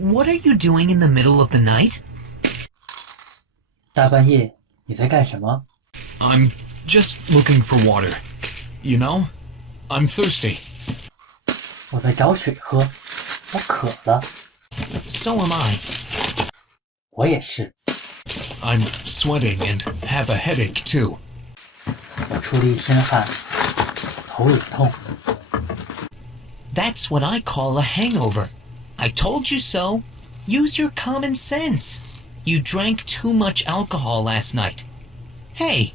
What are you doing in the middle of the night? 大半夜你在干什么？ I'm just looking for water. You know, I'm thirsty. 我在找水喝，我渴了。 So am I. 我也是， I'm sweating and have a headache too. 我出了一身汗，头也痛。 That's what I call a hangover. I told you so. Use your common sense. You drank too much alcohol last night. Hey,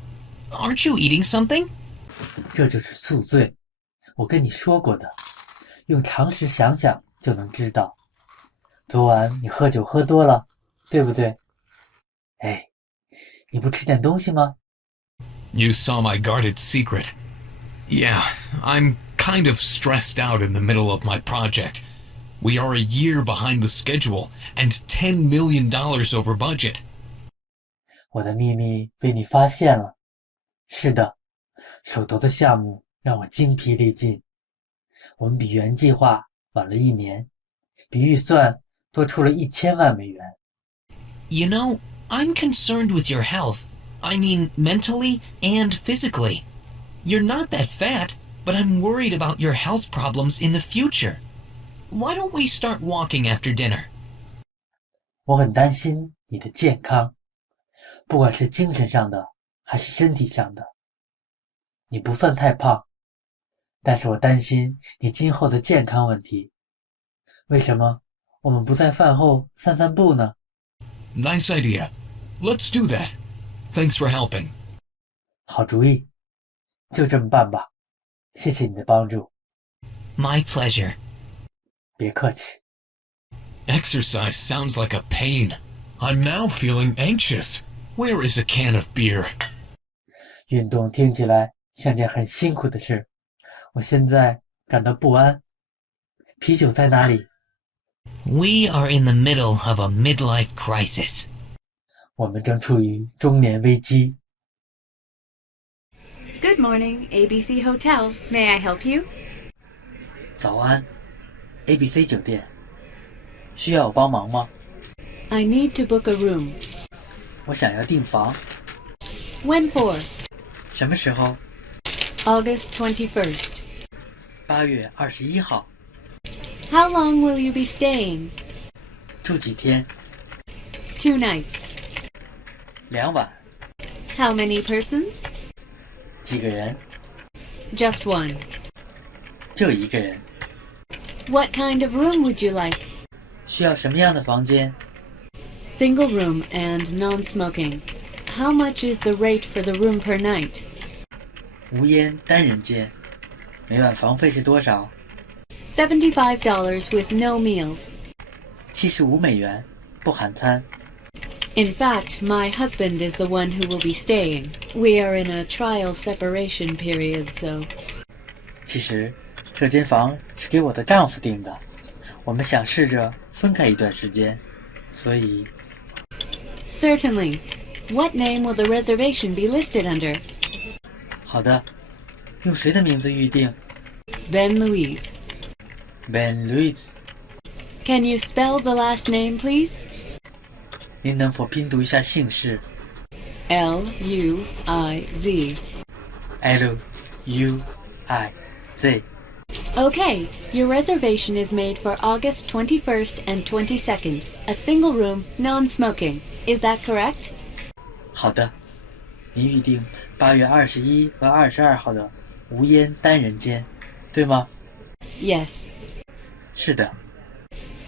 aren't you eating something? 这就是宿醉，我跟你说过的，用常识想想就能知道。昨晚你喝酒喝多了，对不对？哎，你不吃点东西吗？ You saw my guarded secret. Yeah, I'm kind of stressed out in the middle of my project. We are a year behind the schedule and $10 million over budget. 我的秘密被你发现了。是的，手头的项目让我精疲力尽。我们比原计划晚了1年，比预算多出了1000万美元。 You know, I'm concerned with your health. I mean, mentally and physically. You're not that fat, but I'm worried about your health problems in the future. Why don't we start walking after dinner? 我很担心你的健康，不管是精神上的还是身体上的。你不算太胖，但是我担心你今后的健康问题。为什么我们不在饭后散散步呢？ Nice idea. Let's do that. Thanks for helping. 好主意，就这么办吧。谢谢你的帮助。 My pleasure. 别客气。 Exercise sounds like a pain. I'm now feeling anxious. Where is a can of beer? 运动听起来像件很辛苦的事，我现在感到不安。啤酒在哪里？ We are in the middle of a midlife crisis. 我们正处于中年危机。 Good morning, ABC Hotel. May I help you? 早安 ，ABC 酒店，需要我帮忙吗？ I need to book a room. 我想要订房， When for? 什么时候？ August 21st. 8月21号。 How long will you be staying? 住几天2 nights. ？2晚。 How many persons? 几个人？ Just one. 就1个人。 What kind of room would you like? 需要什么样的房间？ Single room and non-smoking. How much is the rate for the room per night? 无烟单人间。每晚房费是多少$75 with no meals. ？75美元，不含餐。 In fact, my husband is the one who will be staying. We are in a trial separation period, so... 其实，这间房是给我的丈夫订的，我们想试着分开一段时间，所以 Certainly. What name will the reservation be listed under? 好的。用谁的名字预定 Ben Louise. ？Ben Louis。 Can you spell the last name, please? 您能否拼读一下姓氏 L-U-I-Z. L-U-I-Z？ Okay, your reservation is made for August 21st and 22nd. A single room, non-smoking. Is that correct? 好的，您预定8月21和22号的无烟单人间，对吗？ Yes. 是的。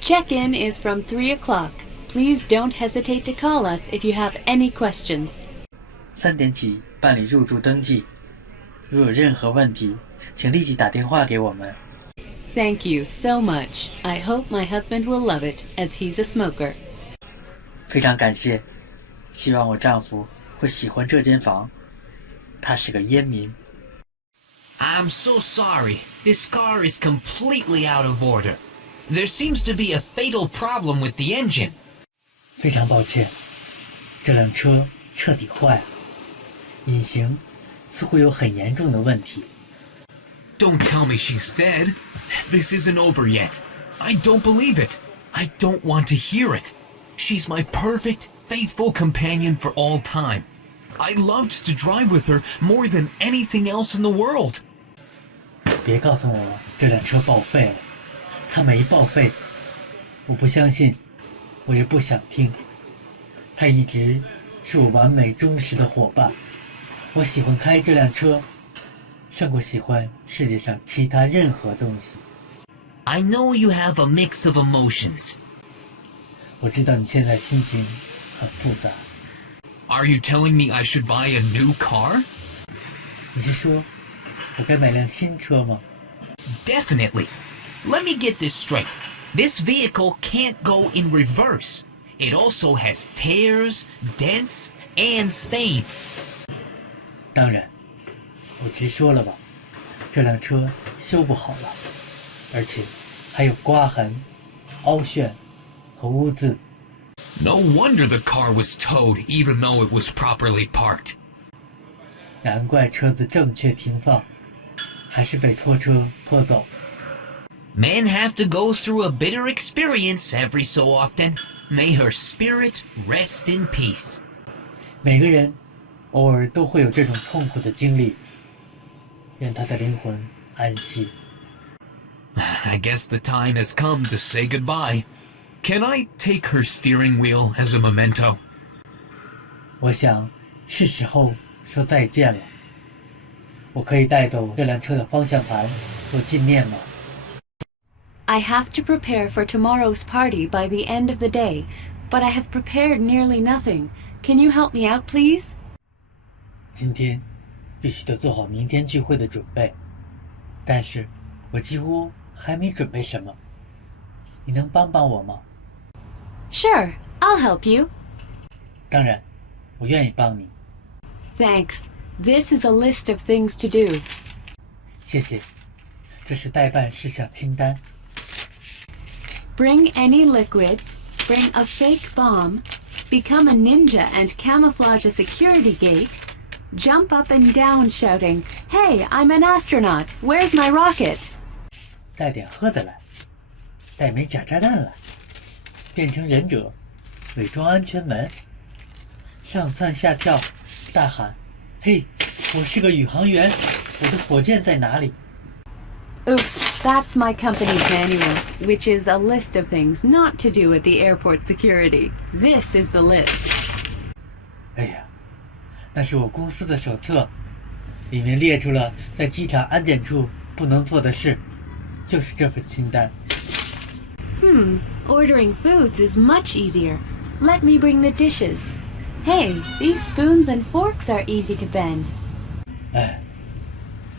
Check-in is from 3 o'clock. Please don't hesitate to call us if you have any questions. 3点起办理入住登记，如有任何问题，请立即打电话给我们。 Thank you so much. I hope my husband will love it, as he's a smoker. 非常感谢，希望我丈夫会喜欢这间房，他是个烟民。 I'm so sorry. This car is completely out of order. There seems to be a fatal problem with the engine. 非常抱歉，这辆车彻底坏了，引擎似乎有很严重的问题。 Don't tell me she's dead. This isn't over yet. I don't believe it. I don't want to hear it. She's my perfect, faithful companion for all time. I loved to drive with her more than anything else in the world. 别告诉我这辆车报废了，它没报废，我不相信，我也不想听。它一直是我完美忠实的伙伴。我喜欢开这辆车，胜过喜欢世界上其他任何东西。I know you have a mix of emotions. 我知道你现在心情很复杂。Are you telling me I should buy a new car? 你是说我该买辆新车吗？ Definitely. Let me get this straight. This vehicle can't go in reverse. It also has tears, dents, and stains. 当然，我直说了吧，这辆车修不好了，而且还有刮痕、凹陷和污渍。No wonder the car was towed even though it was properly parked. 难怪车子正确停放，还是被拖车拖走。Men have to go through a bitter experience every so often. May her spirit rest in peace. 每个人偶尔都会有这种痛苦的经历，愿他的灵魂安息。I guess the time has come to say goodbye. Can I take her steering wheel as a memento? 我想是时候说再见了。我可以带走这辆车的方向盘做纪念吗？ I have to prepare for tomorrow's party by the end of the day, but I have prepared nearly nothing. Can you help me out, please? 今天必须得做好明天聚会的准备，但是我几乎还没准备什么。你能帮帮我吗？ Sure, I'll help you. 当然，我愿意帮你。 Thanks. This is a list of things to do. 谢谢，这是待办事项清单。Bring any liquid, bring a fake bomb, become a ninja and camouflage a security gate, jump up and down shouting, "Hey, I'm an astronaut. Where's my rocket?" 带点喝的来，带枚假炸弹来，变成忍者，伪装安全门，上蹿下跳，大喊：“嘿，我是个宇航员，我的火箭在哪里？” Oops, that's my company's manual, which is a list of things not to do at the airport security. This is the list. 哎呀，那是我公司的手册，里面列出了在机场安检处不能做的事，就是这份清单。Ordering foods is much easier. Let me bring the dishes. Hey, these spoons and forks are easy to bend. 哎，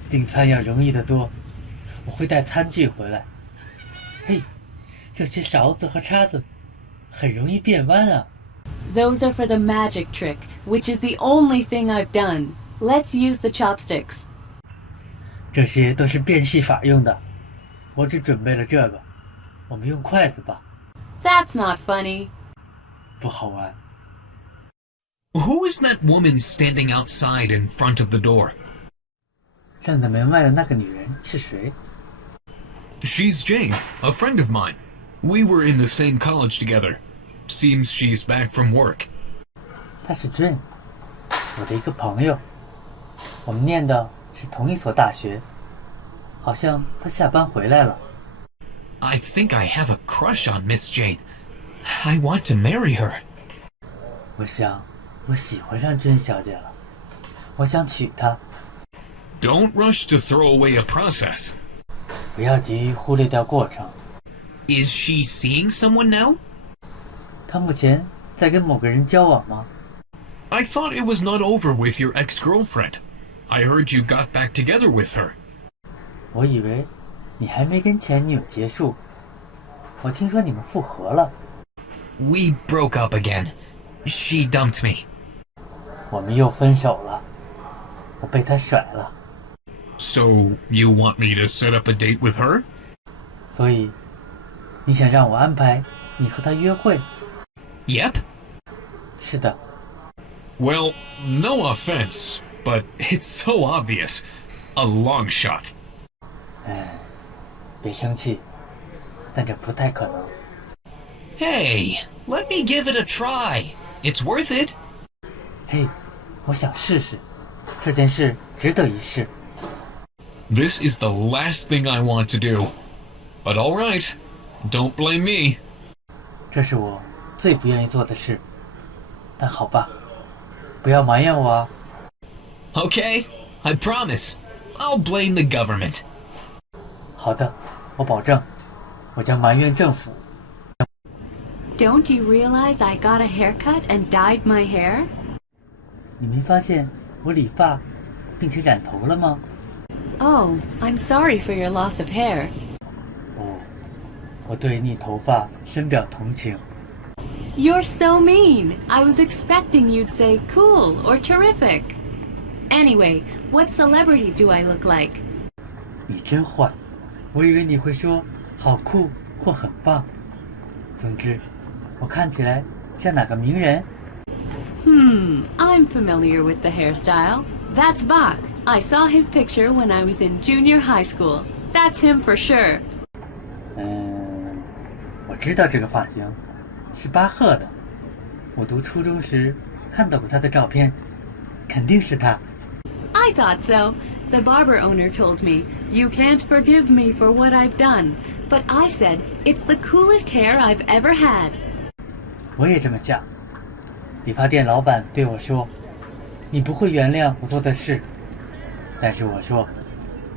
订餐要容易得多，我会带餐具回来。嘿，这些勺子和叉子很容易变弯啊。Those are for the magic trick, which is the only thing I've done. Let's use the chopsticks. 这些都是变戏法用的，我只准备了这个。我们用筷子吧。 That's not funny. 不好玩。 Who is that woman standing outside in front of the door? 站在门外的那个女人是谁？ She's Jane, a friend of mine. We were in the same college together. Seems she's back from work. 她是 Jane， 我的一个朋友。我们念的是同一所大学。好像她下班回来了。 I think I have a crush on Miss Jane. I want to marry her. 我想我喜欢上 Jane 小姐了，我想娶她。 Don't rush to throw away a process. 不要急于忽略掉过程。 Is she seeing someone now? 她目前在跟某个人交往吗？ I thought it was not over with your ex-girlfriend. I heard you got back together with her. 我以为你还没跟前女友结束。我听说你们复合了。 We broke up again. She dumped me. 我们又分手了。我被她甩了。 So you want me to set up a date with her? 所以，你想让我安排你和她约会？ Yep. 是的。 Well, no offense, but it's so obvious. A long shot. 哎，别生气，但这不太可能。Hey, let me give it a try. It's worth it. 嘿，我想试试，这件事值得一试。This is the last thing I want to do. But all right, don't blame me. 这是我最不愿意做的事，但好吧，不要埋怨我啊。Okay, I promise. I'll blame the government. 好的，我保证，我将埋怨政府。Don't you realize I got a haircut and dyed my hair? 你没发现我理发并且染头了吗？ Oh, I'm sorry for your loss of hair. 哦，我对你头发深表同情。 You're so mean. I was expecting you'd say cool or terrific. Anyway, what celebrity do I look like? 你真坏，我以为你会说好酷或很棒。总之，我看起来像哪个名人？ I'm familiar with the hairstyle. That's Bach. I saw his picture when I was in junior high school. That's him for sure. 我知道这个发型，是巴赫的。我读初中时看到过他的照片，肯定是他。 I thought so. The barber owner told me, you can't forgive me for what I've done. But I said, it's the coolest hair I've ever had. 我也这么想。理发店老板对我说：“你不会原谅我做的事。”但是我说：“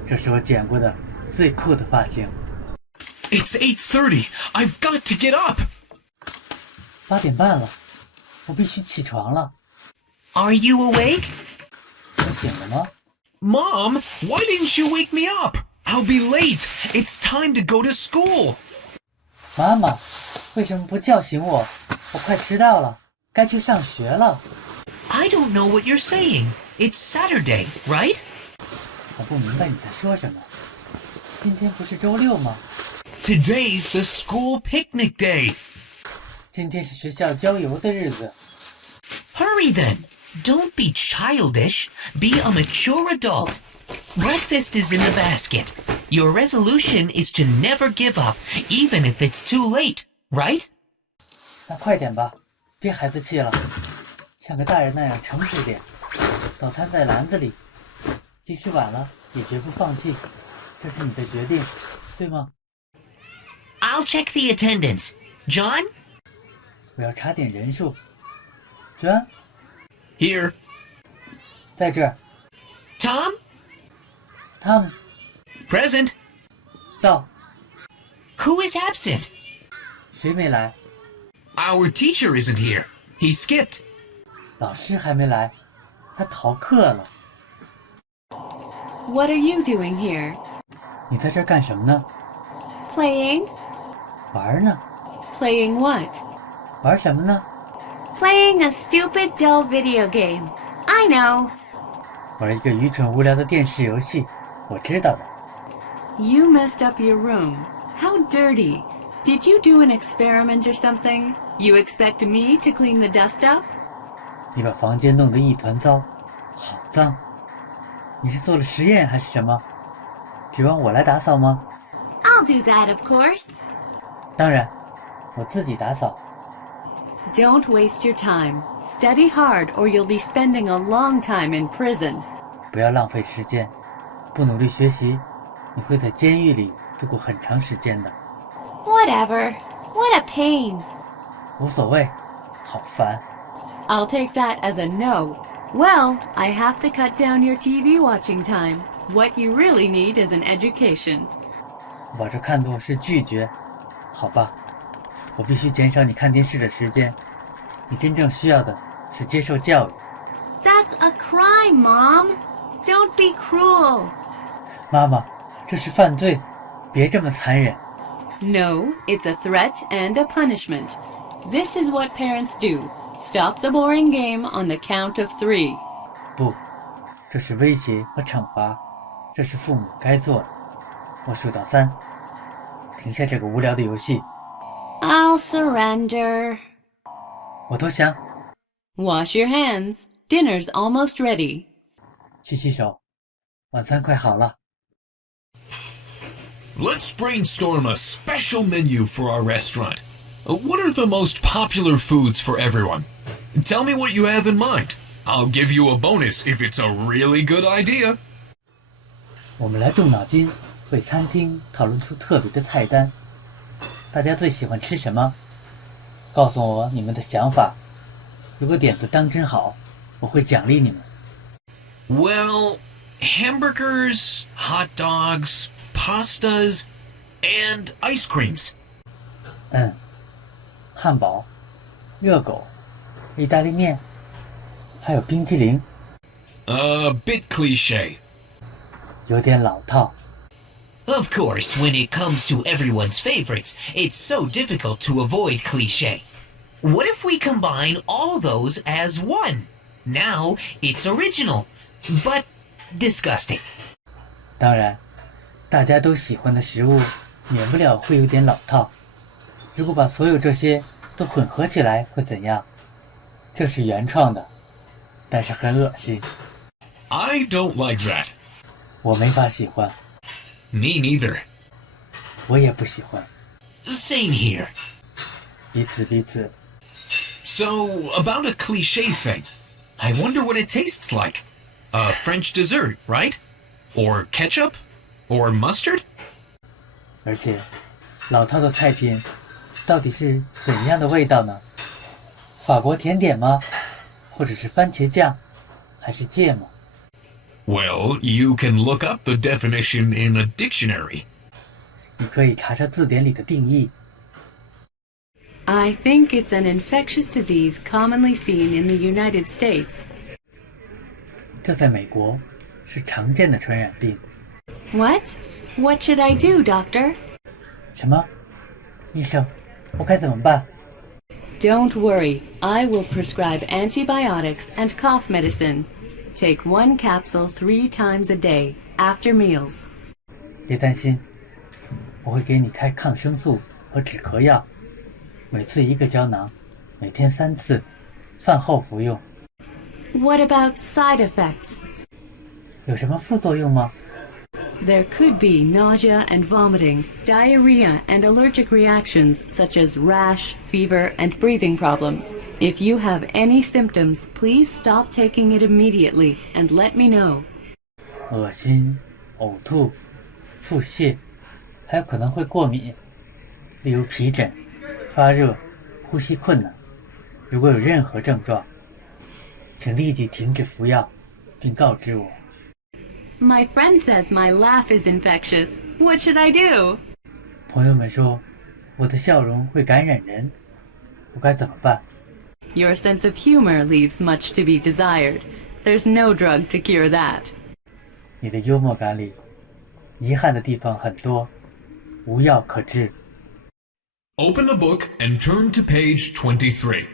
这是我剪过的最酷的发型。” It's 8:30. I've got to get up. 8点半了，我必须起床了。 Are you awake? 我醒了吗？ Mom, why didn't you wake me up? I'll be late. It's time to go to school. 妈妈，为什么不叫醒我？我快迟到了，该去上学了。 I don't know what you're saying. It's Saturday, right? 我不明白你在说什么。今天不是周六吗？ Today's the school picnic day. 今天是学校郊游的日子。 Hurry then. Don't be childish. Be a mature adult. Breakfast is in the basket. Your resolution is to never give up, even if it's too late, right? 那快点吧，别孩子气了，像个大人那样诚实点。早餐在篮子里，即使晚了也绝不放弃。这是你的决定，对吗？ I'll check the attendance. John? 我要查点人数。John， Here. 在这儿。 Tom? Tom， Present. 到。 Who is absent? 谁没来？ Our teacher isn't here. He skipped. 老师还没来，他逃课了。 What are you doing here? 你在这儿干什么呢？ Playing? 玩呢？ Playing what? 玩什么呢？ Playing a stupid, dull video game. I know. 玩一个愚蠢无聊的电视游戏，我知道的。 You messed up your room. How dirty. Did you do an experiment or something? You expect me to clean the dust up? 你把房间弄得一团糟，好脏。你是做了实验还是什么？指望我来打扫吗？ I'll do that, of course. 当然，我自己打扫。 Don't waste your time. Study hard or you'll be spending a long time in prison. 不要浪费时间，不努力学习，你会在监狱里度过很长时间的。 Whatever. What a pain. 无所谓，好烦。 I'll take that as a no. Well, I have to cut down your TV watching time. What you really need is an education. 我把这看作是拒绝，好吧？我必须减少你看电视的时间。你真正需要的是接受教育。 That's a crime, Mom. Don't be cruel. 妈妈，这是犯罪，别这么残忍。 No, it's a threat and a punishment. This is what parents do. Stop the boring game on the count of 3. 不，这是威胁和惩罚，这是父母该做的。我数到3，停下这个无聊的游戏。 I'll surrender. 我投降。 Wash your hands. Dinner's almost ready. 去洗手，晚餐快好了。 Let's brainstorm a special menu for our restaurant. What are the most popular foods for everyone? Tell me what you have in mind. I'll give you a bonus if it's a really good idea. 我们来动脑筋，为餐厅讨论出特别的菜单。大家最喜欢吃什么？告诉我你们的想法。如果点子当真好，我会奖励你们。Well, hamburgers, hot dogs, pastas, and ice creams. 汉堡、热狗、意大利面，还有冰淇淋。A bit cliche. 有点老套。Of course, when it comes to everyone's favorites, it's so difficult to avoid cliché. What if we combine all those as one? Now it's original, but disgusting. 当然，大家都喜欢的食物，免不了会有点老套。如果把所有这些都混合起来，会怎样？这是原创的，但是很恶心。I don't like that. 我没法喜欢， Me neither. 我也不喜欢。Same here. 彼此。 So, about a cliche thing. I wonder what it tastes like. A French dessert, right? Or ketchup? Or mustard? 而且，老套的菜品到底是怎样的味道呢？法国甜点吗？或者是番茄酱？还是芥末？ Well, you can look up the definition in a dictionary. 你可以查查字典里的定义。I think it's an infectious disease commonly seen in the United States. 这在美国是常见的传染病。 What? What should I do, doctor? 什么？医生，我该怎么办？ Don't worry, I will prescribe antibiotics and cough medicine. Take 1 capsule 3 times a day, after meals. 别担心，我会给你开抗生素和止咳药，每次1个胶囊，每天3次，饭后服用。 What about side effects? 有什么副作用吗？ There could be nausea and vomiting, diarrhea and allergic reactions such as rash, fever, and breathing problems. If you have any symptoms, please stop taking it immediately and let me know. 恶心、呕吐、腹泻，还有可能会过敏，例如皮疹、发热、呼吸困难。如果有任何症状，请立即停止服药，并告知我。 My friend says my laugh is infectious. What should I do? 朋友们说，我的笑容会感染人，我该怎么办？ Your sense of humor leaves much to be desired. There's no drug to cure that. 你的幽默感里，遗憾的地方很多，无药可治。 Open the book and turn to page 23.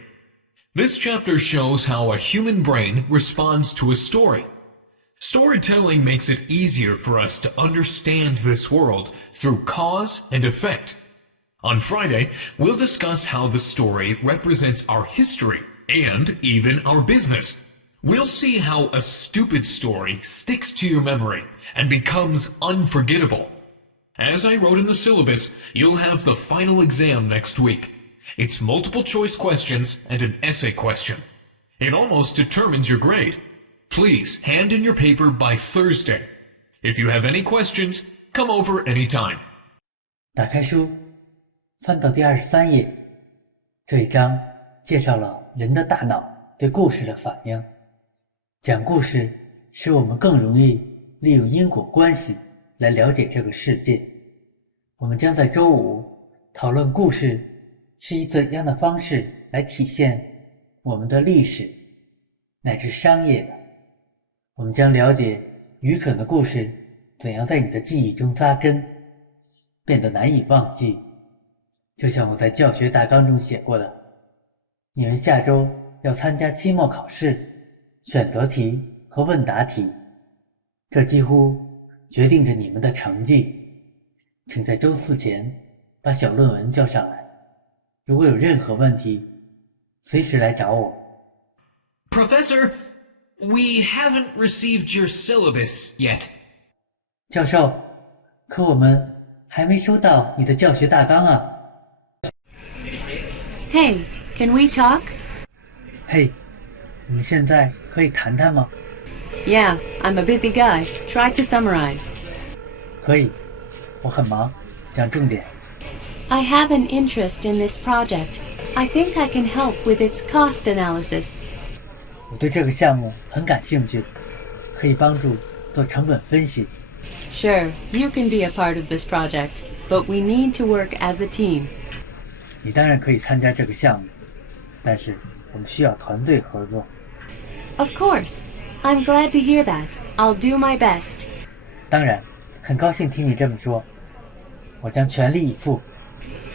This chapter shows how a human brain responds to a story. Storytelling makes it easier for us to understand this world through cause and effect. On Friday, we'll discuss how the story represents our history and even our business. We'll see how a stupid story sticks to your memory and becomes unforgettable. As I wrote in the syllabus, you'll have the final exam next week. It's multiple choice questions and an essay question. It almost determines your grade. Please hand in your paper by Thursday. If you have any questions, come over anytime. 打开书，翻到第23页。这一章介绍了人的大脑对故事的反应。讲故事使我们更容易利用因果关系来了解这个世界。我们将在周五讨论故事是以怎样的方式来体现我们的历史乃至商业的。我们将了解愚蠢的故事怎样在你的记忆中扎根，变得难以忘记。就像我在教学大纲中写过的，你们下周要参加期末考试、选择题和问答题，这几乎决定着你们的成绩。请在周4前把小论文交上来。如果有任何问题，随时来找我。 Professor, we haven't received your syllabus yet. 教授，可我们还没收到你的教学大纲啊。Hey, can we talk? 嘿，我们现在可以谈谈吗？ Yeah, I'm a busy guy. Try to summarize. 可以，我很忙，讲重点。 I have an interest in this project. I think I can help with its cost analysis. 我对这个项目很感兴趣，可以帮助做成本分析。 Sure, you can be a part of this project, but we need to work as a team. 你当然可以参加这个项目，但是我们需要团队合作。 Of course. I'm glad to hear that. I'll do my best. 当然，很高兴听你这么说，我将全力以赴。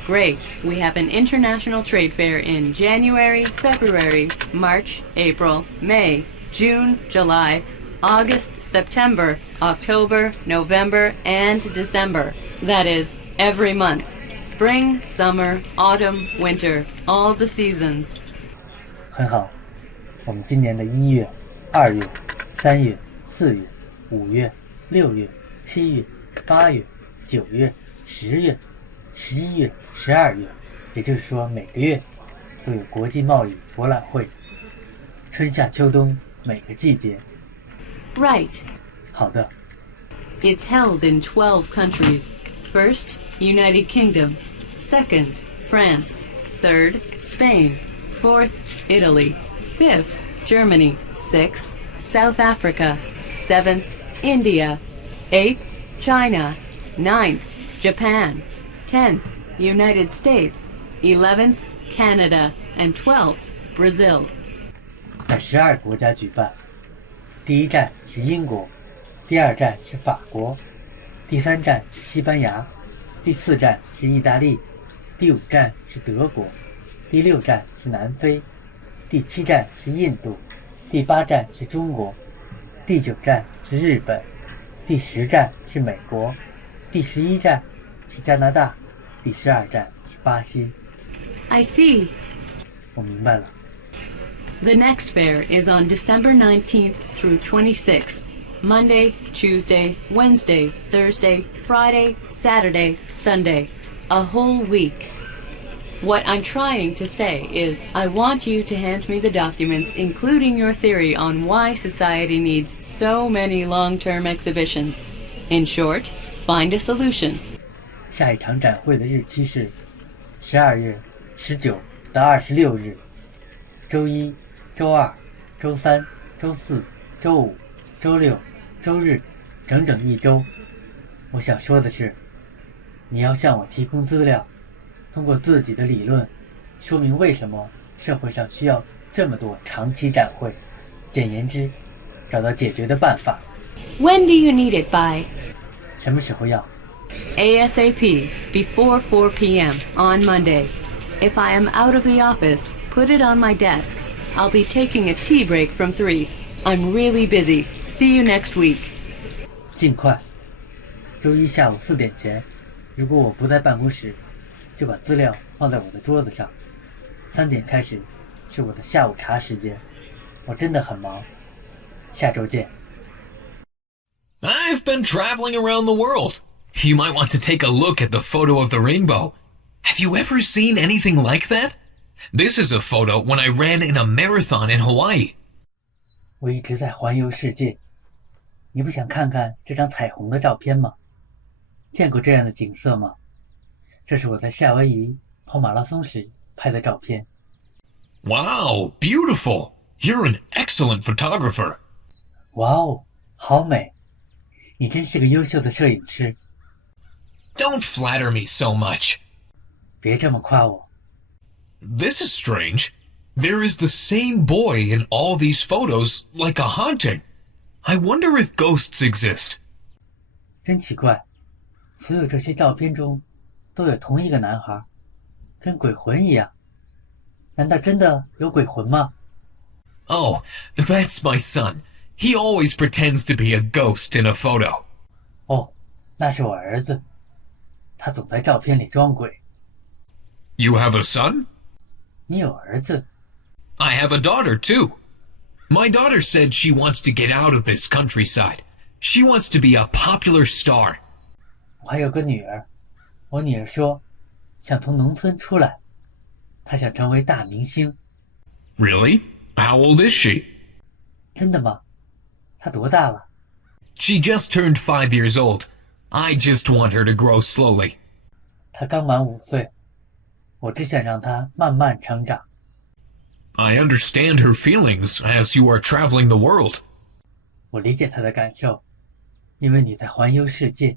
Great. We have an international trade fair in January, February, March, April, May, June, July, August, September, October, November, and December. That is, every month. Spring, summer, autumn, winter, all the seasons. 很好，我们今年的1月、2月、3月、4月、5月、6月、7月、8月、9月、10月、11月、12月，也就是说每个月都有国际贸易博览会。春夏秋冬每个季节。 Right. 好的， It's held in 12 countries. First, United Kingdom. Second, France. Third, Spain. Fourth, Italy. Fifth, Germany. Sixth, South Africa. Seventh, India. Eighth, China. Ninth, Japan. 10th, United States. 11th, Canada. And 12th, Brazil. 在12个国家举办。第一站是英国，第二站是法国，第三站是西班牙，第四站是意大利，第五站是德国，第六站是南非，第七站是印度，第八站是中国，第九站是日本，第10站是美国，第11站是加拿大，第12站是巴西。 I see. 我明白了。 The next fair is on December 19th through 26th. Monday, Tuesday, Wednesday, Thursday, Friday, Saturday, Sunday. A whole week. What I'm trying to say is I want you to hand me the documents including your theory on why society needs so many long-term exhibitions. In short, find a solution. 下一场展会的日期是12月19到26日，周一、周二、周三、周四、周五、周六、周日，整整1周。我想说的是，你要向我提供资料，通过自己的理论，说明为什么社会上需要这么多长期展会。简言之，找到解决的办法。 When do you need it by? 什么时候要？ ASAP, before 4 p.m. on Monday. If I am out of the office, put it on my desk. I'll be taking a tea break from 3. I'm really busy. See you next week. 尽快。周一下午4点前，如果我不在办公室，就把资料放在我的桌子上。3点开始是我的下午茶时间，我真的很忙。下周见。 I've been traveling around the world. You might want to take a look at the photo of the rainbow. Have you ever seen anything like that? This is a photo when I ran in a marathon in Hawaii. 我一直在环游世界，你不想看看这张彩虹的照片吗？见过这样的景色吗？这是我在夏威夷跑马拉松时拍的照片。 Wow, beautiful. You're an excellent photographer. 哇哦，好美！你真是个优秀的摄影师。 Don't flatter me so much. 别这么夸我。 This is strange. There is the same boy in all these photos, like a haunting. I wonder if ghosts exist. 真奇怪，所有这些照片中都有同一个男孩，跟鬼魂一样。难道真的有鬼魂吗？ Oh, that's my son. He always pretends to be a ghost in a photo. 哦，那是我儿子，他总在照片里装鬼。 You have a son? 你有儿子？ I have a daughter, too. My daughter said she wants to get out of this countryside. She wants to be a popular star. 我还有个女儿，我女儿说想从农村出来，她想成为大明星。Really? How old is she? 真的吗？她多大了？ She just turned 5 years old. I just want her to grow slowly. 她刚满5岁，我只想让她慢慢成长。I understand her feelings as you are traveling the world. 我理解她的感受，因为你在环游世界。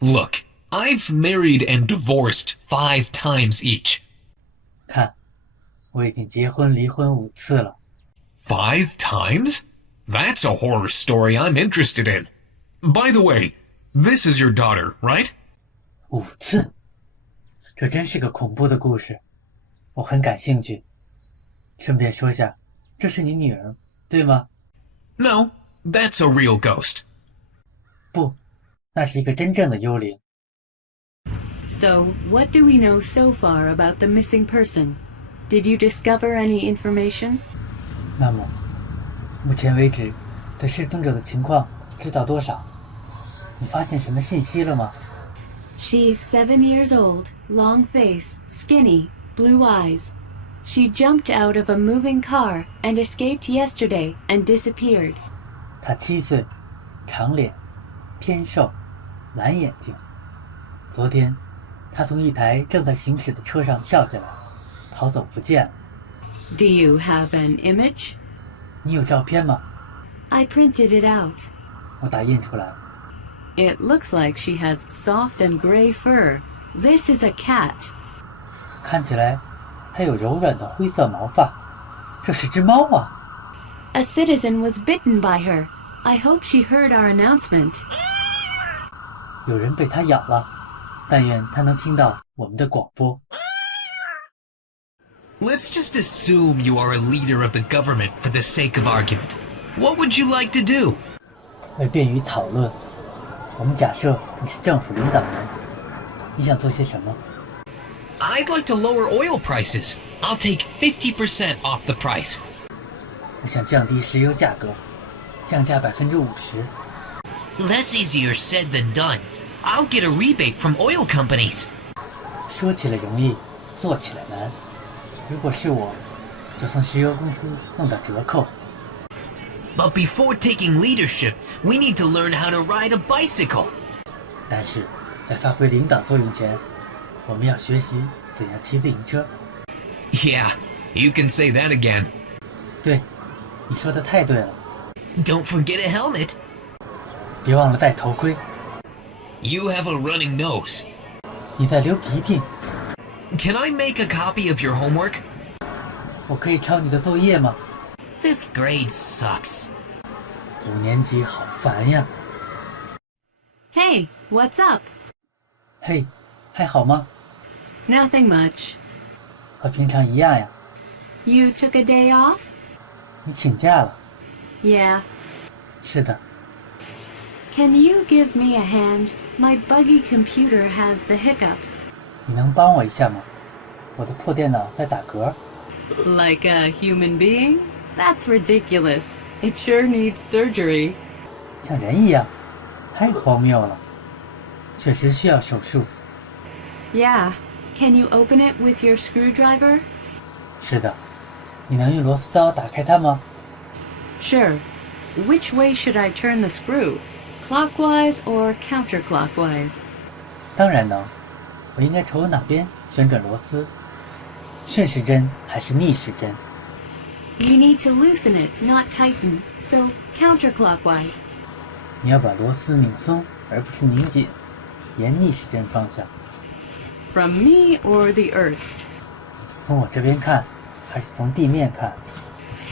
Look, I've married and divorced 5 times each. 看，我已经结婚离婚5次了。 5 times? That's a horror story I'm interested in. By the way, this is your daughter, right? 5次？这真是个恐怖的故事，我很感兴趣。顺便说下，这是你女儿，对吗？ No, that's a real ghost. 不，那是一个真正的幽灵。 So, what do we know so far about the missing person? Did you discover any information? 那么，目前为止，对失踪者的情况知道多少？你发现什么信息了吗？ She's 7 years old, long face, skinny, blue eyes. She jumped out of a moving car and escaped yesterday and disappeared. 她7岁，长脸，偏瘦，蓝眼睛。昨天，她从一台正在行驶的车上跳下来，逃走不见了。 Do you have an image? 你有照片吗？ I printed it out. 我打印出来了。 It looks like she has soft and gray fur. This is a cat. 看起来，它有柔软的灰色毛发。这是只猫啊！ A citizen was bitten by her. I hope she heard our announcement. 有人被它咬了，但愿它能听到我们的广播。 Let's just assume you are a leader of the government for the sake of argument. What would you like to do? 为便于讨论，我们假设你是政府领导人，你想做些什么？ I'd like to lower oil prices. I'll take 50% off the price. 我想降低石油价格，降价50%。 That's easier said than done. I'll get a rebate from oil companies. 说起来容易，做起来难。如果是我，就从石油公司弄到折扣。 But before taking leadership, we need to learn how to ride a bicycle. 但是在发挥领导作用前，我们要学习怎样骑自行车。 Yeah, you can say that again. 对，你说的太对了。 Don't forget a helmet. 别忘了戴头盔。 You have a running nose. 你在流鼻涕， Can I make a copy of your homework? 我可以抄你的作业吗？ 5th grade sucks. 5年级好烦呀。 Hey, what's up? 嘿，还好吗？ Nothing much. 和平常一样呀。 You took a day off? 你请假了？ Yeah. 是的。 Can you give me a hand? My buggy computer has the hiccups. 你能帮我一下吗？我的破电脑在打嗝。 Like a human being? That's ridiculous. It sure needs surgery. 像人一样，太荒谬了。确实需要手术。 Yeah. Can you open it with your screwdriver? 是的。你能用螺丝刀打开它吗？ Sure. Which way should I turn the screw? Clockwise or counterclockwise? 当然能。我应该朝哪边旋转螺丝？顺时针还是逆时针？ You need to loosen it, not tighten. So counterclockwise. 你要把螺丝拧松，而不是拧紧，沿逆时针方向。 From me or the earth? 从我这边看，还是从地面看？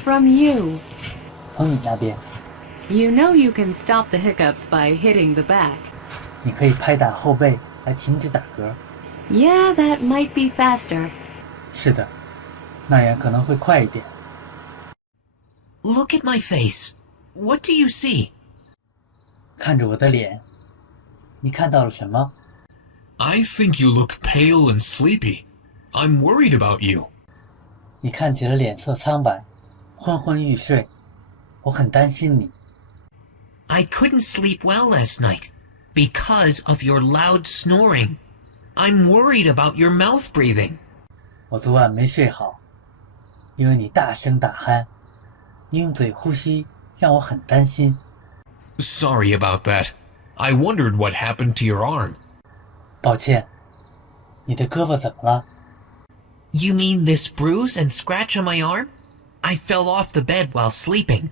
From you. 从你那边。 You know you can stop the hiccups by hitting the back. 你可以拍打后背来停止打嗝。 Yeah, that might be faster. 是的，那样可能会快一点。 Look at my face. What do you see? 看着我的脸，你看到了什么？ I think you look pale and sleepy. I'm worried about you. 你看起来脸色苍白，昏昏欲睡，我很担心你。 I couldn't sleep well last night because of your loud snoring. I'm worried about your mouth breathing. 我昨晚没睡好，因为你大声打鼾，你用嘴呼吸，让我很担心。Sorry about that. I wondered what happened to your arm. 抱歉，你的胳膊怎么了？ You mean this bruise and scratch on my arm? I fell off the bed while sleeping.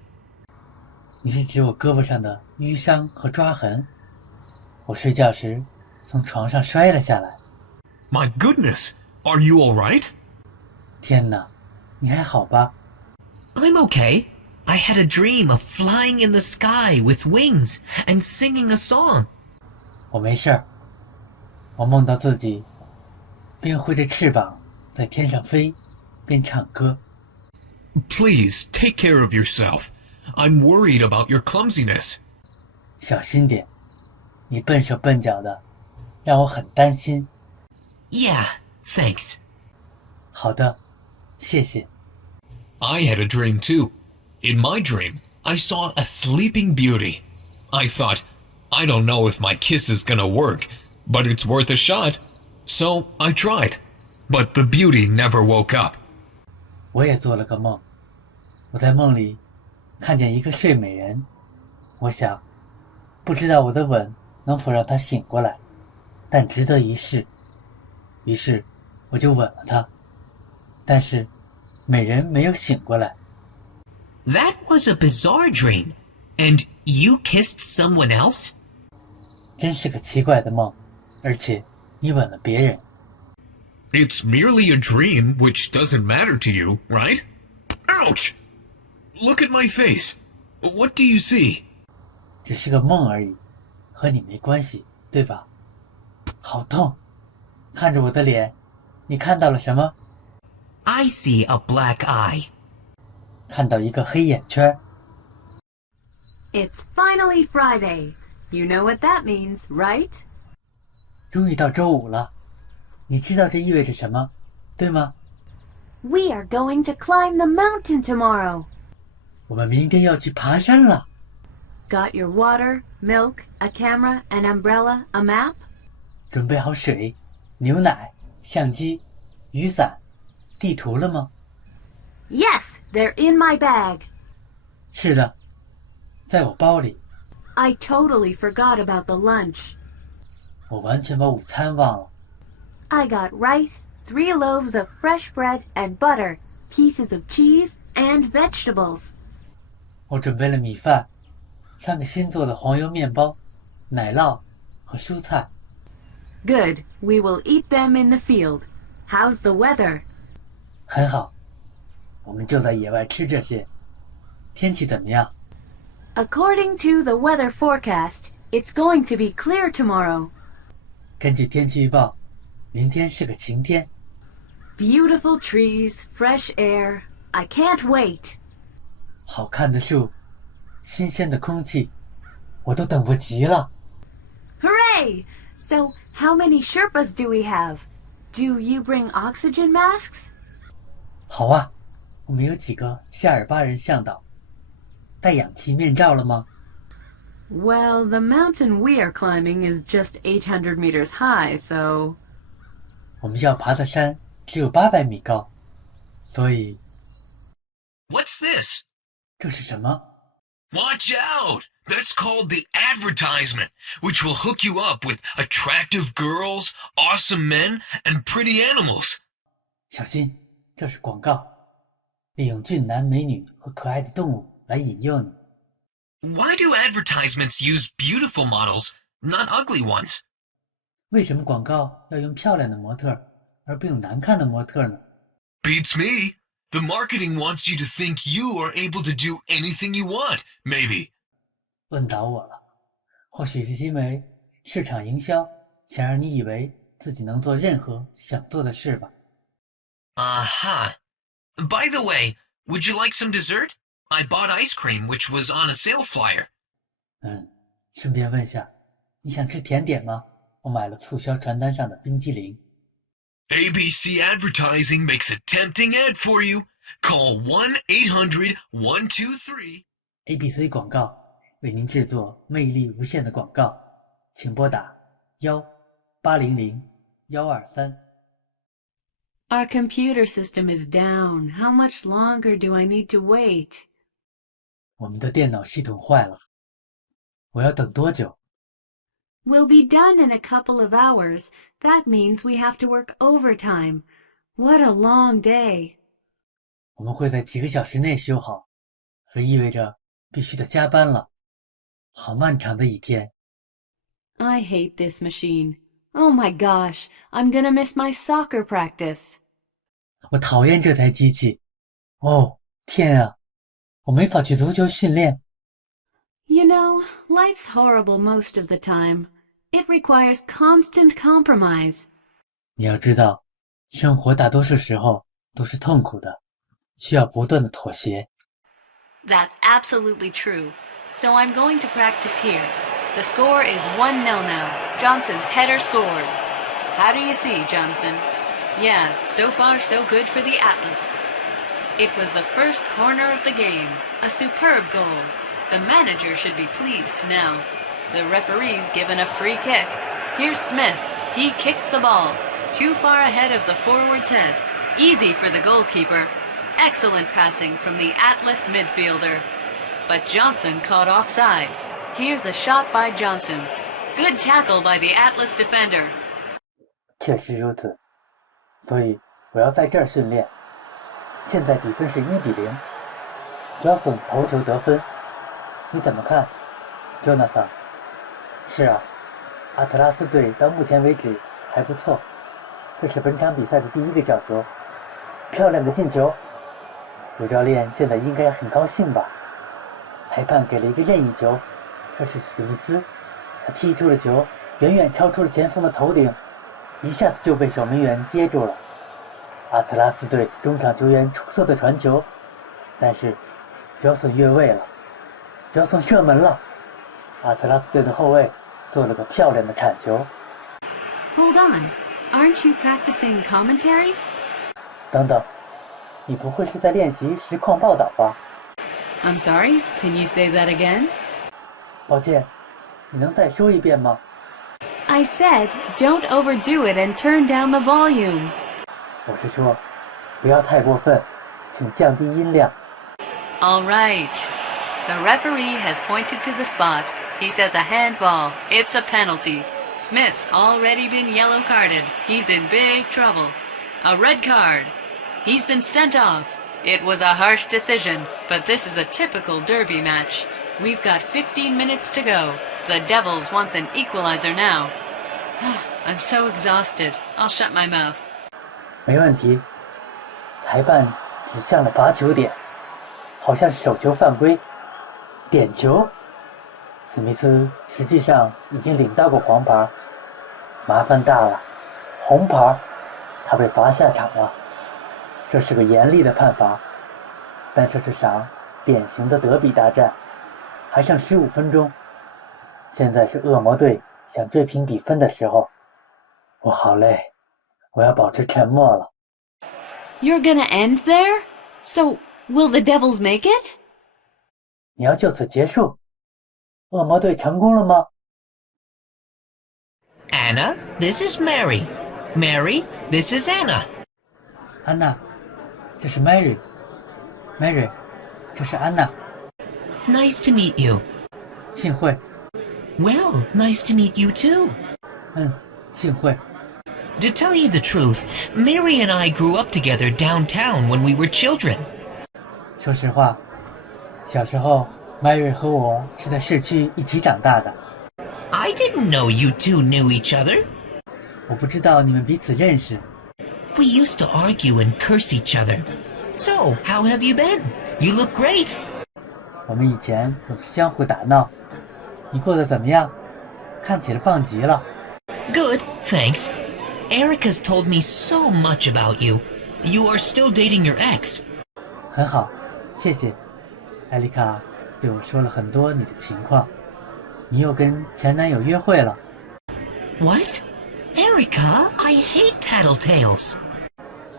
你是指我胳膊上的淤伤和抓痕？我睡觉时从床上摔了下来。My goodness, are you all right? 天哪，你还好吧？ I'm okay. I had a dream of flying in the sky with wings and singing a song. 我没事儿，我梦到自己边挥着翅膀在天上飞，边唱歌。Please take care of yourself. I'm worried about your clumsiness. 小心点，你笨手笨脚的，让我很担心。Yeah, thanks. 好的，谢谢。 I had a dream too. In my dream, I saw a sleeping beauty. I thought, I don't know if my kiss is gonna work, but it's worth a shot. So I tried. But the beauty never woke up. 我也做了个梦，我在梦里看见一个睡美人，我想，不知道我的吻能否让她醒过来，但值得一试。于是我就吻了她，但是美人没有醒过来。 That was a bizarre dream. And you kissed someone else? 真是个奇怪的梦，而且你吻了别人。 It's merely a dream, which doesn't matter to you, right? Ouch! Look at my face. What do you see? 只是个梦而已，和你没关系，对吧？好痛！看着我的脸，你看到了什么？ I see a black eye. 看到一个黑眼圈。 It's finally Friday. You know what that means, right? 终于到周五了，你知道这意味着什么，对吗？ We are going to climb the mountain tomorrow. 我们明天要去爬山了。 Got your water, milk, a camera, an umbrella, a map? 准备好水、牛奶、相机、雨伞、地图了吗？ Yes, they're in my bag. 是的，在我包里。 I totally forgot about the lunch. 我完全把午餐忘了。 I got rice, 3 loaves of fresh bread and butter, pieces of cheese, and vegetables. 我准备了米饭、3个新做的黄油面包、奶酪和蔬菜。 Good, we will eat them in the field. How's the weather? 很好，我们就在野外吃这些。天气怎么样？ According to the weather forecast, it's going to be clear tomorrow. 根据天气预报，明天是个晴天。 Beautiful trees, fresh air. I can't wait. 好看的树，新鲜的空气，我都等不及了。 Hooray! So, how many Sherpas do we have? Do you bring oxygen masks? 好啊，我们有几个夏尔巴人向导，戴氧气面罩了吗？ Well, the mountain we are climbing is just 800 meters high, so... 我们要爬的山只有800米高，所以 What's this? 这是什么？ Watch out! That's called the advertisement, which will hook you up with attractive girls, awesome men, and pretty animals. 小心，这是广告，利用俊男美女和可爱的动物来引诱你。 Why do advertisements use beautiful models, not ugly ones? 为什么广告要用漂亮的模特，而不用难看的模特呢？ Beats me. The marketing wants you to think you are able to do anything you want, maybe. 问倒我了，或许是因为市场营销想让你以为自己能做任何想做的事吧。 Uh-huh. By the way, would you like some dessert? I bought ice cream, which was on a sale flyer. 顺便问下，你想吃甜点吗？我买了促销传单上的冰激凌。 ABC Advertising makes a tempting ad for you. Call 1-800-123. ABC 广告为您制作魅力无限的广告，请拨打1-800-123。Our computer system is down. How much longer do I need to wait? 我们的电脑系统坏了，我要等多久？ We'll be done in a couple of hours. That means we have to work overtime. What a long day. 我们会在几个小时内修好，这意味着必须得加班了。好漫长的一天。I hate this machine. Oh my gosh, I'm gonna miss my soccer practice. 我讨厌这台机器。哦，天啊，我没法去足球训练。You know, life's horrible most of the time. It requires constant compromise. 你要知道，生活大多数时候都是痛苦的，需要不断的妥协。That's absolutely true. So I'm going to practice here. The score is 1-0 now. Johnson's header scored. How do you see, Jonathan? Yeah, so far so good for the Atlas. It was the first corner of the game. A superb goal. The manager should be pleased now. The referee's given a free kick. Here's Smith. He kicks the ball. Too far ahead of the forward's head. Easy for the goalkeeper. Excellent passing from the Atlas midfielder. But Johnson caught offside. Here's a shot by Johnson. Good tackle by the Atlas defender. 确实如此，所以我要在这儿训练。现在比分是1-0。Johnson 头球得分，你怎么看 ，Jonathan？ 是啊，阿特拉斯队到目前为止还不错。这是本场比赛的第一个角球，漂亮的进球。主教练现在应该很高兴吧？裁判给了一个任意球，这是史密斯，他踢出了球，远远超出了前锋的头顶，一下子就被守门员接住了。阿特拉斯队中场球员出色的传球，但是焦森越位了，焦森射门了。阿特拉斯队的后卫做了个漂亮的铲球。Hold on, aren't you practicing commentary? 等等，你不会是在练习实况报道吧？ I'm sorry, can you say that again? 抱歉，你能再说一遍吗？ I said, don't overdo it and turn down the volume. 我是说，不要太过分，请降低音量。 All right. The referee has pointed to the spot. He says a handball. It's a penalty. Smith's already been yellow carded. He's in big trouble. A red card. He's been sent off. It was a harsh decision, but this is a typical derby match. We've got 15 minutes to go. The Devils wants an equalizer now. I'm so exhausted. I'll shut my mouth. 没问题。裁判指向了罚球点，好像是手球犯规，点球。史密斯实际上已经领到过黄牌，麻烦大了，红牌，他被罚下场了。这是个严厉的判罚，但这是场典型的德比大战，还剩15分钟。现在是恶魔队想追平比分的时候，我好累，我要保持沉默了。You're gonna end there? So, will the Devils make it? 你要就此结束？恶魔队成功了吗？ Anna, this is Mary. Mary, this is Anna. 安娜，这是 Mary。Mary，这是安娜。 Nice to meet you. 幸会。 Well, nice to meet you too. 幸会。 To tell you the truth, Mary and I grew up together downtown when we were children. 说实话，小时候 Mary 和我是在市区一起长大的。 I didn't know you two knew each other. 我不知道你们彼此认识。 We used to argue and curse each other. So, how have you been? You look great. 我们以前总是相互打闹。你过得怎么样？看起来棒极了。 Good, thanks. Erica's told me so much about you. You are still dating your ex. 很好，谢谢。艾丽卡对我说了很多你的情况。你又跟前男友约会了。 What? Erica, I hate tattletales.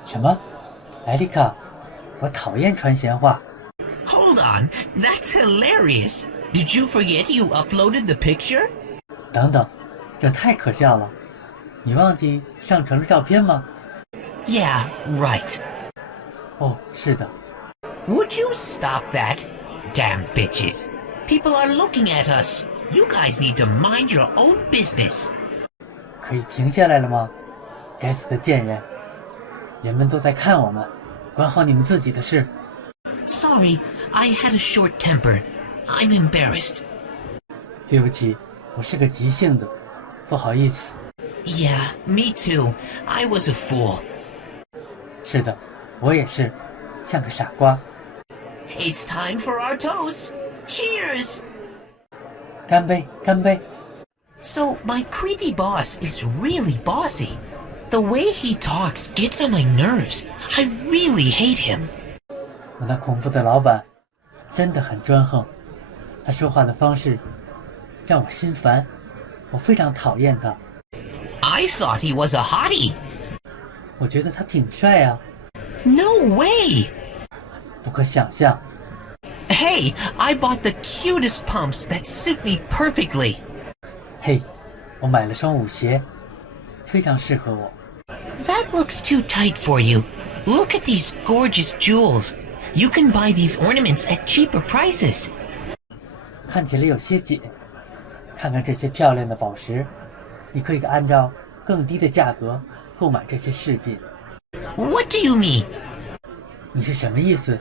什么？艾丽卡，我讨厌传闲话。 Hold on, that's hilarious. Did you forget you uploaded the picture? 等等，这太可笑了。你忘记上传了照片吗？ Yeah, right. 哦，是的， Would you stop that? Damn bitches. People are looking at us. You guys need to mind your own business. 可以停下来了吗？该死的贱人！人们都在看我们，管好你们自己的事。Sorry, I had a short temper. I'm embarrassed. 对不起，我是个急性子，不好意思。Yeah, me too. I was a fool. 是的，我也是，像个傻瓜。It's time for our toast. Cheers! 干杯，干杯！ So, my creepy boss is really bossy. The way he talks gets on my nerves. I really hate him. 我那恐怖的老板真的很专横，他说话的方式让我心烦，我非常讨厌他。I thought he was a hottie. 我觉得他挺帅啊， No way! 不可想象。 Hey, I bought the cutest pumps that suit me perfectly. 嘿，我买了双舞鞋，非常适合我。 That looks too tight for you. Look at these gorgeous jewels. You can buy these ornaments at cheaper prices. 看起来有些紧。看看这些漂亮的宝石，你可以按照更低的价格购买这些饰品。 What do you mean? 你是什么意思？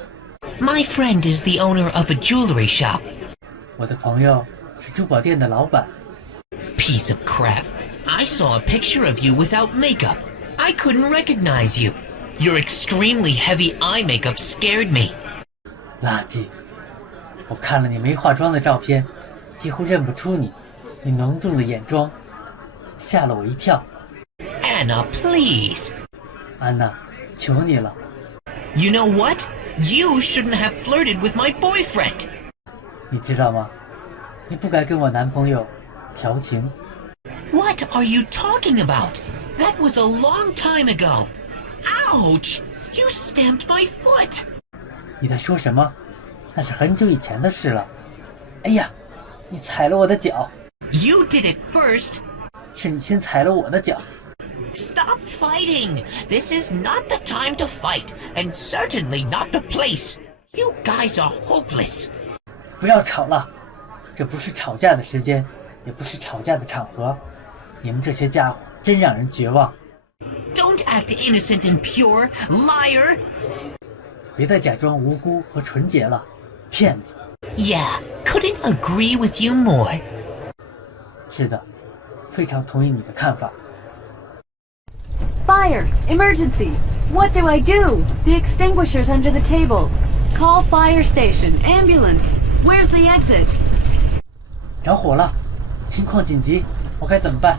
My friend is the owner of a jewelry shop. 我的朋友是珠宝店的老板。 Piece of crap. I saw a picture of you without makeup. I couldn't recognize you. Your extremely heavy eye makeup scared me. 垃圾！我看了你没化妆的照片，几乎认不出你。你浓重的眼妆吓了我一跳。 Anna, please. 安娜，求你了。 You know what? You shouldn't have flirted with my boyfriend. 你知道吗？你不该跟我男朋友调情。 What are you talking about? That was a long time ago. Ouch! You stamped my foot. 你在说什么？那是很久以前的事了。哎呀，你踩了我的脚！ You did it first. 是你先踩了我的脚。 Stop fighting. This is not the time to fight, and certainly not the place. You guys are hopeless. 不要吵了，这不是吵架的时间，也不是吵架的场合。你们这些家伙真让人绝望。 Don't act innocent and pure, liar. 别再假装无辜和纯洁了，骗子。 Yeah, couldn't agree with you more. 是的，非常同意你的看法。 Fire! Emergency! What do I do? The extinguisher's under the table. Call fire station. Ambulance. Where's the exit? 着火了，情况紧急，我该怎么办？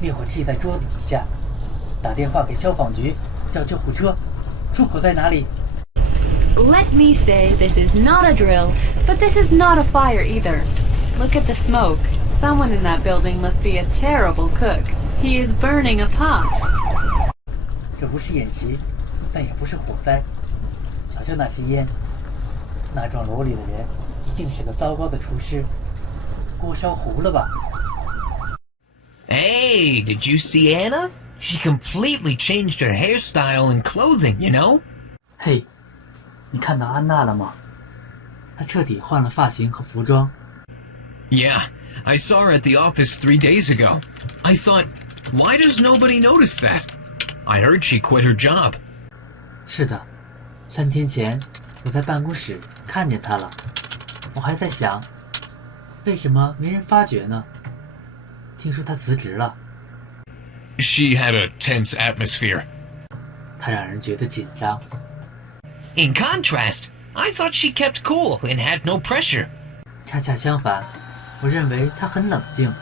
灭火器在桌子底下，打电话给消防局，叫救护车。出口在哪里？ Let me say this is not a drill, but this is not a fire either. Look at the smoke. Someone in that building must be a terrible cook. He is burning a pot. 这不是演习，但也不是火灾。瞧瞧那些烟，那幢楼里的人一定是个糟糕的厨师。锅烧糊了吧？ Hey, did you see Anna? She completely changed her hairstyle and clothing, you know? 嘿，你看到安娜了吗？她彻底换了发型和服装。 Yeah, I saw her at the office 3 days ago. I thought, why does nobody notice that? I heard she quit her job. 是的，3天前我在办公室看见她了。我还在想，为什么没人发觉呢？听说她辞职了。 She had a tense atmosphere. 她让人觉得紧张。 In contrast, I thought she kept cool and had no pressure. 恰恰相反，我认为她很冷静，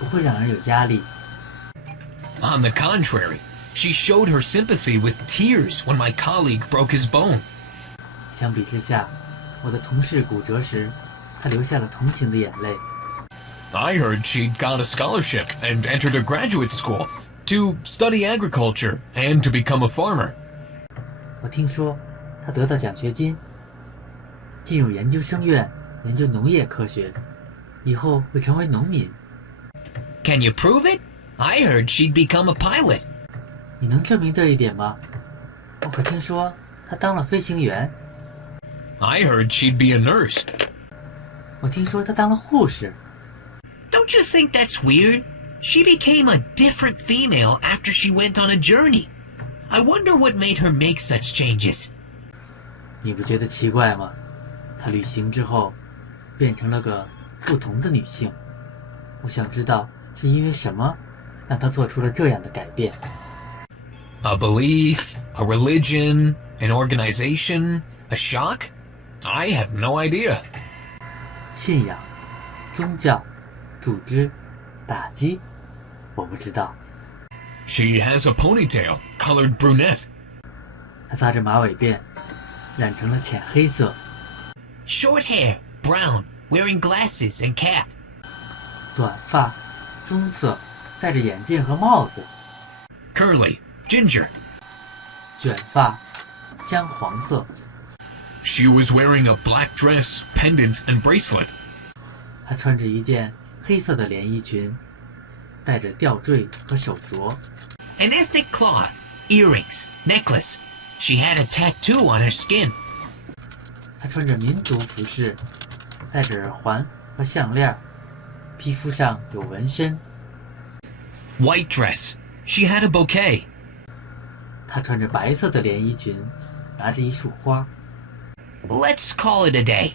不会让人有压力。 On the contrary, she showed her sympathy with tears when my colleague broke his bone. 相比之下，我的同事骨折时，她流下了同情的眼泪。 I heard she'd got a scholarship and entered a graduate school to study agriculture and to become a farmer. 我听说她得到奖学金，进入研究生院研究农业科学，以后会成为农民。 Can you prove it? I heard she'd become a pilot. 你能证明这一点吗？我可听说她当了飞行员。I heard she'd be a nurse. 我听说她当了护士。Don't you think that's weird? She became a different female after she went on a journey. I wonder what made her make such changes. 你不觉得奇怪吗？她旅行之后变成了个不同的女性。我想知道是因为什么让她做出了这样的改变。A belief, a religion, an organization, a shock? I have no idea. 信仰、宗教、组织、打击，我不知道。She has a ponytail, colored brunette. 她扎着马尾辫，染成了浅黑色。Short hair, brown, wearing glasses and cap. 短发，棕色，戴着眼镜和帽子。Curly, ginger. 卷发，姜黄色。She was wearing a black dress, pendant, and bracelet. 她穿着一件黑色的连衣裙，戴着吊坠和手镯。An ethnic cloth, earrings, necklace. She had a tattoo on her skin. 她穿着民族服饰，戴着耳环和项链，皮肤上有纹身。White dress. She had a bouquet. 她穿着白色的连衣裙，拿着一束花。Let's call it a day.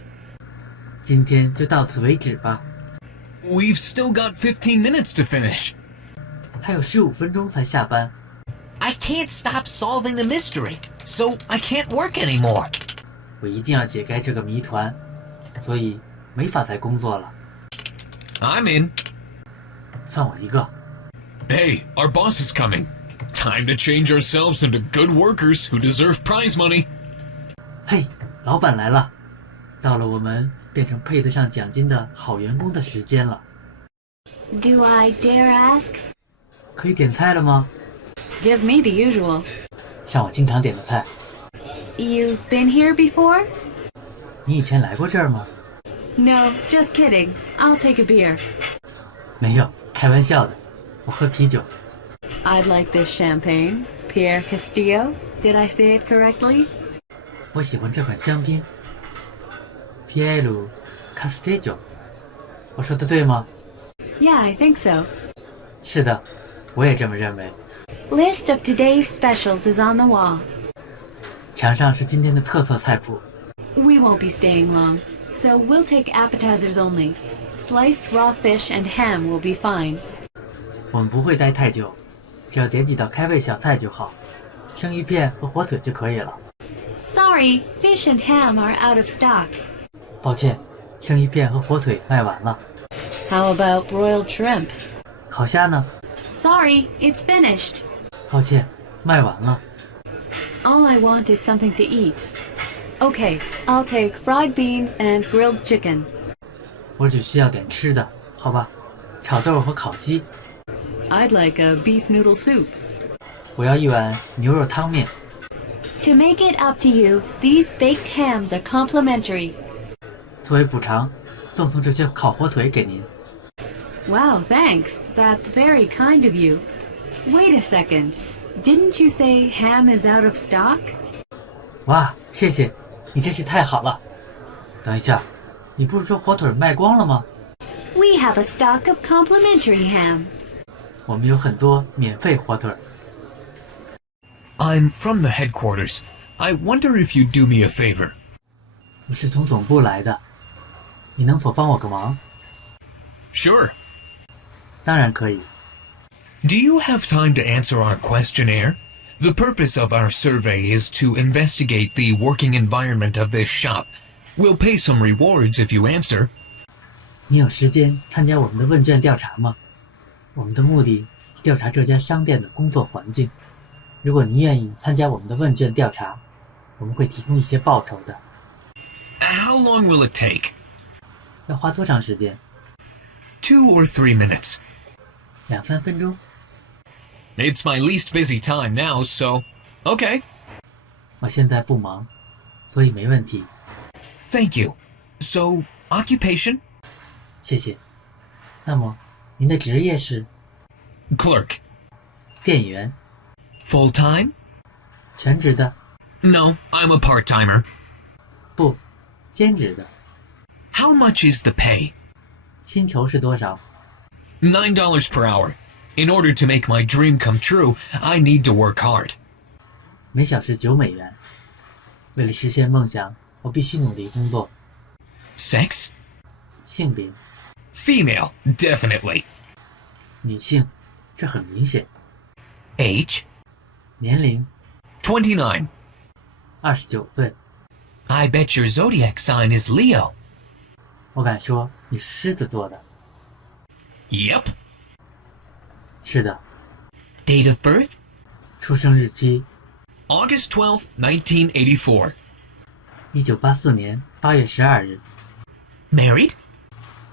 今天就到此为止吧， We've still got 15 minutes to finish. 还有15分钟才下班。I can't stop solving the mystery, so I can't work anymore. 我一定要解开这个谜团，所以没法再工作了。 I'm in. 算我一个。 Hey, our boss is coming. Time to change ourselves into good workers who deserve prize money. 嘿，老板来了，到了我们变成配得上奖金的好员工的时间了。 Do I dare ask? 可以点菜了吗？ Give me the usual. 像我经常点的菜。 You've been here before? 你以前来过这儿吗？ No, just kidding. I'll take a beer. 没有，开玩笑的。我喝啤酒。 I'd like this champagne. Pierre Castillo. Did I say it correctly? 我喜欢这款香槟。Piero Castillo。我说的对吗？ Yeah, I think so. 是的，我也这么认为。 List of today's specials is on the wall. 墙上是今天的特色菜谱。 We won't be staying long, so we'll take appetizers only. Sliced raw fish and ham will be fine. 我们不会待太久，只要点几道开胃小菜就好，生鱼片和火腿就可以了。 Sorry, fish and ham are out of stock. 抱歉，生鱼片和火腿卖完了。 How about broiled shrimp? 烤虾呢？ Sorry, it's finished. 抱歉，卖完了。 All I want is something to eat. Okay, I'll take fried beans and grilled chicken. 我只需要点吃的，好吧？炒豆和烤鸡。 I'd like a beef noodle soup. 我要一碗牛肉汤面。 To make it up to you, these baked hams are complimentary. 作为补偿，赠送这些烤火腿给您。 Wow, thanks. That's very kind of you. Wait a second. Didn't you say ham is out of stock? 哇，谢谢，你真是太好了。等一下，你不是说火腿卖光了吗？ We have a stock of complimentary ham. 我们有很多免费火腿。 I'm from the headquarters. I wonder if you'd do me a favor. 我是从总部来的，你能否帮我个忙？ Sure. 当然可以。 Do you have time to answer our questionnaire? The purpose of our survey is to investigate the working environment of this shop. We'll pay some rewards if you answer. 你有时间参加我们的问卷调查吗？我们的目的是调查这家商店的工作环境。如果你愿意参加我们的问卷调查，我们会提供一些报酬的。 How long will it take? 要花多长时间2 or 3 minutes. ？2-3分钟。 It's my least busy time now, so okay. 我现在不忙，所以没问题。 Thank you. So, occupation? 谢谢。那么，您的职业是？ Clerk. 店员。Full time? 全职的， No, I'm a part-timer. 不，兼职的。 How much is the pay? 薪酬是多少？ $9 per hour. In order to make my dream come true, I need to work hard. 每小时$9。为了实现梦想，我必须努力工作。 Sex? 性别， Female, definitely. 女性，这很明显。 Age? 年龄， 29. 29岁。 I bet your zodiac sign is Leo. 我敢说你是狮子座的。 Yep. 是的， Date of birth? 出生日期 August 12th, 1984. 1984年8月12日。 Married?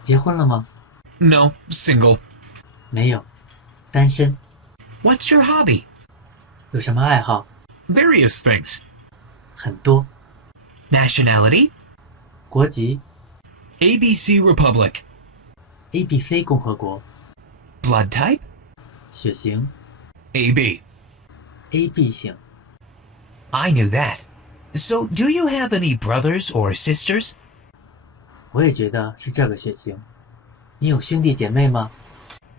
结婚了吗？ No, single. 没有，单身。 What's your hobby? 有什么爱好？ Various things. 很多。 Nationality? 国籍 ABC Republic. ABC 共和国。 Blood type? 血型 AB. AB 型。 I knew that. So, do you have any brothers or sisters? 我也觉得是这个血型。你有兄弟姐妹吗？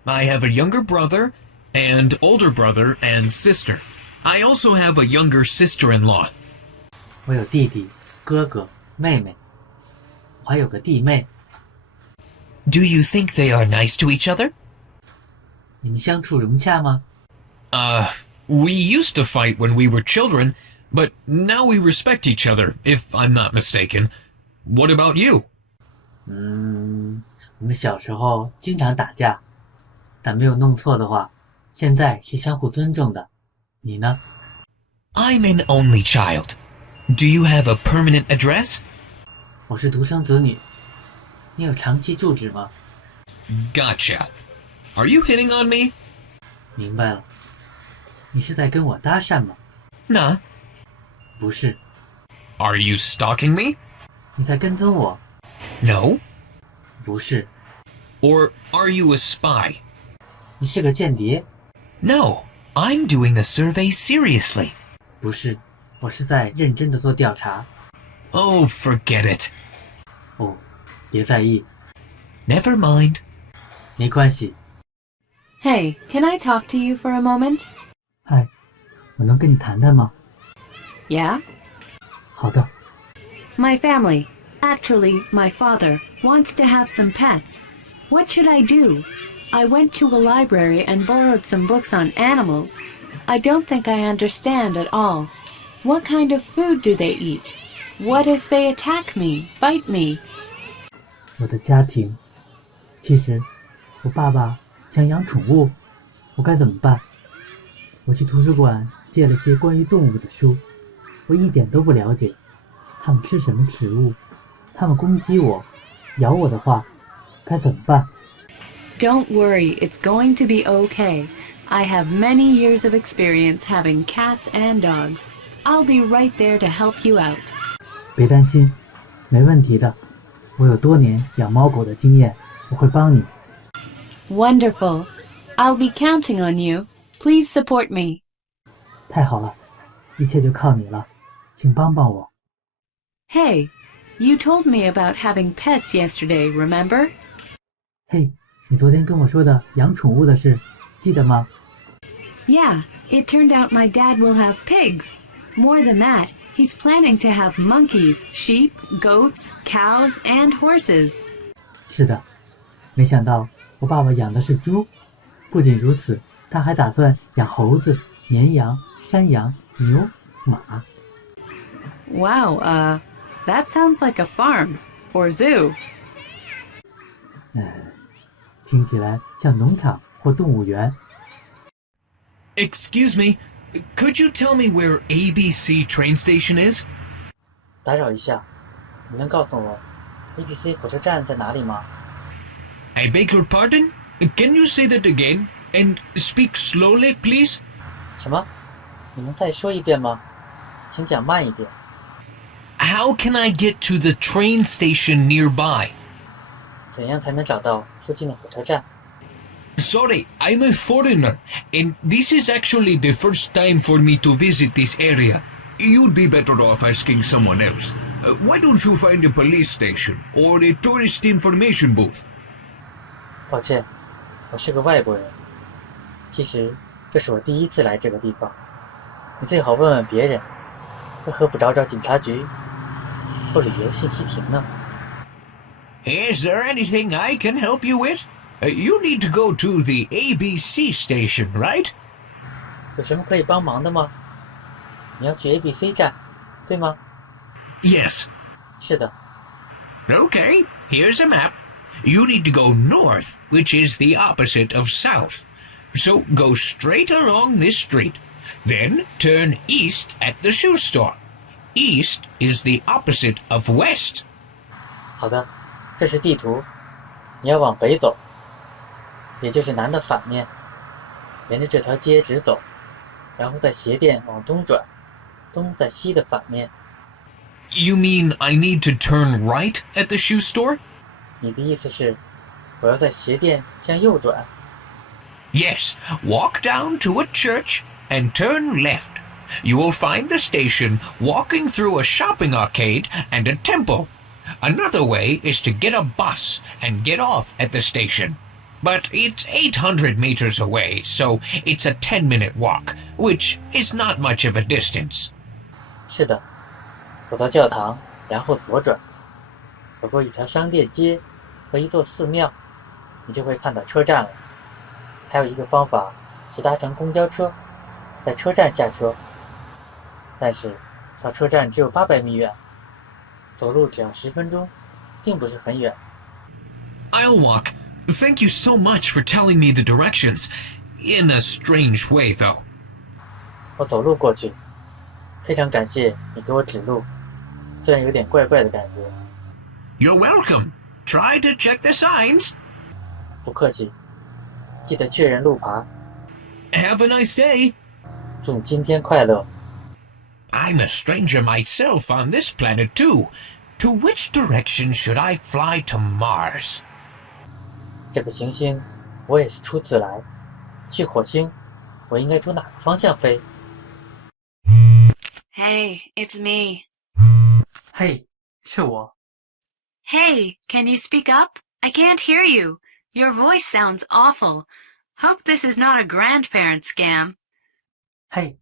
I have a younger brother and older brother and sister. I also have a younger sister-in-law. 我有弟弟、哥哥、妹妹，我还有个弟妹。 Do you think they are nice to each other? 你们相处融洽吗？ We used to fight when we were children, but now we respect each other, if I'm not mistaken. What about you? 我们小时候经常打架，但没有弄错的话，现在是相互尊重的。你呢？ I'm an only child. Do you have a permanent address? 我是独生子女。你有长期住址吗？ Gotcha. Are you hitting on me? 明白了。你是在跟我搭讪吗？ Nah. 不是， Are you stalking me? 你在跟踪我？ No. 不是， Or are you a spy? 你是个间谍？ No. I'm doing the survey seriously. 不是，我是在认真的做调查。 Oh, forget it. 哦，别在意， Never mind. 没关系。 Hey, can I talk to you for a moment? 嗨，我能跟你谈谈吗？ Yeah? 好的， My family, actually my father, wants to have some pets. What should I do? I went to a library and borrowed some books on animals. I don't think I understand at all. What kind of food do they eat? What if they attack me, bite me? 我的家庭，其实我爸爸想养宠物，我该怎么办？我去图书馆借了些关于动物的书，我一点都不了解，它们吃什么食物，它们攻击我，咬我的话，该怎么办？ Don't worry, it's going to be okay. I have many years of experience having cats and dogs. I'll be right there to help you out. 别担心，没问题的，我有多年养猫狗的经验，我会帮你。 Wonderful. I'll be counting on you. Please support me. 太好了，一切就靠你了，请帮帮我。 Hey, you told me about having pets yesterday, remember? 嘿，你昨天跟我说的养宠物的事，记得吗？ Yeah, it turned out my dad will have pigs. More than that, he's planning to have monkeys, sheep, goats, cows, and horses. 是的，没想到我爸爸养的是猪。不仅如此，他还打算养猴子、绵羊、山羊、牛、马。 Wow, that sounds like a farm or zoo. 听起来像农场或动物园。 Excuse me, could you tell me where ABC train station is? 打扰一下，你能告诉我 ABC 火车站在哪里吗？ I beg your pardon? Can you say that again? And speak slowly, please? 什么？你能再说一遍吗？请讲慢一点。 How can I get to the train station nearby? 怎样才能找到附近的火车站？ Sorry, I'm a foreigner, and this is actually the first time for me to visit this area. You'd be better off asking someone else. Why don't you find a police station or a tourist information booth? 抱歉，我是个外国人。其实这是我第一次来这个地方。你最好问问别人，为何不找找警察局或旅游信息亭呢？ Is there anything I can help you with? You need to go to the ABC station, right? 有什么可以帮忙的吗？你要去 ABC 站，对吗？ Yes. 是的。 Okay, here's a map. You need to go north, which is the opposite of south. So go straight along this street. Then turn east at the shoe store. East is the opposite of west. 好的，这是地图，你要往北走，也就是南的反面，沿着这条街直走，然后在鞋店往东转，东在西的反面。 You mean I need to turn right at the shoe store? 你的意思是，我要在鞋店向右转？ Yes, walk down to a church and turn left. You will find the station walking through a shopping arcade and a temple. Another way is to get a bus and get off at the station. But it's 800 meters away, so it's a 10-minute walk, which is not much of a distance. 是的，走到教堂，然后左转，走过一条商店街和一座寺庙，你就会看到车站了。还有一个方法是搭乘公交车，在车站下车，但是到车站只有800米远，走路只要10分钟，并不是很远。 I'll walk. Thank you so much for telling me the directions. In a strange way, though. 我走路过去，非常感谢你给我指路，虽然有点怪怪的感觉。 You're welcome. Try to check the signs. 不客气，记得确认路牌。 Have a nice day. 祝你今天快乐。 I'm a stranger myself on this planet, too. To which direction should I fly to Mars? 这个行星我也是初次来，去火星，我应该朝哪个方向飞？ Hey, it's me. 嘿，是我。 Hey, can you speak up? I can't hear you. Your voice sounds awful. Hope this is not a grandparent scam. 嘿，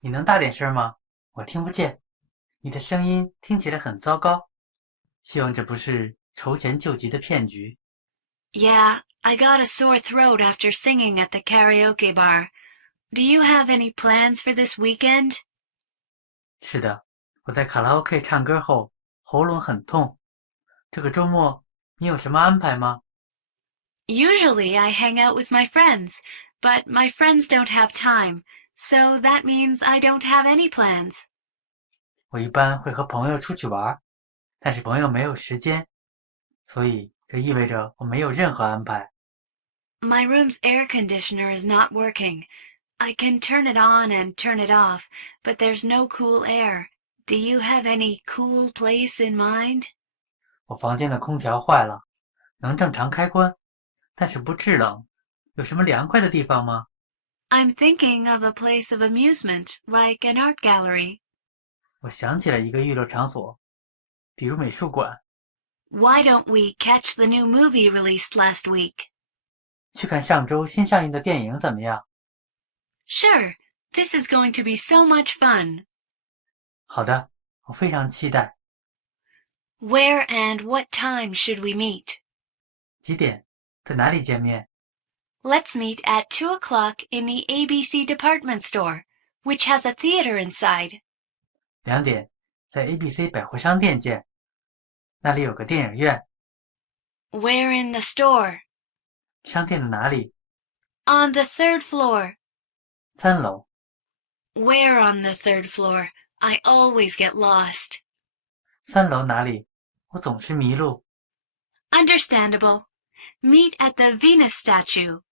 你能大点声吗？我听不见。你的声音听起来很糟糕。希望这不是筹钱救急的骗局。 Yeah, I got a sore throat after singing at the karaoke bar. Do you have any plans for this weekend? 是的，我在卡拉 OK 唱歌后喉咙很痛。这个周末你有什么安排吗？ Usually I hang out with my friends, but my friends don't have time, so that means I don't have any plans. 我一般会和朋友出去玩，但是朋友没有时间，所以这意味着我没有任何安排。 My room's air conditioner is not working. I can turn it on and turn it off, but there's no cool air. Do you have any cool place in mind? 我房间的空调坏了，能正常开关，但是不制冷。有什么凉快的地方吗？ I'm thinking of a place of amusement, like an art gallery. 我想起了一个娱乐场所，比如美术馆。 Why don't we catch the new movie released last week? 去看上周新上映的电影怎么样？ Sure, this is going to be so much fun. 好的，我非常期待。 Where and what time should we meet? 几点？在哪里见面？ Let's meet at 2 o'clock in the ABC department store, which has a theater inside. 2点，在 ABC 百货商店见，那里有个电影院。 Where in the store? 商店的哪里On the 3rd floor. ？3楼。 Where on the 3rd floor? I always get lost. 3楼哪里？我总是迷路。 Understandable. Meet at the Venus statue.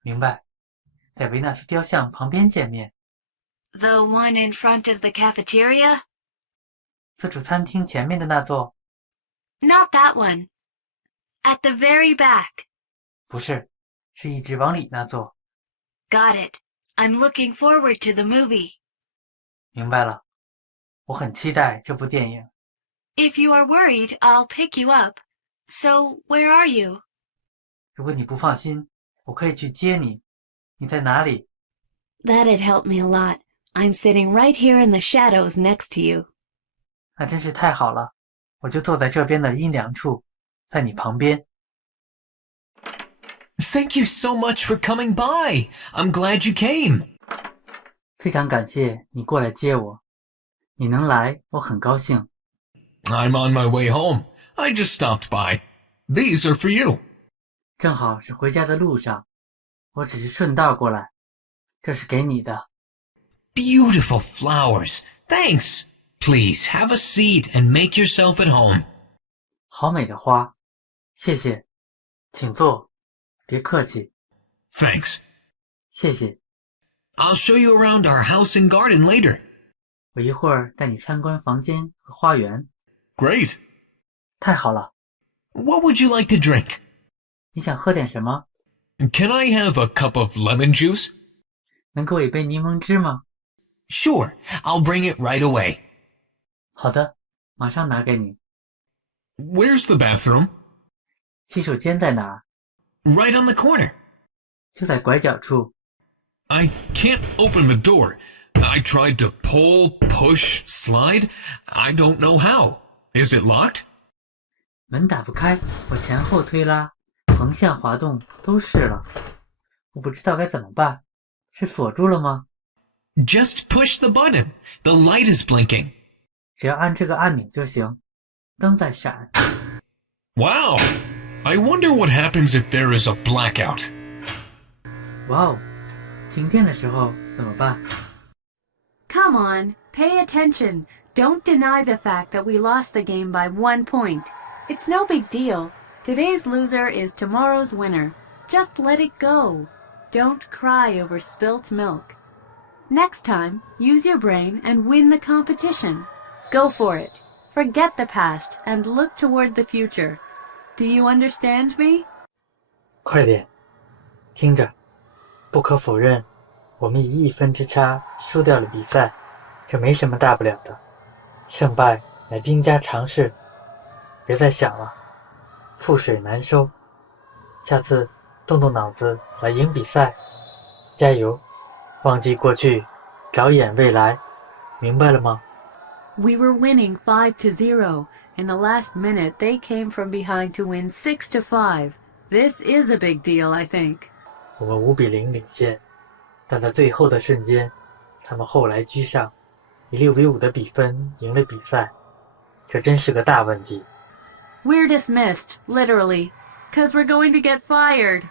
明白，在维纳斯雕像旁边见面。 The one in front of the cafeteria? 自助餐厅前面的那座？ Not that one. At the very back. 不是，是一直往里那座。Got it. I'm looking forward to the movie. 明白了，我很期待这部电影。If you are worried, I'll pick you up. So, where are you? 如果你不放心，我可以去接你。你在哪里？ That'd help me a lot. I'm sitting right here in the shadows next to you. 那真是太好了，我就坐在这边的阴凉处，在你旁边。Thank you so much for coming by. I'm glad you came. 非常感谢你过来接我，你能来，我很高兴。I'm on my way home. I just stopped by. These are for you. 正好是回家的路上，我只是顺道过来，这是给你的。Beautiful flowers. Thanks. Please have a seat and make yourself at home. 好美的花，谢谢，请坐，别客气， Thanks. 谢谢。 I'll show you around our house and garden later. 我一会儿带你参观房间和花园。 Great. 太好了， What would you like to drink? 你想喝点什么？ Can I have a cup of lemon juice? 能给我一杯柠檬汁吗？ Sure, I'll bring it right away. 好的，马上拿给你。 Where's the bathroom? 洗手间在哪儿？ Right on the corner. 就在拐角处。 I can't open the door. I tried to pull, push, slide. I don't know how. Is it locked? 门打不开，我前后推拉，横向滑动都试了，我不知道该怎么办。是锁住了吗？ Just push the button. The light is blinking. 只要按这个按钮就行，灯在闪。 Wow. I wonder what happens if there is a blackout. 哇哦，停电的时候怎么办？ Come on, pay attention. Don't deny the fact that we lost the game by 1 point. It's no big deal. Today's loser is tomorrow's winner. Just let it go. Don't cry over spilt milk. Next time, use your brain and win the competition. Go for it. Forget the past and look toward the future. Do you understand me? 快点，听着，不可否认，我们以1分之差输掉了比赛，这没什么大不了的，胜败乃兵家常事，别再想了，覆水难收，下次动动脑子来赢比赛，加油，忘记过去，着眼未来，明白了吗？ We were winning 5-0. In the last minute, they came from behind to win 6-5. This is a big deal, I think. 我们5-0领先，但在最后的瞬间，他们后来居上，以6-5的比分赢了比赛，这真是个大问题。 We're dismissed, literally, 'cause we're going to get fired.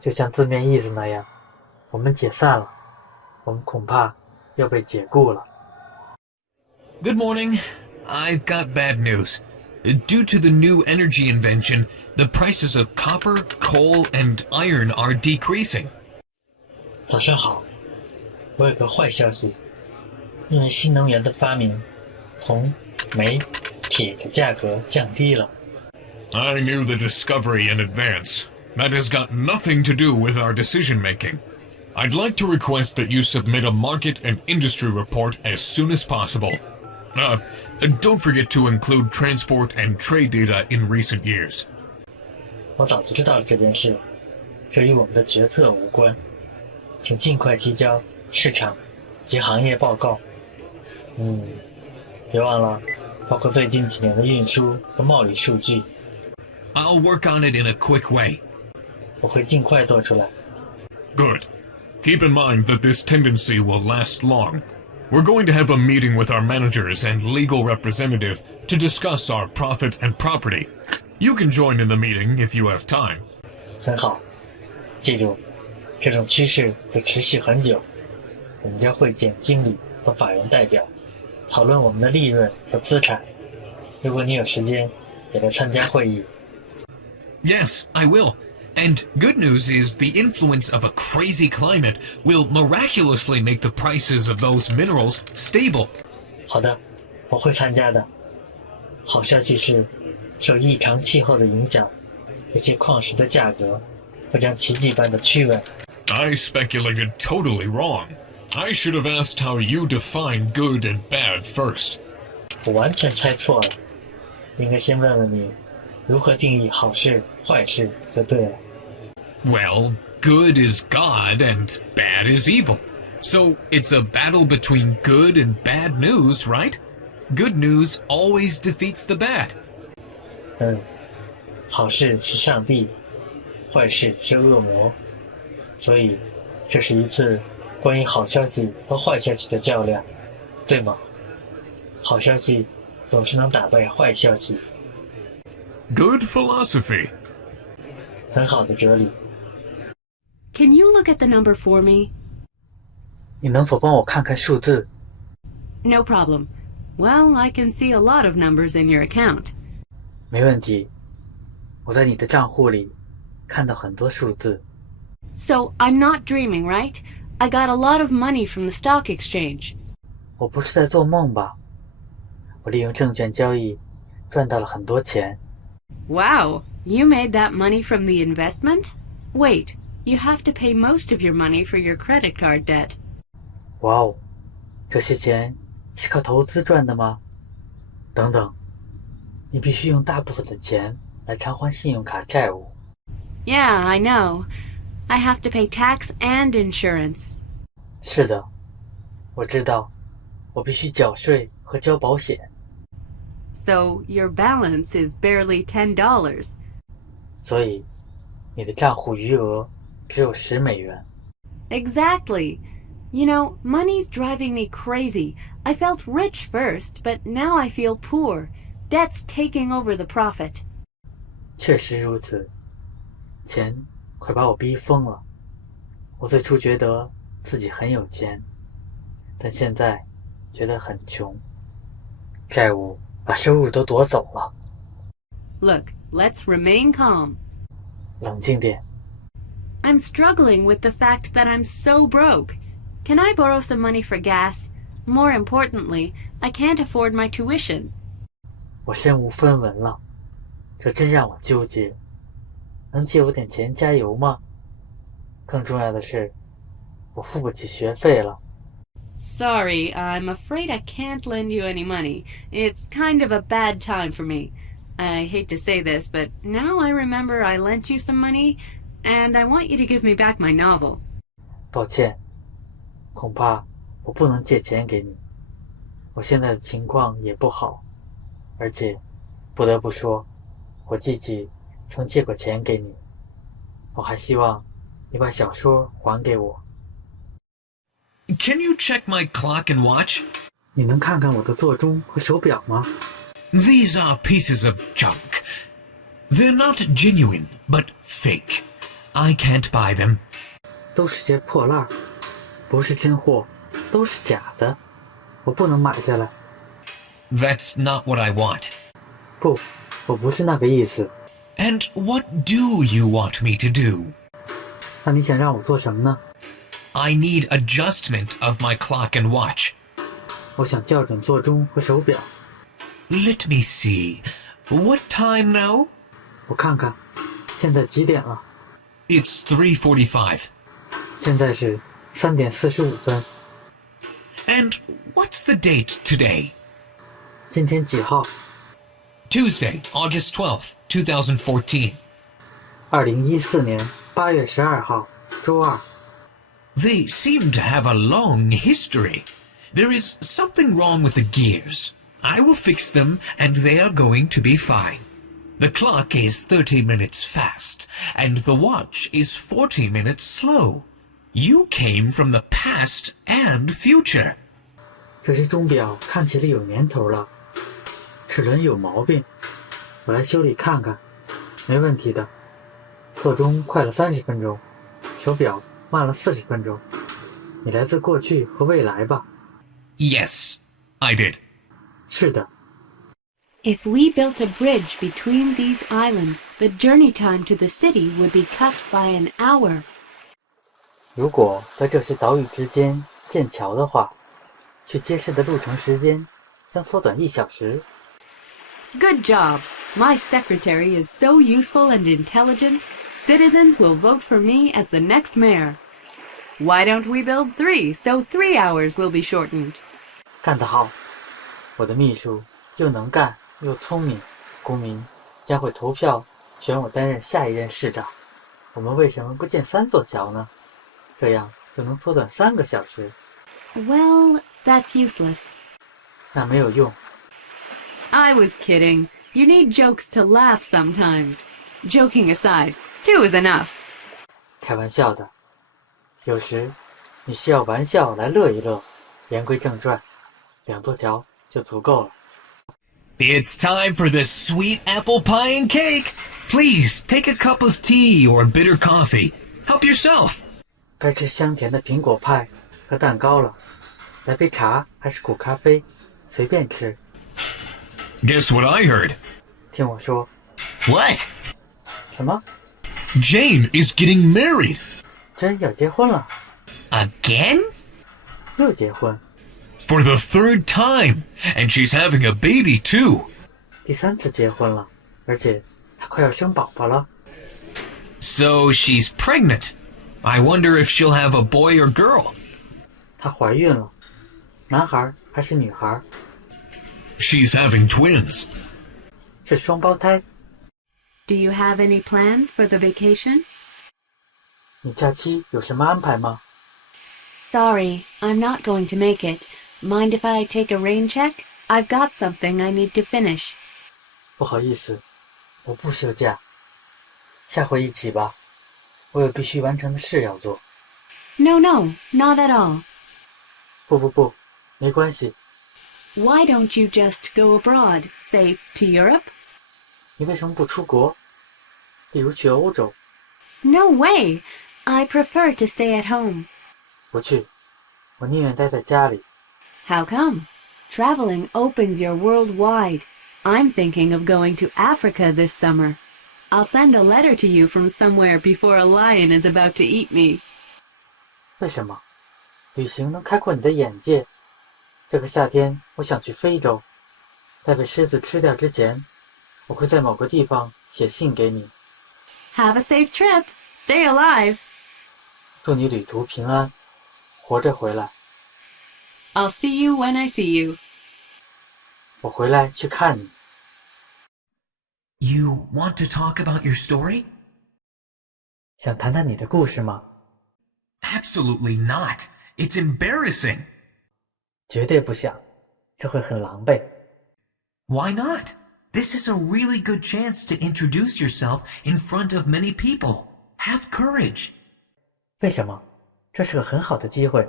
就像字面意思那样，我们解散了，我们恐怕要被解雇了。 Good morning. I've got bad news. Due to the new energy invention, the prices of copper, coal, and iron are decreasing. 早上好，我有个坏消息，因为新能源的发明，铜、煤、铁的价格降低了。 I knew the discovery in advance. That has got nothing to do with our decision making. I'd like to request that you submit a market and industry report as soon as possible. Don't forget to include transport and trade data in recent years. 我早就知道了这件事，这与我们的决策无关，请尽快提交市场及行业报告。别忘了，包括最近几年的运输和贸易数据。 I'll work on it in a quick way. 我会尽快做出来。 Good. Keep in mind that this tendency will last long. We're going to have a meeting with our managers and legal representative to discuss our profit and property. You can join in the meeting if you have time. 很好，记住，这种趋势会持续很久。我们将会见经理和法人代表，讨论我们的利润和资产。如果你有时间，也来参加会议。 Yes, I will. And good news is the influence of a crazy climate will miraculously make the prices of those minerals stable. 好的，我会参加的。好消息是，受异常气候的影响，这些矿石的价格不将奇迹般的趣味。I speculated totally wrong. I should have asked how you define good and bad first. 我完全猜错了，应该先问问你如何定义好事、坏事就对了。Well, good is God and bad is evil. So it's a battle between good and bad news, right? Good news always defeats the bad. 好事是上帝，坏事是恶魔，所以这是一次关于好消息和坏消息的较量，对吗？好消息总是能打败坏消息。Good philosophy. 很好的哲理。Can you look at the number for me? 你能否帮我看看数字？ No problem. Well, I can see a lot of numbers in your account. 没问题，我在你的账户里看到很多数字。So I'm not dreaming, right? I got a lot of money from the stock exchange. 我不是在做梦吧？我利用证券交易赚到了很多钱。Wow, you made that money from the investment? Wait, you have to pay most of your money for your credit card debt. 哇哦，这些钱是靠投资赚的吗？等等，你必须用大部分的钱来偿还信用卡债务。Yeah, I know. I have to pay tax and insurance. 是的，我知道，我必须缴税和交保险。So your balance is barely $10. 所以，你的账户余额只有$10。Exactly. You know, money's driving me crazy. I felt rich first, but now I feel poor. Debt's taking over the profit. 确实如此，钱快把我逼疯了。我最初觉得自己很有钱，但现在觉得很穷。债务把收入都夺走了。Look, let's remain calm. 冷静点， I'm struggling with the fact that I'm so broke. Can I borrow some money for gas? More importantly, I can't afford my tuition. 我身无分文了，这真让我纠结。能借我点钱加油吗？更重要的是，我付不起学费了。Sorry, I'm afraid I can't lend you any money. It's kind of a bad time for me. I hate to say this, but now I remember I lent you some money, and I want you to give me back my novel. 抱歉，恐怕我不能借钱给你。我现在的情况也不好，而且不得不说，我自己曾借过钱给你。我还希望你把小说还给我。Can you check my clock and watch? 你能看看我的座钟和手表吗？ These are pieces of junk. They're not genuine, but fake. I can't buy them. 都是些破烂，不是真货，都是假的。我不能买下来。That's not what I want. 不，我不是那个意思。 And what do you want me to do? 那你想让我做什么呢？ I need adjustment of my clock and watch. 我想校准座钟和手表。 Let me see. What time now? 我看看，现在几点了？ It's 3:45. 现在是3点45分。 And what's the date today? 今天几号？ Tuesday, August 12th, 2014. 2014年8月12号，周二。 They seem to have a long history. There is something wrong with the gears. I will fix them and they are going to be fine. The clock is 30 minutes fast and the watch is 40 minutes slow. You came from the past and future. 这只钟表看起来有年头了，齿轮有毛病，我来修理看看。没问题的。座钟快了30分钟，手表慢了40分钟。你来自过去和未来吧？ Yes, I did. 是的。 If we built a bridge between these islands, the journey time to the city would be cut by an hour. 如果在这些岛屿之间建桥的话，去街市的路程时间将缩短1小时。 Good job! My secretary is so useful and intelligent. Citizens will vote for me as the next mayor. Why don't we build 3 so 3 hours will be shortened? 干得好，我的秘书又能干又聪明，公民将会投票选我担任下一任市长。我们为什么不建3座桥呢？这样就能缩短3个小时。Well, that's useless. 那没有用。I was kidding. You need jokes to laugh sometimes. Joking aside, 2 is enough. 开玩笑的，有时你需要玩笑来乐一乐。言归正传，2座桥就足够了。It's time for the sweet apple pie and cake. Please take a cup of tea or bitter coffee. Help yourself. 该吃香甜的苹果派和蛋糕了。来杯茶还是苦咖啡，随便吃。Guess what I heard? 听我说。 What? 什么？ Jane is getting married. 真要结婚了？ Again? 又结婚？ For the 3rd time. And she's having a baby too. 第3次结婚了，而且她快要生宝宝了。 So she's pregnant. I wonder if she'll have a boy or girl. 她怀孕了，男孩还是女孩？ She's having twins. 是双胞胎。 Do you have any plans for the vacation? 你假期有什么安排吗？ Sorry, I'm not going to make it. Mind if I take a rain check? I've got something I need to finish. 不好意思，我不休假。下回一起吧，我有必须完成的事要做。No, not at all. 不，没关系。 Why don't you just go abroad, say, to Europe? 你为什么不出国？例如去欧洲？ No way! I prefer to stay at home. 不去，我宁愿待在家里。 How come? Traveling opens your world wide. I'm thinking of going to Africa this summer. I'll send a letter to you from somewhere before a lion is about to eat me. 为什么？旅行能开阔你的眼界。这个夏天我想去非洲，在被狮子吃掉之前，我会在某个地方写信给你。 Have a safe trip. Stay alive. 祝你旅途平安，活着回来。 I'll see you when I see you. 我回来去看你。 You want to talk about your story? 想谈谈你的故事吗？ Absolutely not. It's embarrassing. 绝对不想，这会很狼狈。 Why not? This is a really good chance to introduce yourself in front of many people. Have courage. 为什么？这是个很好的机会，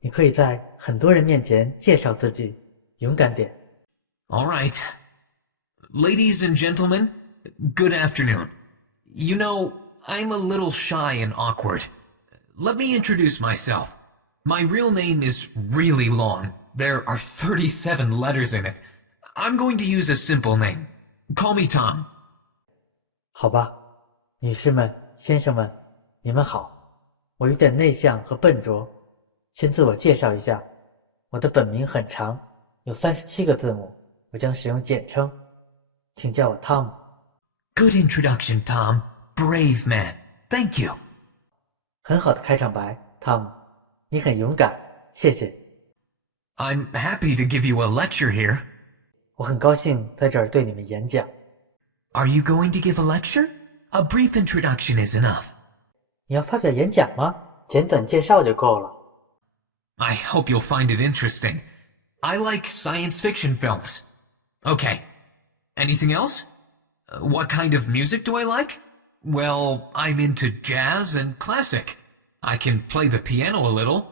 你可以在很多人面前介绍自己，勇敢点。 All right. Ladies and gentlemen, good afternoon. You know, I'm a little shy and awkward. Let me introduce myself. My real name is really long. There are 37 letters in it. I'm going to use a simple name. Call me Tom. 好吧，女士们、先生们，你们好。我有点内向和笨拙，先自我介绍一下。我的本名很长，有37个字母，我将使用简称，请叫我汤姆。 Good introduction, Tom. Brave man. Thank you. 很好的开场白，汤姆，你很勇敢，谢谢。 I'm happy to give you a lecture here. 我很高兴在这儿对你们演讲。 Are you going to give a lecture? A brief introduction is enough. 你要发表演讲吗？简短介绍就够了。 I hope you'll find it interesting. I like science fiction films. Okay. Anything else? What kind of music do I like? Well, I'm into jazz and classic. I can play the piano a little.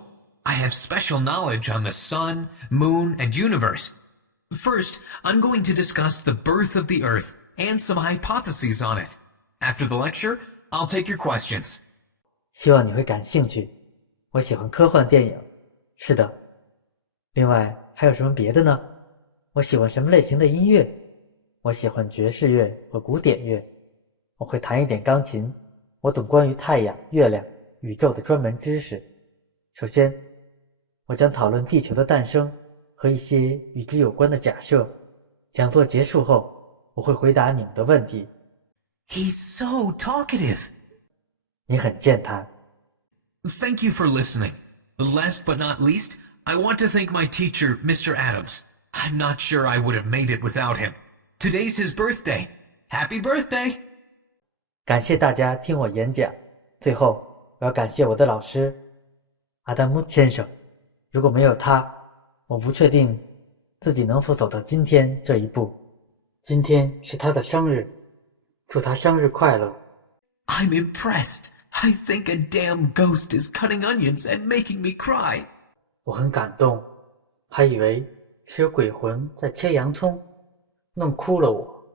I have special knowledge on the sun, moon, and universe. First, I'm going to discuss the birth of the Earth and some hypotheses on it. After the lecture, I'll take your questions. 希望你会感兴趣。我喜欢科幻电影。是的。另外还有什么别的呢？我喜欢什么类型的音乐？我喜欢爵士乐和古典乐。我会弹一点钢琴。我懂关于太阳、月亮、宇宙的专门知识。首先，我将讨论地球的诞生和一些与之有关的假设。讲座结束后，我会回答你们的问题。 He's so talkative. 你很健谈。Thank you for listening. Last but not least, I want to thank my teacher, Mr. Adams. I'm not sure I would have made it without him. Today's his birthday. Happy birthday! 感谢大家听我演讲。最后，我要感谢我的老师阿达姆先生。如果没有他，我不确定自己能否走到今天这一步。今天是他的生日，祝他生日快乐。I'm impressed. I think a damn ghost is cutting onions and making me cry. 我很感动，还以为是有鬼魂在切洋葱，弄哭了我。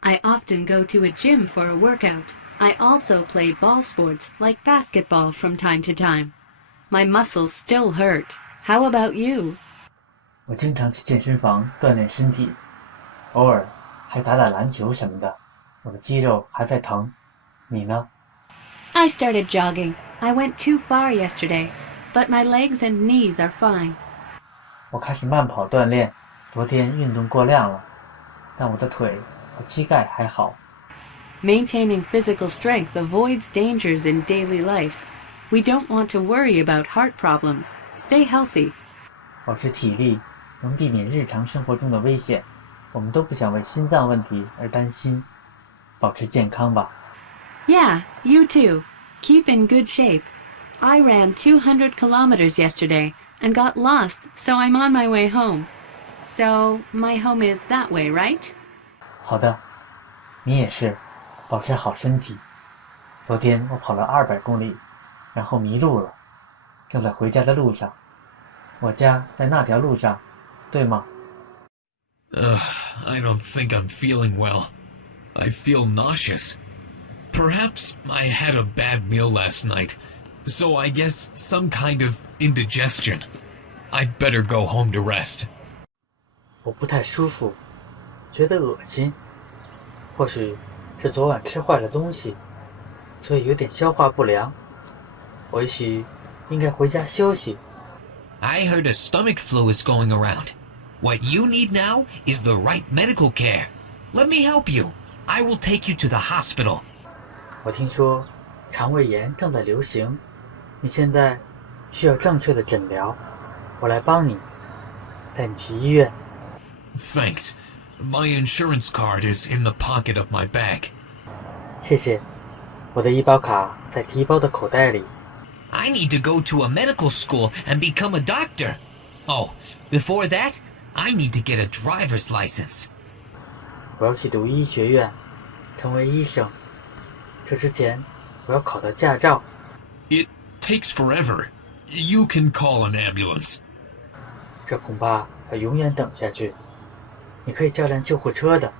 I often go to a gym for a workout. I also play ball sports like basketball from time to time. My muscles still hurt. How about you? 我经常去健身房锻炼身体，偶尔还打打篮球什么的，我的肌肉还在疼。你呢？ I started jogging. I went too far yesterday, but my legs and knees are fine. 我开始慢跑锻炼，昨天运动过量了，但我的腿和膝盖还好。Maintaining physical strength avoids dangers in daily life. We don't want to worry about heart problems. Stay healthy. 保持体力能避免日常生活中的危险，我们都不想为心脏问题而担心。保持健康吧。Yeah, you too. Keep in good shape. I ran 200 kilometers yesterday and got lost, so I'm on my way home. So, my home is that way, right? 好的，你也是，保持好身体。昨天我跑了200公里，然后迷路了，正在回家的路上。我家在那条路上，对吗？ I don't think I'm feeling well. I feel nauseous. Perhaps I had a bad meal last night, so I guess some kind of indigestion. I'd better go home to rest. 我不太舒服，觉得恶心，或许是昨晚吃坏了东西，所以有点消化不良。我也许应该回家休息。I heard a stomach flu is going around. What you need now is the right medical care. Let me help you. I will take you to the hospital. 我听说肠胃炎正在流行，你现在需要正确的诊疗，我来帮你，带你去医院。Thanks. My insurance card is in the pocket of my bag. 谢谢，我的医保卡在提包的口袋里。I need to go to a medical school and become a doctor. Oh, before that, I need to get a driver's license. 我要去读医学院，成为医生。这之前，我要考到驾照。It takes forever. You can call an ambulance. 这恐怕要永远等下去。你可以叫辆救护车的。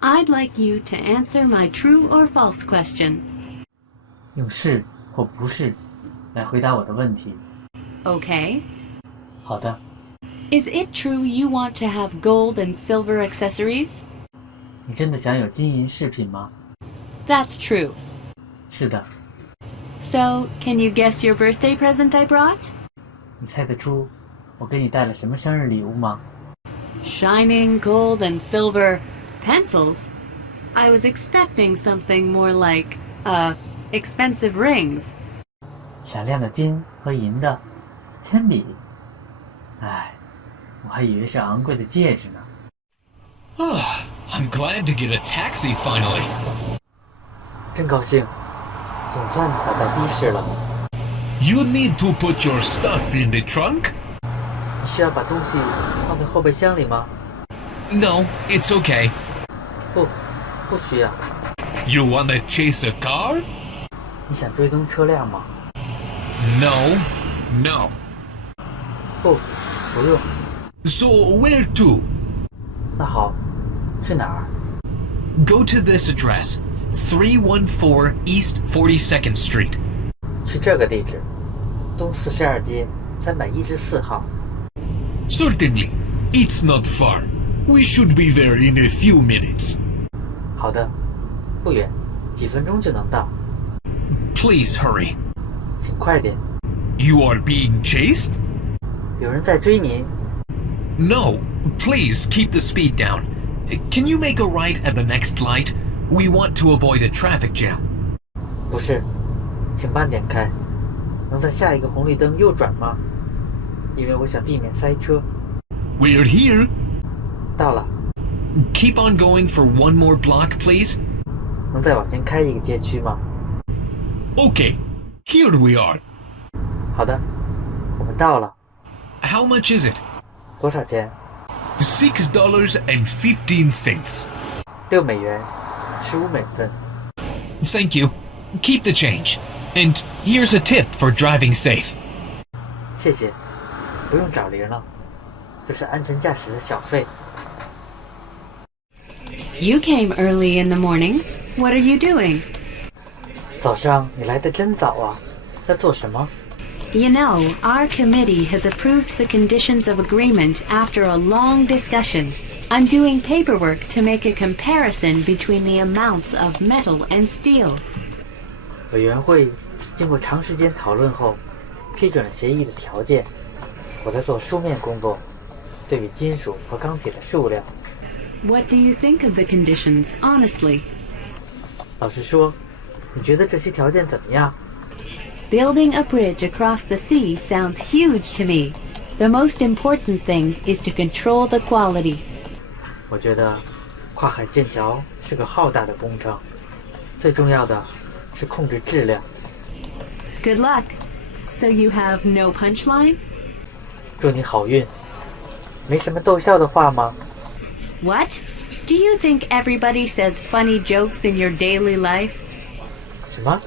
I'd like you to answer my true or false question. 用是或不是来回答我的问题。Okay. 好的。Is it true you want to have gold and silver accessories? 你真的想有金银饰品吗？ That's true. 是的。So, can you guess your birthday present I brought? 你猜得出我给你带了什么生日礼物吗？ Shining gold and silver pencils? I was expecting something more like, expensive rings. 闪亮的金和银的铅笔。唉，我还以为是昂贵的戒指呢。I'm glad to get a taxi finally. 真高兴，总算打到的士了。You need to put your stuff in the trunk? 你需要把东西放在后备箱里吗？ No, it's okay. 不，不需要。You wanna chase a car? 你想追踪车辆吗？ No. 不，不用。 So where to? 那好，是哪儿？ Go to this address, 314 East 42nd Street. 是这个地址，东42街314号。Certainly. It's not far. We should be there in a few minutes. 好的，不远，几分钟就能到。 Please hurry. 请快点， You are being chased? 有人在追你。 No. Please keep the speed down. Can you make a right at the next light? We want to avoid a traffic jam. 不是，请慢点开，能在下一个红绿灯右转吗？因为我想避免塞车。We're here. 到了， Keep on going for one more block, please. 能再往前开一个街区吗？ Okay, here we are. 好的，我们到了。 How much is it? 多少钱$6.15. ？6美元，15美分。Thank you. Keep the change. And here's a tip for driving safe. 谢谢，不用找零了，这是安全驾驶的小费。 You came early in the morning. What are you doing? 早上你来得真早啊，在做什么？ You know, our committee has approved the conditions of agreement after a long discussion. I'm doing paperwork to make a comparison between the amounts of metal and steel. 委员会经过长时间讨论后，批准了协议的条件。我在做书面工作，对比金属和钢铁的数量。 What do you think of the conditions, honestly? 老实说，你觉得这些条件怎么样？ Building a bridge across the sea sounds huge to me. The most important thing is to control the quality. 我觉得跨海建桥是个浩大的工程，最重要的是控制质量。 Good luck. So you have no punchline? 祝你好运。没什么逗笑的话吗？ What? Do you think everybody says funny jokes in your daily life? 什么？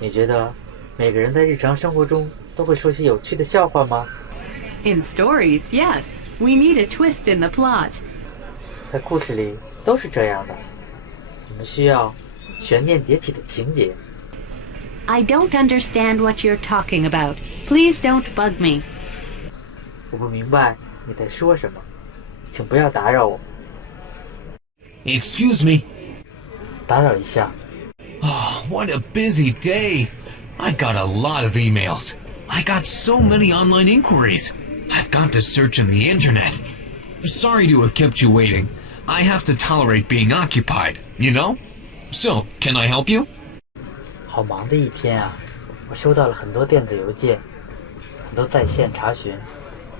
你觉得每个人在日常生活中都会说些有趣的笑话吗？ In stories, yes. We need a twist in the plot. 在故事里都是这样的，我们需要悬念迭起的情节。 I don't understand what you're talking about. Please don't bug me. 我不明白你在说什么，请不要打扰我。 Excuse me. 打扰一下， Oh, what a busy day. I got a lot of emails. I got so many online inquiries. I've got to search on the internet. Sorry to have kept you waiting. I have to tolerate being occupied, you know? So, can I help you? 好忙的一天啊！我收到了很多电子邮件，很多在线查询，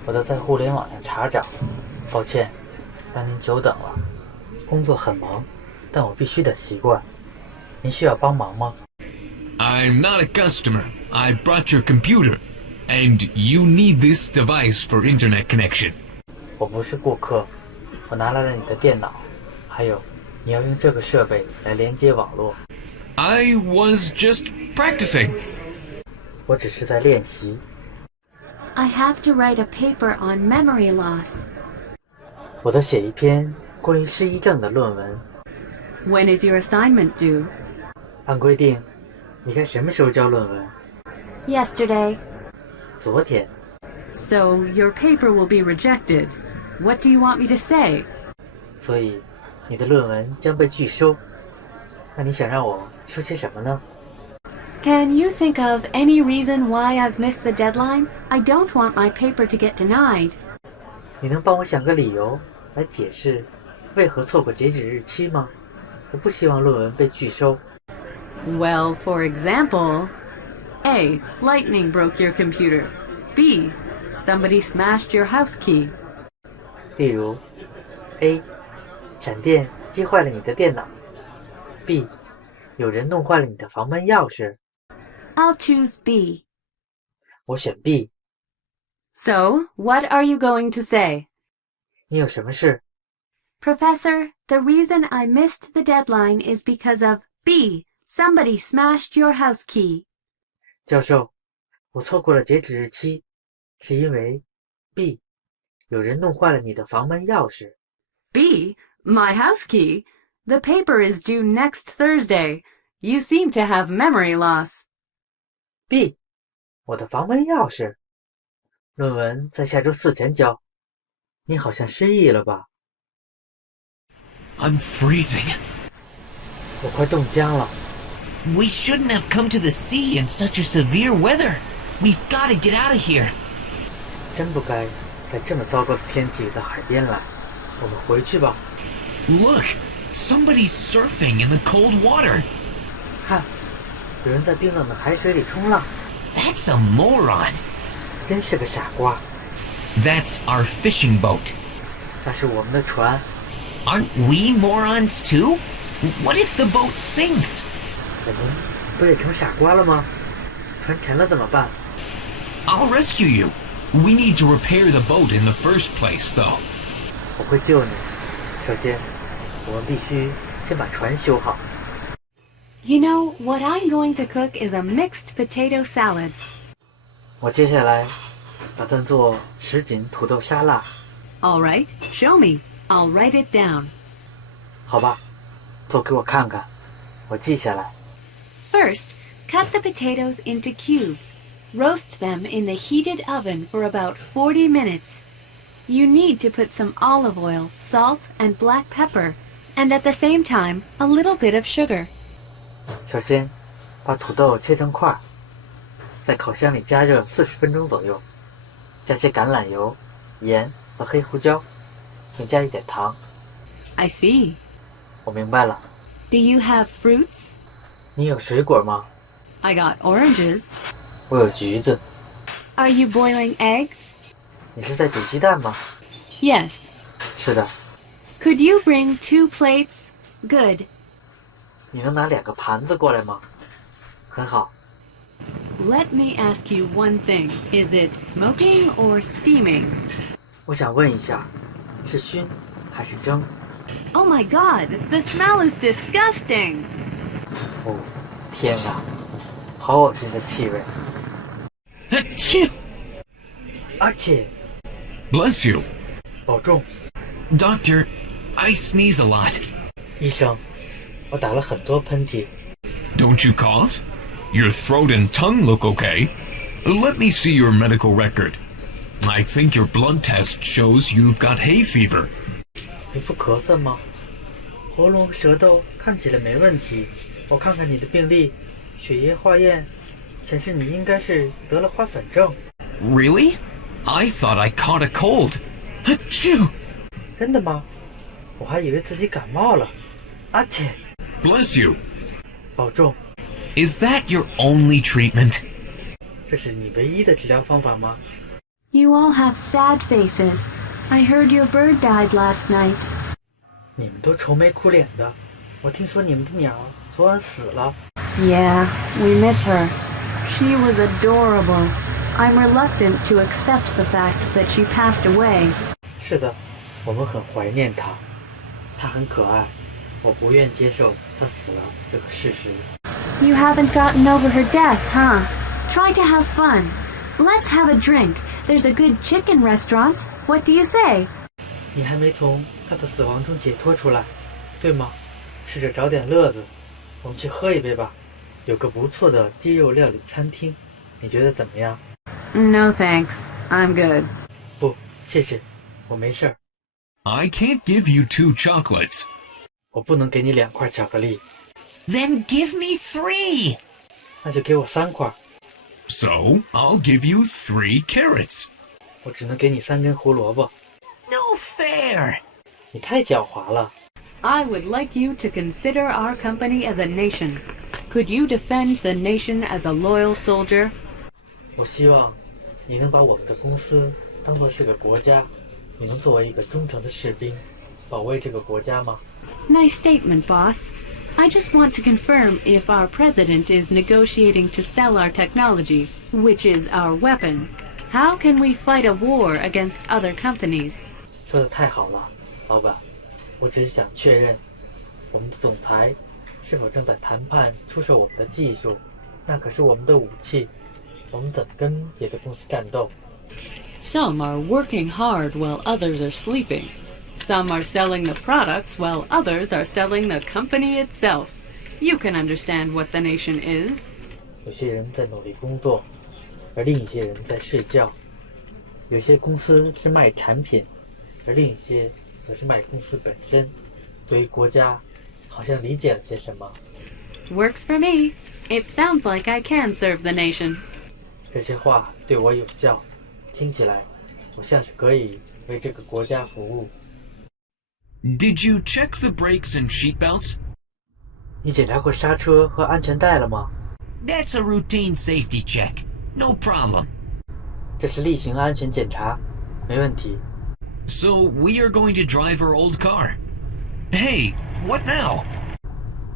我都在互联网上查找。抱歉，让您久等了。工作很忙，但我必须得习惯。您需要帮忙吗？ I'm not a customer. I brought your computer. And you need this device for internet connection. 我不是顾客，我拿来了你的电脑，还有你要用这个设备来连接网络。 I was just practicing. 我只是在练习。 I have to write a paper on memory loss. 我得写一篇关于失忆症的论文。 When is your assignment due? 按规定，你该什么时候交论文？ Yesterday. 昨天。 So your paper will be rejected. What do you want me to say? 所以，你的论文将被拒收。那你想让我说些什么呢？ Can you think of any reason why I've missed the deadline? I don't want my paper to get denied. 你能帮我想个理由来解释为何错过截止日期吗？我不希望论文被拒收。 Well, for example, A. Lightning broke your computer. B. Somebody smashed your house key. 例如 A. 闪电击坏了你的电脑。 B. 有人弄坏了你的房门钥匙。 I'll choose B. 我选 B。 So, what are you going to say? 你有什么事？ Professor, the reason I missed the deadline is because of B. Somebody smashed your house key. 教授，我错过了截止日期，是因为 B. 有人弄坏了你的房门钥匙。 B. My house key? The paper is due next Thursday. You seem to have memory loss. B. 我的房门钥匙。论文在下周4前交。你好像失忆了吧？ I'm freezing. 我快冻僵了。 We shouldn't have come to the sea in such a severe weather. We've got to get out of here. 真不该在这么糟糕的天气到海边来。我们回去吧。 Look, somebody's surfing in the cold water. 看，有人在冰冷的海水里冲浪， That's a moron. 真是个傻瓜。 That's our fishing boat. 那是我们的船， Aren't we morons too? What if the boat sinks? 我们不也成傻瓜了吗？船沉了怎么办？ I'll rescue you. We need to repair the boat in the first place, though. 我会救你。首先，我们必须先把船修好。 You know, what I'm going to cook is a mixed potato salad. 我接下来打算做什锦土豆沙拉， All right, show me. I'll write it down. 好吧？做给我看看，我记下来。 First, cut the potatoes into cubes. Roast them in the heated oven for about 40 minutes. You need to put some olive oil, salt, and black pepper, and at the same time, a little bit of sugar. 首先，把土豆切成块，在烤箱里加热40分钟左右，加些橄榄油、盐和黑胡椒，并加一点糖。 I see. 我明白了。 Do you have fruits? 你有水果吗？ I got oranges. 我有橘子。 Are you boiling eggs? 你是在煮鸡蛋吗？ Yes. 是的。 Could you bring 2 plates? Good. 你能拿2个盘子过来吗？很好。 Let me ask you one thing. Is it smoking or steaming? 我想问一下，是熏还是蒸？ Oh my god, the smell is disgusting. 哦，天啊，好恶心的气味！ Achoo! 阿切， Bless you. 保重。 Doctor, I sneeze a lot. 医生，我打了很多喷嚏。 Don't you cough? Your throat and tongue look okay. Let me see your medical record. I think your blood test shows you've got hay fever. 你不咳嗽吗？喉咙、舌头看起来没问题。我看看你的病历，血液化验显示你应该是得了花粉症。 Really? I thought I caught a cold. Achoo! 真的吗？我还以为自己感冒了。阿切， Bless you. 保重。 Is that your only treatment? 这是你唯一的治疗方法吗？ You all have sad faces. I heard your bird died last night. 你们都愁眉苦脸的。我听说你们的鸟昨晚死了。 Yeah, we miss her. She was adorable. I'm reluctant to accept the fact that she passed away. 是的，我们很怀念她。她很可爱，我不愿接受她死了这个事实。 You haven't gotten over her death, huh? Try to have fun. Let's have a drink. There's a good chicken restaurant. What do you say? 你还没从她的死亡中解脱出来，对吗？试着找点乐子，我们去喝一杯吧。有个不错的鸡肉料理餐厅，你觉得怎么样？ No thanks. I'm good. 不，谢谢，我没事儿。 I can't give you 2 chocolates. 我不能给你2块巧克力， Then give me 3. 那就给我3块。 So, I'll give you 3 carrots. 我只能给你3根胡萝卜。 No fair. 你太狡猾了。 I would like you to consider our company as a nation. Could you defend the nation as a loyal soldier? 我希望你能把我们的公司当作是个国家，你能作为一个忠诚的士兵，保卫这个国家吗？ Nice statement, boss. I just want to confirm if our president is negotiating to sell our technology, which is our weapon. How can we fight a war against other companies? 说得太好了，老板。我只是想确认，我们的总裁是否正在谈判出售我们的技术？那可是我们的武器，我们怎么跟别的公司战斗？ Some are working hard while others are sleeping. Some are selling the products while others are selling the company itself. You can understand what the nation is. 有些人在努力工作，而另一些人在睡觉。有些公司是卖产品，而另一些则是卖公司本身。对于国家，好像理解了些什么。 Works for me. It sounds like I can serve the nation. 这些话对我有效，听起来我像是可以为这个国家服务。 Did you check the brakes and seat belts? 你检查过刹车和安全带了吗？ That's a routine safety check. No problem. 这是例行安全检查，没问题。So we are going to drive our old car. Hey, what now?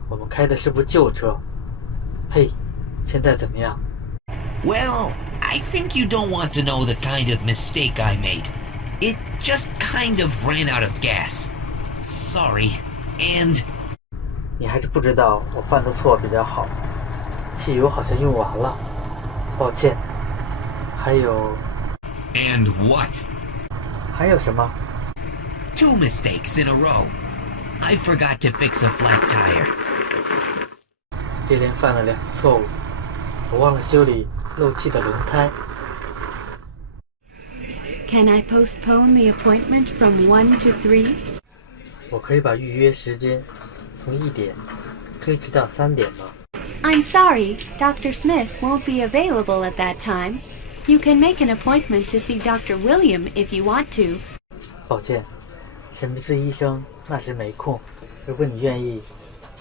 我们开的是部旧车。嘿，现在怎么样？ Well, I think you don't want to know the kind of mistake I made. It just kind of ran out of gas. Sorry. And 你还是不知道我犯的错比较好，汽油好像用完了，抱歉。还有 And what? 还有什么？ 2 mistakes in a row. I forgot to fix a flat tire. 接连犯了2个错误，我忘了修理漏气的轮胎。Can I postpone the appointment from 1 to 3? 我可以把预约时间从1点推迟到3点吗？ I'm sorry, Dr. Smith won't be available at that time. You can make an appointment to see Dr. William if you want to. 抱歉，史密斯医生那时没空。如果你愿意，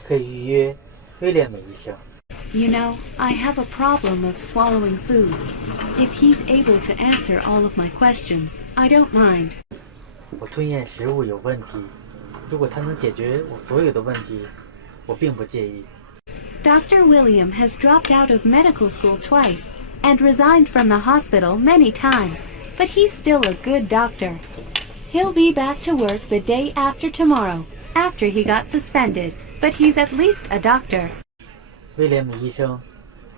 可以预约威廉美医生。You know, I have a problem of swallowing foods. If he's able to answer all of my questions, I don't mind. 我吞咽食物有问题，如果他能解决我所有的问题，我并不介意。Dr. William has dropped out of medical school twice and resigned from the hospital many times, but he's still a good doctor. He'll be back to work the day after tomorrow, after he got suspended, but he's at least a doctor. 威廉姆医生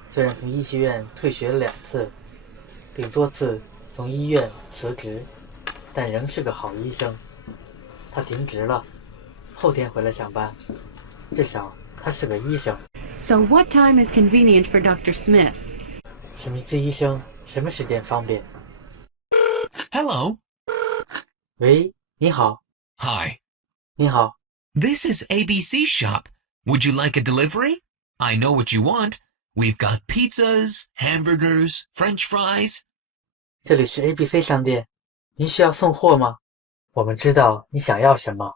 虽然从医学院退学了2次，并多次从医院辞职，但仍是个好医生。他停职了，后天回来上班，至少他是个医生。So what time is convenient for Dr. Smith? 史密斯医生什么时间方便？ Hello. 喂，你好， Hi. 你好， This is ABC Shop. Would you like a delivery? I know what you want. We've got pizzas, hamburgers, French fries. 这里是 ABC 商店，您需要送货吗？我们知道你想要什么，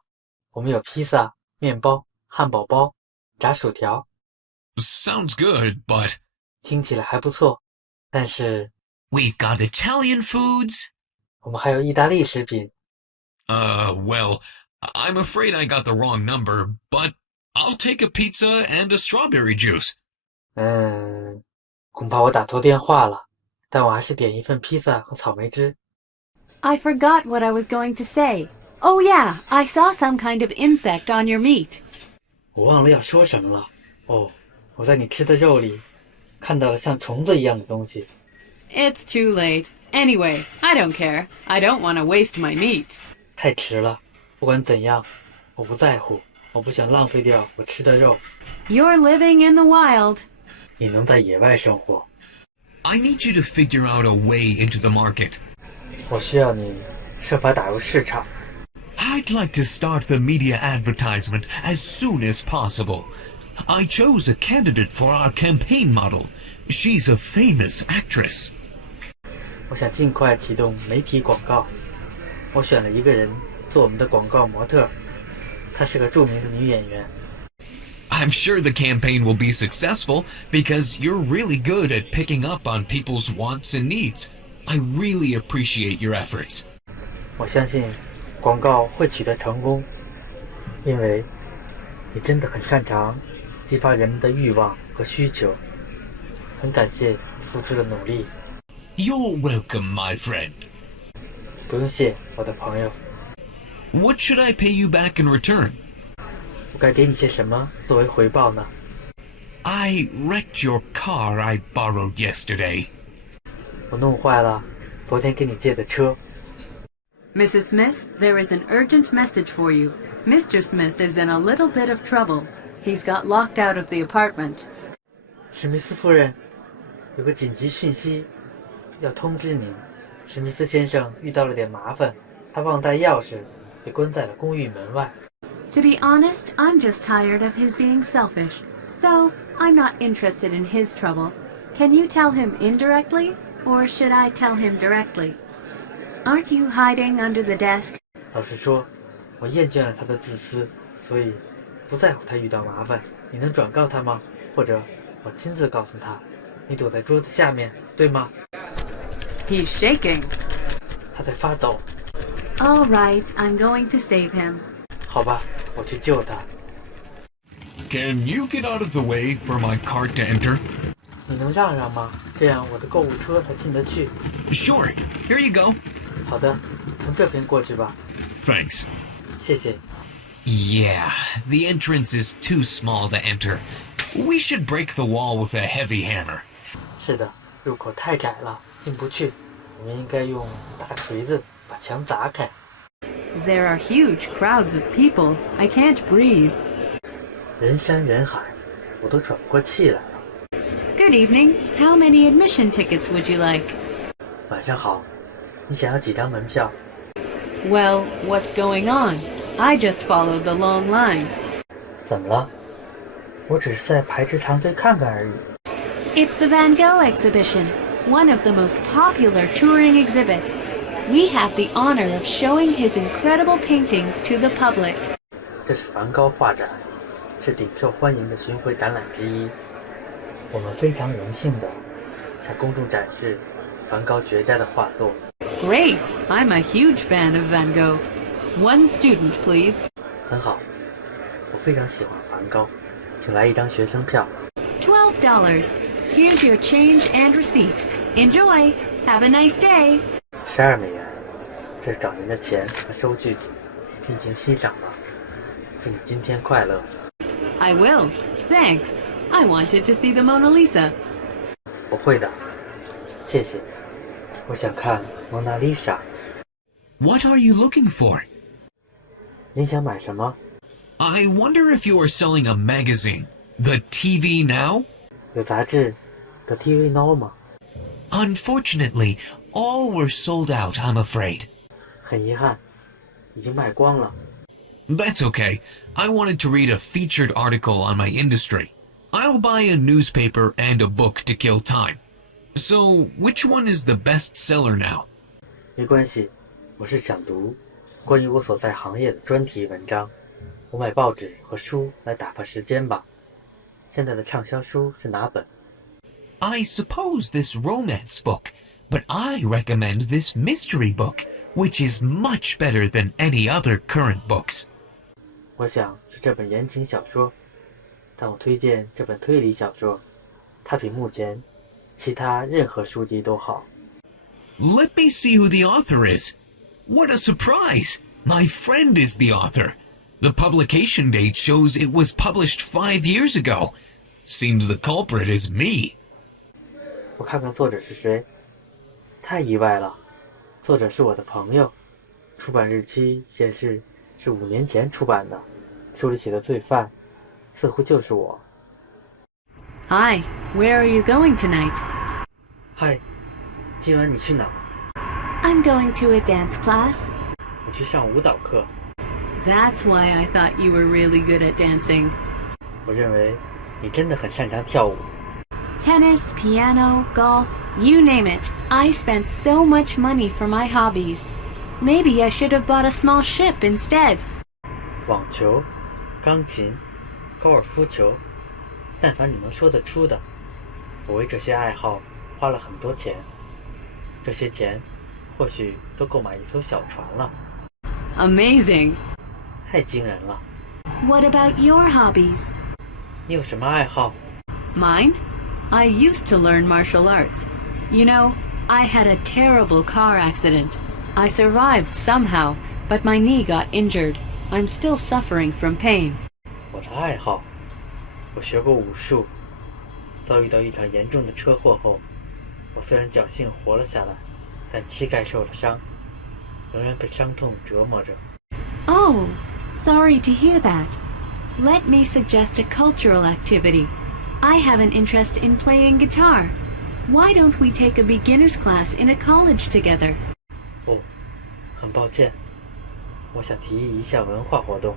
我们有披萨、面包、汉堡包、炸薯条， Sounds good, but 听起来还不错。但是 We've got Italian foods. 我们还有意大利食品。 well, I'm afraid I got the wrong number, but I'll take a pizza and a strawberry juice. 恐怕我打错电话了，但我还是点一份披萨和草莓汁。 I forgot what I was going to say. Oh yeah, I saw some kind of insect on your meat. 我忘了要说什么了。哦，我在你吃的肉里看到了像虫子一样的东西。 It's too late. Anyway, I don't care. I don't want to waste my meat. 太迟了，不管怎样，我不在乎，我不想浪费掉我吃的肉。 You're living in the wild. 你能在野外生活， I need you to figure out a way into the market. 我需要你设法打入市场。 I'd like to start the media advertisement as soon as possible. I chose a candidate for our campaign model. She's a famous actress. 我想尽快启动媒体广告。我选了一个人做我们的广告模特，她是个著名的女演员。 I'm sure the campaign will be successful because you're really good at picking up on people's wants and needs. I really appreciate your efforts. 我相信广告会取得成功，因为你真的很擅长激发人们的欲望和需求。很感谢你付出的努力。 You're welcome, my friend. 不用谢，我的朋友。 What should I pay you back in return? 我该给你些什么作为回报呢？ I wrecked your car I borrowed yesterday. 我弄坏了昨天给你借的车。 Mrs. Smith, there is an urgent message for you. Mr. Smith is in a little bit of trouble. He's got locked out of the apartment. 史密斯夫人，有个紧急讯息要通知您。史密斯先生遇到了点麻烦，他忘带钥匙，被关在了公寓门外。 To be honest, I'm just tired of his being selfish. So, I'm not interested in his trouble. Can you tell him indirectly? Or should I tell him directly? Aren't you hiding under the desk? 老实说，我厌倦了他的自私，所以不在乎他遇到麻烦。你能转告他吗？或者我亲自告诉他，你躲在桌子下面，对吗？ He's shaking. 他在发抖。All right, I'm going to save him. 好吧，我去救他。 Can you get out of the way for my cart to enter? 你能让让吗？这样我的购物车才进得去。 Sure, here you go. 好的，从这边过去吧。 Thanks. 谢谢。 Yeah, the entrance is too small to enter. We should break the wall with a heavy hammer. 是的，入口太窄了，进不去。我们应该用大锤子把墙砸开。 There are huge crowds of people. I can't breathe. 人山人海，我都喘不过气来了。 Good evening. How many admission tickets would you like? 晚上好，你想要几张门票？ Well, what's going on? I just followed the long line. 怎么了？我只是在排着长队看看而已。 It's the Van Gogh exhibition, one of the most popular touring exhibits. We have the honor of showing his incredible paintings to the public. 这是梵高画展，是顶受欢迎的巡回展览之一。我们非常荣幸地向公众展示梵高绝佳的画作。 Great! I'm a huge fan of Van Gogh. One student, please. 很好，我非常喜欢梵高，请来一张学生票。 $12. Here's your change and receipt. Enjoy. Have a nice day. 12美元，这是找您的钱和收据，尽情欣赏吧。祝你今天快乐。 I will. Thanks. I wanted to see the Mona Lisa. 我会的，谢谢。我想看蒙娜丽莎。 What are you looking for? 您想买什么？ I wonder if you are selling a magazine. The TV Now? 有杂志的 TV Now 吗？ Unfortunately, all were sold out, I'm afraid. 很遗憾，已经卖光了。 That's okay. I wanted to read a featured article on my industry. I'll buy a newspaper and a book to kill time. So, which one is the best seller now? 没关系，我是想读关于我所在行业的专题文章。我买报纸和书来打发时间吧。现在的畅销书是哪本？ I suppose this romance book, but I recommend this mystery book, which is much better than any other current books. 我想是这本言情小说，但我推荐这本推理小说，它比目前其他任何书籍都好。 Let me see who the author is. What a surprise! My friend is the author. The publication date shows it was published 5 years ago. Seems the culprit is me. 我看看作者是谁，太意外了。作者是我的朋友，出版日期显示是5年前出版的，书里写的罪犯似乎就是我。 Hi, where are you going tonight? 嗨，今晚你去哪？ I'm going to a dance class. 我去上舞蹈课。 That's why I thought you were really good at dancing. 我认为你真的很擅长跳舞。 Tennis, piano, golf, you name it. I spent so much money for my hobbies. Maybe I should have bought a small ship instead. 网球、钢琴、高尔夫球，但凡你能说得出的，我为这些爱好花了很多钱。这些钱或许都购买一艘小船了。 Amazing. 太惊人了！ What about your hobbies? 你有什么爱好？ Mine? I used to learn martial arts. You know, I had a terrible car accident. I survived somehow, but my knee got injured. I'm still suffering from pain. 我的爱好，我学过武术。遭遇到一场严重的车祸后，我虽然侥幸活了下来，但膝盖受了伤，仍然被伤痛折磨着。 Oh, sorry to hear that. Let me suggest a cultural activity. I have an interest in playing guitar. Why don't we take a beginner's class in a college together? 哦，很抱歉，我想提议一项文化活动。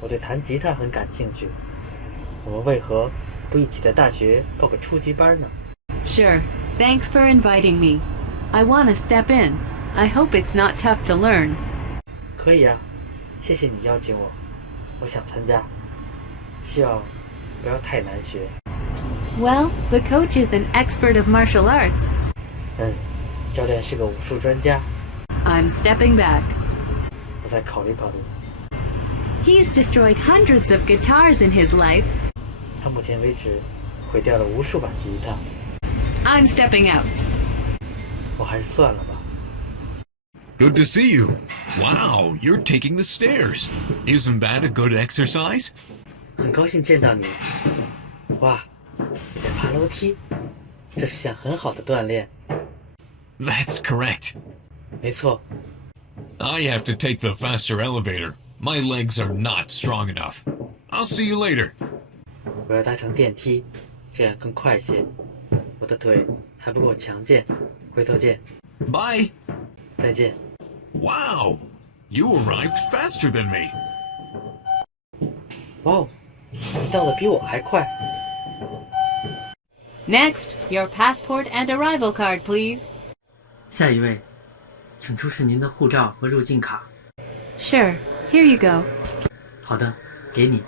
我对弹吉他很感兴趣。我们为何不一起在大学报个初级班呢？ Sure. Thanks for inviting me. I want to step in. I hope it's not tough to learn. 可以啊，谢谢你邀请我，我想参加，希望不要太难学。Well, the coach is an expert of martial arts. 教练是个武术专家， I'm stepping back. 我再考虑考虑。 He's destroyed hundreds of guitars in his life. 他目前为止毁掉了无数把吉他， I'm stepping out. 我还是算了吧。 Good to see you. Wow, you're taking the stairs. Isn't that a good exercise? 很高兴见到你。哇，你在爬楼梯，这是项很好的锻炼。 That's correct. 没错， I have to take the faster elevator. My legs are not strong enough. I'll see you later. 我要搭乘电梯，这样更快些。我的腿还不够强健。回头见， Bye. 再见。 Wow, you arrived faster than me. 哇哦，你到的比我还快。 Next, your passport and arrival card, please. 下一位，请出示您的护照和入境卡。 Sure, here you go. 好的，给你。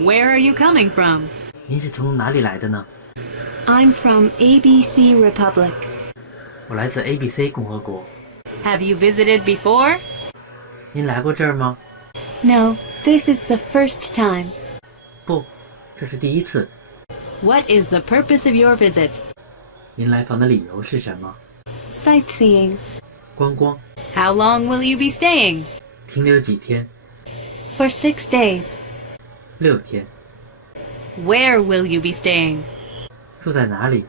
Where are you coming from? 您是从哪里来的呢？ I'm from ABC Republic. 我来自 ABC 共和国。 Have you visited before? 您来过这儿吗？ No, this is the first time. 不，这是第一次。 What is the purpose of your visit? 您来访的理由是什么？ Sightseeing. 观光。 How long will you be staying? 停留几天For 6 days. ？6天。 Where will you be staying? 住在哪里？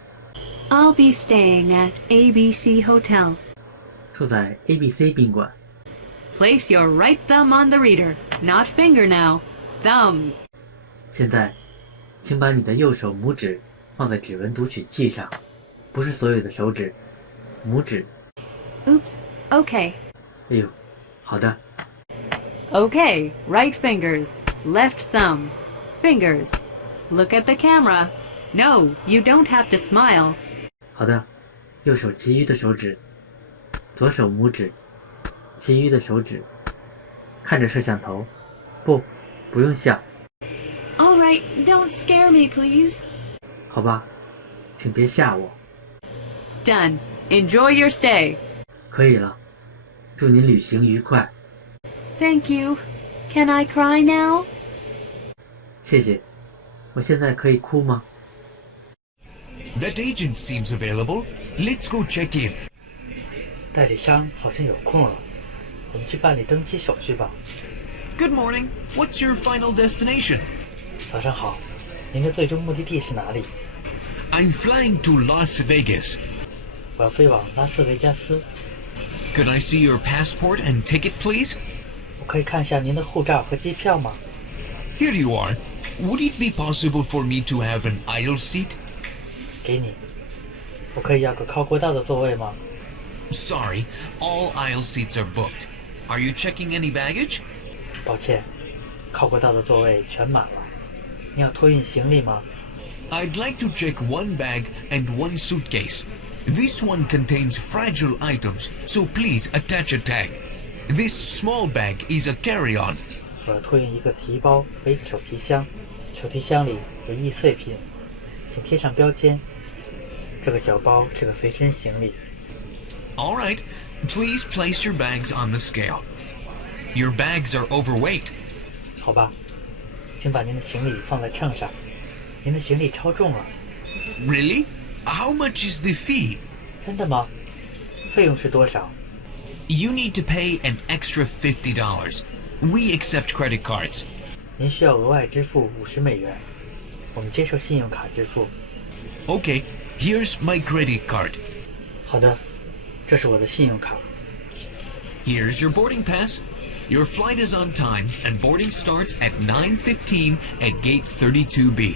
I'll be staying at ABC Hotel. 住在 ABC 宾馆。 Place your right thumb on the reader. Not finger now. Thumb. 现在，请把你的右手拇指放在指纹读取器上，不是所有的手指，拇指。 Oops. Okay. 哎呦，好的。 Okay. Right fingers. Left thumb. Fingers. Look at the camera. No, you don't have to smile. 好的，右手其余的手指，左手拇指，其余的手指，看着摄像头，不用笑， All right. Don't scare me, please. 好吧，请别吓我。 Done. Enjoy your stay. 可以了，祝您旅行愉快， Thank you. Can I cry now? 谢谢。我现在可以哭吗？ That agent seems available. Let's go check in. 代理商好像有空了，我们去办理登机手续吧。 Good morning. What's your final destination? 早上好，您的最终目的地是哪里？ I'm flying to Las Vegas. 我要飞往拉斯维加斯。 Could I see your passport and ticket, please? 我可以看一下您的护照和机票吗？ Here you are. Would it be possible for me to have an aisle seat? 给你。我可以要个靠过道的座位吗？ Sorry, all aisle seats are booked. Are you checking any baggage? 抱歉，靠过道的座位全满了。你要托运行李吗？ I'd like to check one bag and one suitcase. This one contains fragile items, so please attach a tag. This small bag is a carry-on. 我要托运一个提包和一个手提箱，手提箱里有易碎品，请贴上标签。这个小包是个随身行李。 All right, please place your bags on the scale. Your bags are overweight. 好吧，请把您的行李放在秤上。您的行李超重了。 Really? How much is the fee? 真的吗？费用是多少？ You need to pay an extra $50. We accept credit cards. 您需要额外支付50美元。我们接受信用卡支付。 Okay, here's my credit card. 好的，这是我的信用卡。 Here's your boarding pass. Your flight is on time and boarding starts at 9:15 at gate 32B.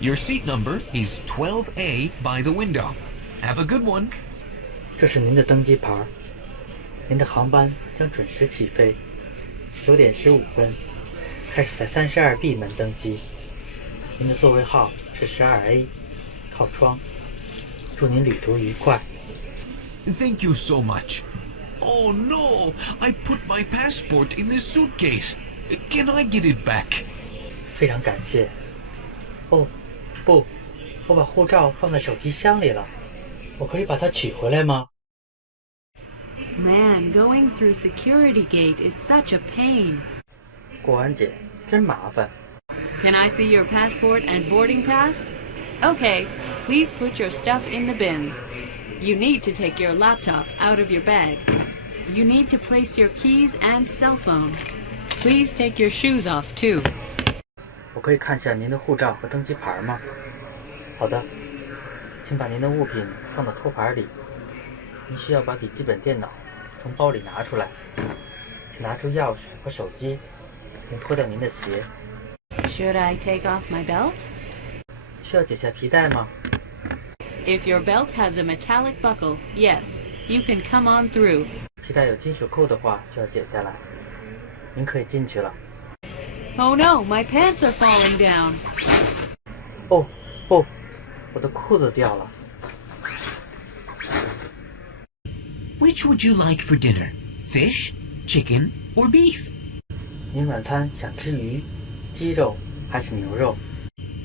Your seat number is 12A by the window. Have a good one. 这是您的登机牌。您的航班将准时起飞，9点15分，开始在32B 门登机。您的座位号是12A，靠窗。祝您旅途愉快。 Thank you so much. Oh no, I put my passport in this suitcase. Can I get it back? 非常感谢。哦，不，我把护照放在手机箱里了，我可以把它取回来吗？ Man, going through security gate is such a pain. 过安检真麻烦。 Can I see your passport and boarding pass? Okay, please put your stuff in the bins. You need to take your laptop out of your bag. You need to place your keys and cell phone. Please take your shoes off too. 我可以看下您的护照和登机牌吗？好的，请把您的物品放到托盘里。您需要把笔记本电脑从包里拿出来，请拿出钥匙和手机，并脱掉您的鞋。 Should I take off my belt? 需要解下皮带吗？ If your belt has a metallic buckle, yes, you can come on through. 皮带有金属扣的话，就要解下来。您可以进去了。 Oh no, my pants are falling down. 哦哦，我的裤子掉了。 Which would you like for dinner? Fish, chicken, or beef? 您晚餐想吃鱼、鸡肉还是牛肉？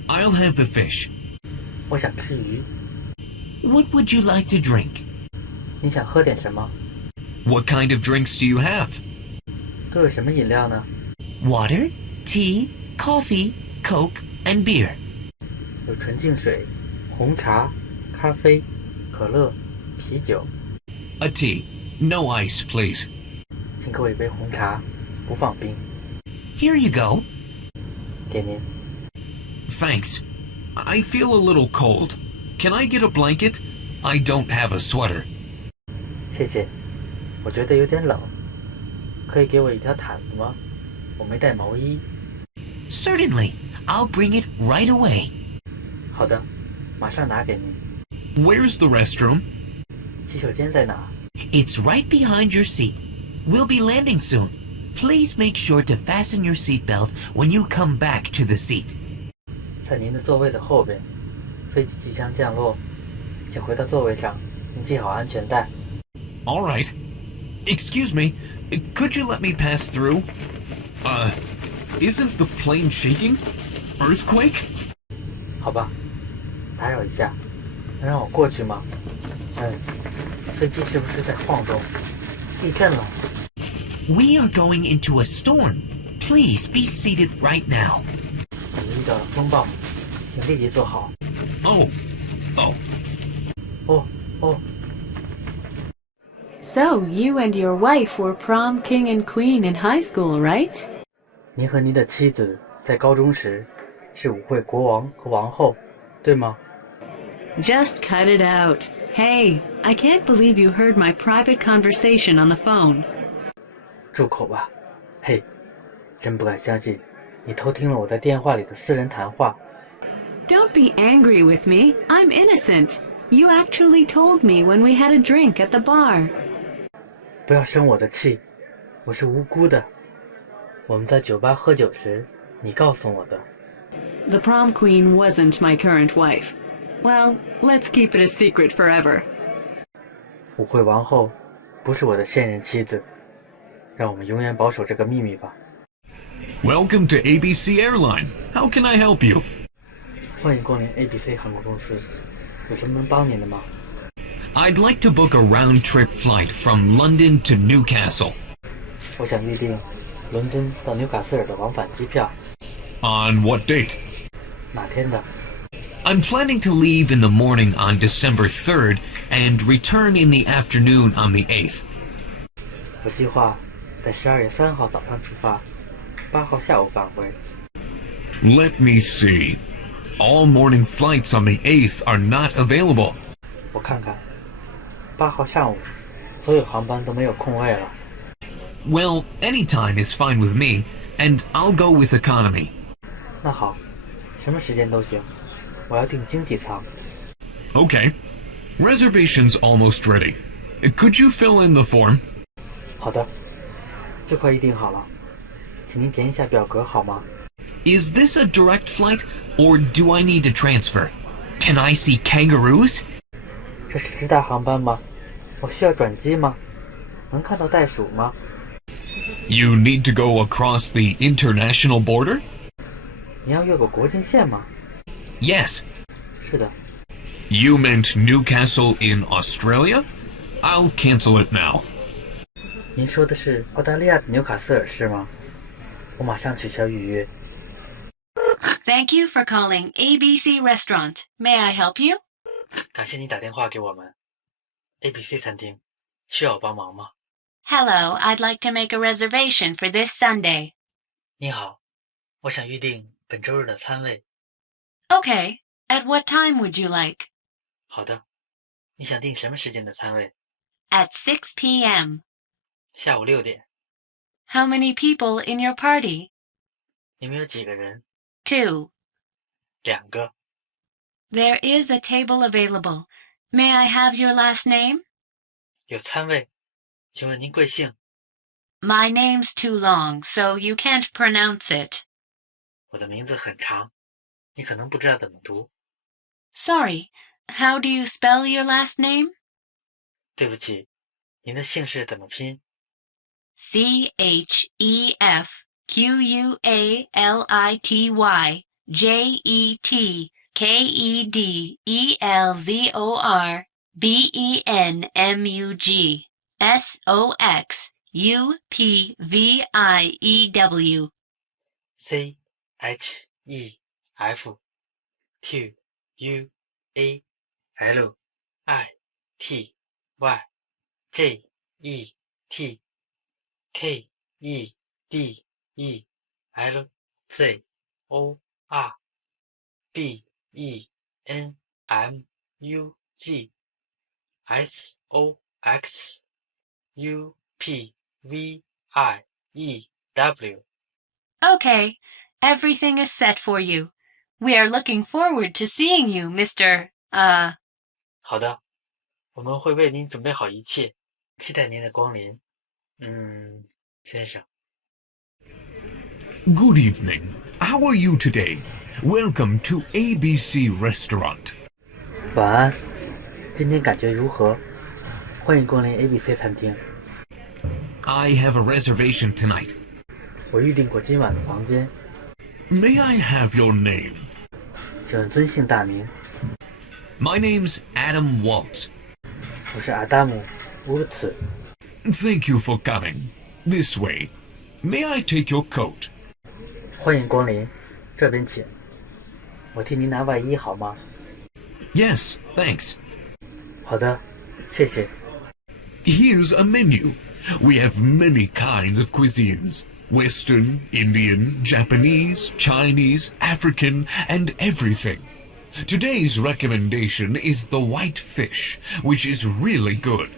I'll have the fish. 我想吃鱼。 What would you like to drink? 您想喝点什么？ What kind of drinks do you have? 都有什么饮料呢？ Water, tea, coffee, Coke, and beer. 有纯净水、红茶、咖啡、可乐、啤酒。 A tea. No ice, please. 请给我一杯红茶，不放冰。 Here you go. 给您。 Thanks. I feel a little cold. Can I get a blanket? I don't have a sweater. 谢谢，我觉得有点冷，可以给我一条毯子吗？我没带毛衣。 Certainly. I'll bring it right away. 好的，马上拿给您。 Where's the restroom? 洗手间在哪？ It's right behind your seat. We'll be landing soon. Please make sure to fasten your seatbelt when you come back to the seat. 在您的座位的后边。飞机即将降落，请回到座位上，并系好安全带。 All right. Excuse me. Could you let me pass through? Isn't the plane shaking? Earthquake? 好吧，打扰一下，能让我过去吗？飞机是不是在晃动？地震了。 We are going into a storm. Please be seated right now. 我们遇到了风暴，请立即坐好。 Oh. 哦哦。 So, you and your wife were prom king and queen in high school, right? 您和您的妻子在高中时是舞会国王和王后，对吗？ Just cut it out. Hey, I can't believe you heard my private conversation on the phone. 住口吧，嘿，真不敢相信，你偷听了我在电话里的私人谈话。 Don't be angry with me. I'm innocent. You actually told me when we had a drink at the bar. 不要生我的气，我是无辜的。我们在酒吧喝酒时，你告诉我的。 The prom queen wasn't my current wife. Well, let's keep it a secret forever. 舞会王后不是我的现任妻子，让我们永远保守这个秘密吧。 Welcome to ABC Airline. How can I help you? 欢迎光临 ABC 航空公司，有什么能帮您的吗？ I'd like to book a round-trip flight from London to Newcastle. 我想预定伦敦到纽卡斯尔的往返机票， On what date? 哪天的？ I'm planning to leave in the morning on December 3rd and return in the afternoon on the 8th. 我计划在12月3号早上出发，8号下午返回。 Let me see. All morning flights on the 8th are not available. 我看看，8号上午，所有航班都没有空位了。 Well, any time is fine with me, and I'll go with economy. 那好，什么时间都行，我要订经济舱。 Okay. Reservation's almost ready. Could you fill in the form? 好的，就快预定好了，请您填一下表格好吗？ Is this a direct flight, or do I need to transfer? Can I see kangaroos? 这是直达航班吗？我需要转机吗？能看到袋鼠吗？ You need to go across the international border? 你要越过国境线吗？ Yes. 是的。You meant Newcastle in Australia? I'll cancel it now. 您说的是澳大利亚的纽卡斯尔是吗？我马上取消预约。Thank you for calling ABC Restaurant. May I help you? 感谢你打电话给我们 ABC 餐厅，需要我帮忙吗？ Hello, I'd like to make a reservation for this Sunday. 你好，我想预定本周日的餐位。 Okay, at what time would you like? 好的，你想订什么时间的餐位？ At 6 p.m. 下午6点。 How many people in your party? 你们有几个人2. ？2个。 There is a table available. May I have your last name? 有餐位，请问您贵姓？ My name's too long, so you can't pronounce it. 我的名字很长，你可能不知道怎么读。 Sorry, how do you spell your last name? 对不起，您的姓氏怎么拼？ CHEFQUALITY-JETKEDZOR-BENMUG-SOXUPVIEW. CHEFQALITY-KEDD-E-L-Z-O-R-B-E-N-M-U-G-S-O-X-U-P-V-I-E-W. Okay, everything is set for you. We are looking forward to seeing you, Mr. 好的，我们会为您准备好一切，期待您的光临。先生。 Good evening. How are you today? Welcome to ABC Restaurant. 晚安，今天感觉如何？欢迎光临 ABC 餐厅。 I have a reservation tonight. 我预订过今晚的房间， May I have your name? 请问尊姓大名？ My name's Adam Waltz. 我是阿达姆·乌茨。 Thank you for coming. This way. May I take your coat? 欢迎光临，这边请。我替您拿外衣好吗？ Yes, thanks. 好的，谢谢。 Here's a menu. We have many kinds of cuisines. Western, Indian, Japanese, Chinese, African, and everything. Today's recommendation is the white fish, which is really good.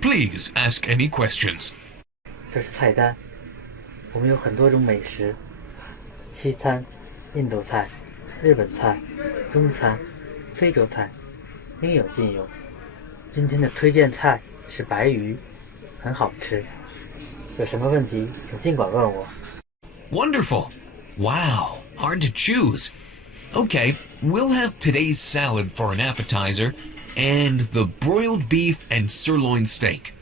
Please ask any questions. 这是菜单，我们有很多种美食，西餐、印度菜、日本菜、中餐、非洲菜，应有尽有。今天的推荐菜是白鱼，很好吃。有什么问题请尽管问我。 Wonderful. Wow, hard to choose. Okay, we'll have today's salad for an appetizer and the broiled beef and sirloin steak.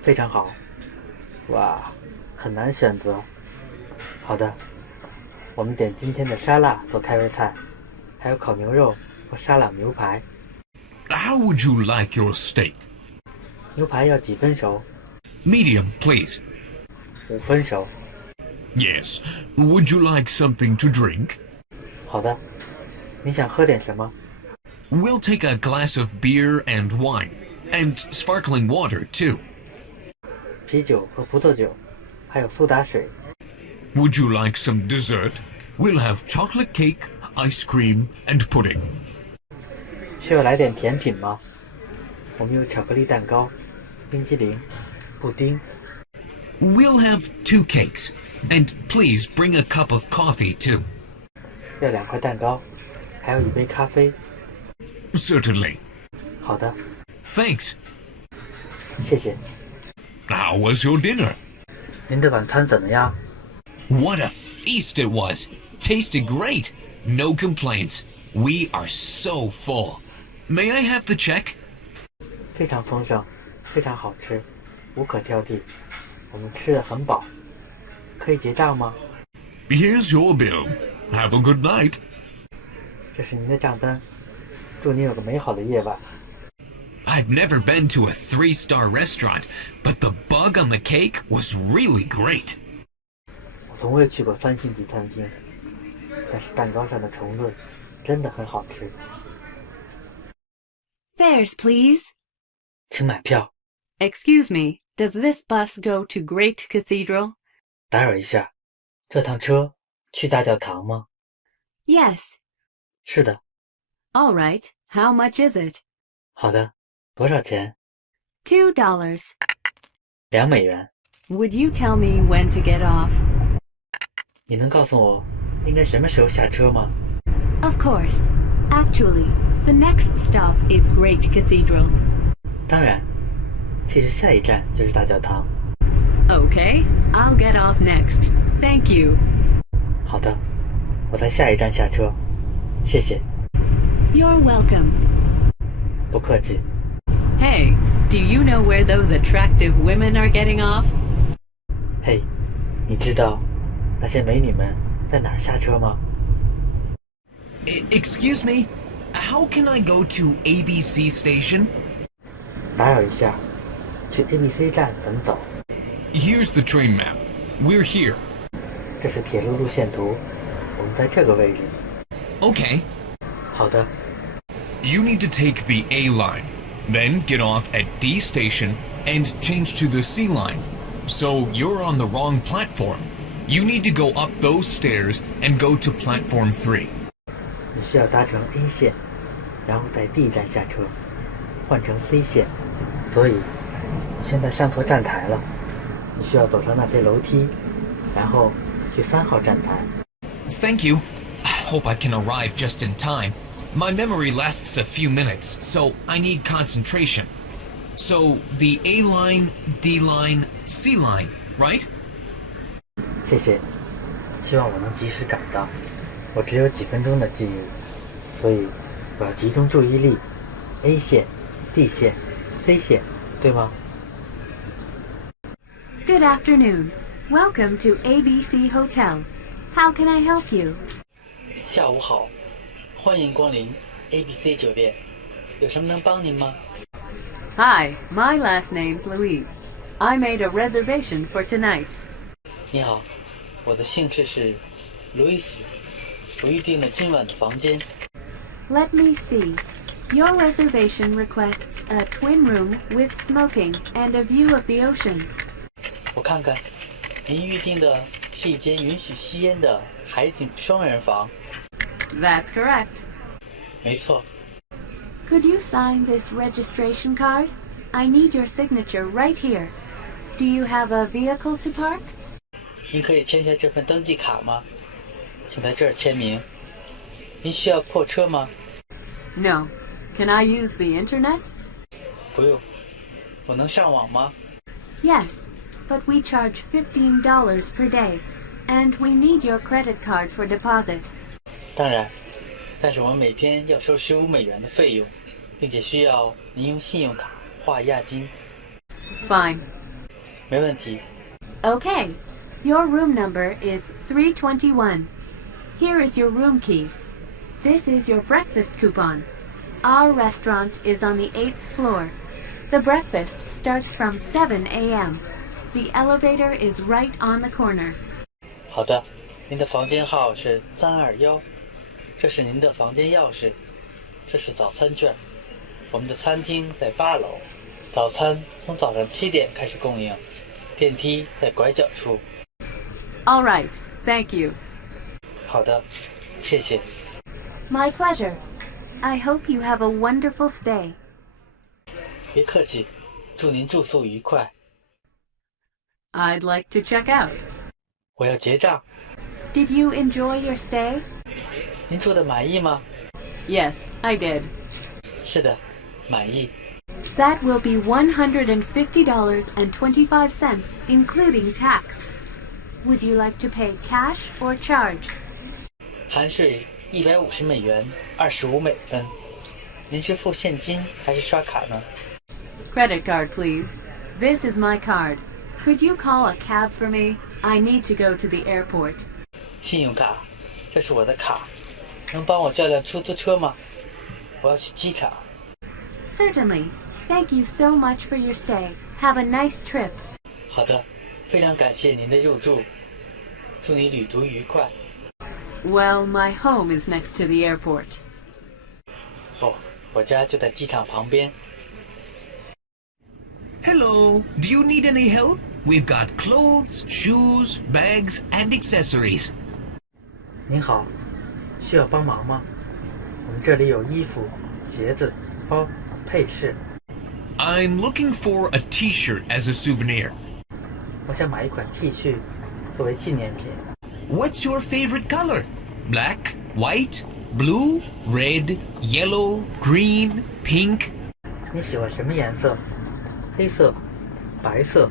非常好。哇，很难选择。好的，我们点今天的沙拉做开胃菜，还有烤牛肉和沙朗牛排。 How would you like your steak? 牛排要几分熟Medium, please. ？5分熟。 Yes. Would you like something to drink? 好的，你想喝点什么？ We'll take a glass of beer and wine, and sparkling water, too. 啤酒和葡萄酒，还有苏打水。 Would you like some dessert? We'll have chocolate cake, ice cream, and pudding. 需要来点甜品吗？我们有巧克力蛋糕、冰激凌、布丁。 We'll have 2 cakes, and please bring a cup of coffee, too. 要2块蛋糕，还有1杯咖啡。 Certainly. 好的， Thanks. 谢谢。 How was your dinner? 您的晚餐怎么样？ What a feast it was! Tasted great! No complaints. We are so full. May I have the check? 非常丰盛，非常好吃，无可挑剔。我们吃得很饱，可以结账吗？ Here's your bill. Have a good night. 这是您的账单，祝你有个美好的夜晚。 I've never been to a 3-star restaurant, but the bug on the cake was really great. 我从未去过3星级餐厅，但是蛋糕上的虫子真的很好吃。 Fares, please. 请买票。 Excuse me, does this bus go to Great Cathedral? 打扰一下，这趟车去大教堂吗？ Yes. 是的。 All right. How much is it? 好的，多少钱$2. ？2美元。 Would you tell me when to get off? 你能告诉我应该什么时候下车吗？ Of course. Actually, the next stop is Great Cathedral. 当然，其实下一站就是大教堂。 Okay, I'll get off next. Thank you. 好的，我在下一站下车，谢谢。 You're welcome. 不客气。 Hey, do you know where those attractive women are getting off? 嘿，你知道那些美女们在哪儿下车吗？ Excuse me? How can I go to ABC station? 打扰一下，去 ABC 站怎么走？ Here's the train map. We're here. 这是铁路路线图，我们在这个位置。 Okay. 好的， You need to take the A line, then get off at D station and change to the C line. So you're on the wrong platform. You need to go up those stairs and go to platform 3. 你需要搭乘 A 线，然后在 D 站下车，换乘 C 线。所以你现在上错站台了，你需要走上那些楼梯，然后去3号站台。 Thank you. I hope I can arrive just in time. My memory lasts a few minutes, so I need concentration. So the A line, D line, C line, right? 谢谢，希望我能及时赶到。我只有几分钟的记忆，所以我要集中注意力。A 线、D 线、C 线，对吗？ Good afternoon. Welcome to ABC Hotel. How can I help you? 下午好，欢迎光临 ABC 酒店，有什么能帮您吗？ Hi, my last name's Louise. I made a reservation for tonight. 你好，我的姓氏是路易斯，我预定了今晚的房间。 Let me see. Your reservation requests a twin room with smoking and a view of the ocean. 我看看，您预定的是一间允许吸烟的海景双人房。 That's correct. 没错， Could you sign this registration card? I need your signature right here. Do you have a vehicle to park? 您可以签下这份登记卡吗？请在这儿签名。您需要破车吗？ No. Can I use the internet? 不用。我能上网吗？ Yes, but we charge $15 per day, and we need your credit card for deposit. 当然，但是我们每天要收15美元的费用，并且需要您用信用卡划押金。 Fine. 没问题。 Okay. Your room number is 321. Here is your room key. This is your breakfast coupon. Our restaurant is on the 8th floor. The breakfast starts from 7 a.m. The elevator is right on the corner. 好的，您的房间号是321，这是您的房间钥匙，这是早餐券。我们的餐厅在8楼，早餐从早上7点开始供应，电梯在拐角处。 All right. Thank you. 好的，谢谢。 My pleasure. I hope you have a wonderful stay. 别客气，祝您住宿愉快。 I'd like to check out. 我要结账。 Did you enjoy your stay? 您住的满意吗？ Yes, I did. 是的，满意。 That will be $150.25, including tax. Would you like to pay cash or charge? 含税150美元，25美分。您是付现金还是刷卡呢？ Credit card, please. This is my card. Could you call a cab for me? I need to go to the airport. 信用卡，这是我的卡，能帮我叫辆出租车吗？我要去机场。Certainly. Thank you so much for your stay. Have a nice trip. 好的，非常感谢您的入住，祝你旅途愉快。Well, my home is next to the airport. 哦，我家就在机场旁边。Hello, do you need any help? We've got clothes, shoes, bags, and accessories. 您好，需要帮忙吗？我们这里有衣服、鞋子、包、配饰。I'm looking for a t-shirt as a souvenir. 我想买一款 T 恤作为纪念品。What's your favorite color? Black, white, blue, red, yellow, green, pink? 你喜欢什么颜色？黑色、白色、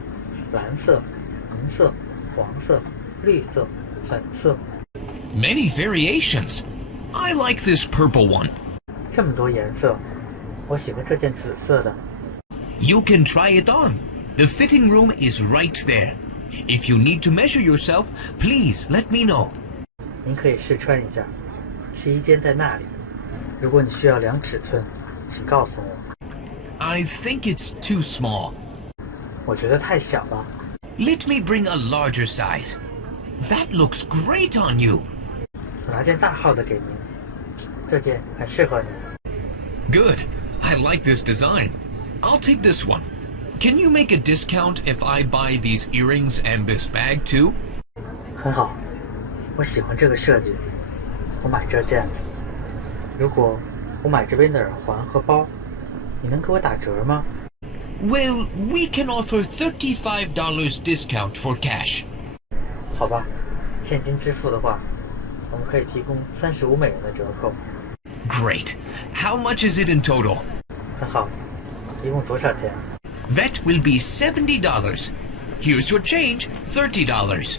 蓝色、红色、黄色、绿色、粉色。Many variations. I like this purple one. 这么多颜色，我喜欢这件紫色的。You can try it on. The fitting room is right there. If you need to measure yourself, please let me know. 您可以试穿一下，试衣间在那里。如果你需要量尺寸，请告诉我。I think it's too small. 我觉得太小了。Let me bring a larger size. That looks great on you. 我拿件大号的给您，这件很适合你。 Good. I like this design. I'll take this one. Can you make a discount if I buy these earrings and this bag too? 很好，我喜欢这个设计，我买这件。如果我买这边的耳环和包，你能给我打折吗？ Well, we can offer $35 discount for cash. 好吧，现金支付的话，我们可以提供35美元的折扣。 Great. How much is it in total? 很好，一共多少钱？ That will be $70. Here's your change, $30.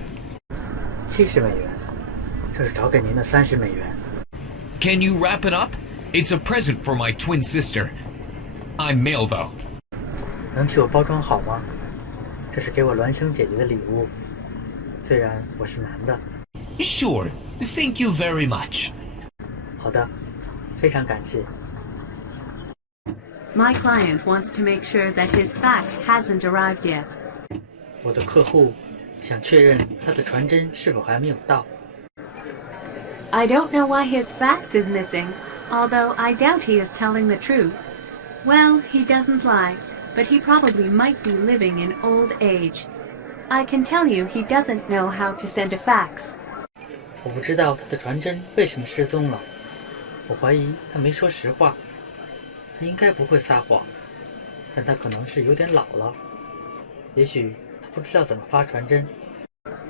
70美元，这是找给您的30美元。 Can you wrap it up? It's a present for my twin sister. I'm male though. 能替我包装好吗？这是给我孪生姐姐的礼物，虽然我是男的。 Sure. Thank you very much. 好的，非常感谢。 My client wants to make sure that his fax hasn't arrived yet. 我的客户想确认他的传真是否还没有到。 I don't know why his fax is missing, although I doubt he is telling the truth. Well, he doesn't lie, but he probably might be living in old age. I can tell you he doesn't know how to send a fax. 我不知道他的传真为什么失踪了，我怀疑他没说实话。他应该不会撒谎，但他可能是有点老了，也许他不知道怎么发传真。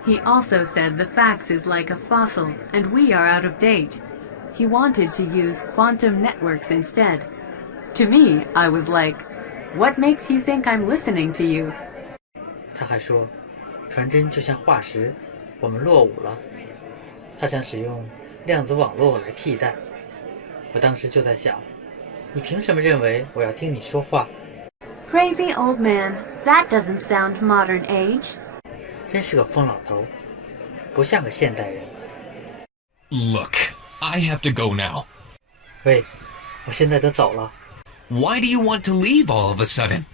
He also said the fax is like a fossil and we are out of date. He wanted to use quantum networks instead. To me, I was like, what makes you think I'm listening to you? 他还说，传真就像化石，我们落伍了。他想使用量子网络来替代。我当时就在想，你凭什么认为我要听你说话？ Crazy old man, that doesn't sound modern age. 真是个疯老头，不像个现代人。 Look, I have to go now. 喂，我现在得走了。 Why do you want to leave all of a sudden?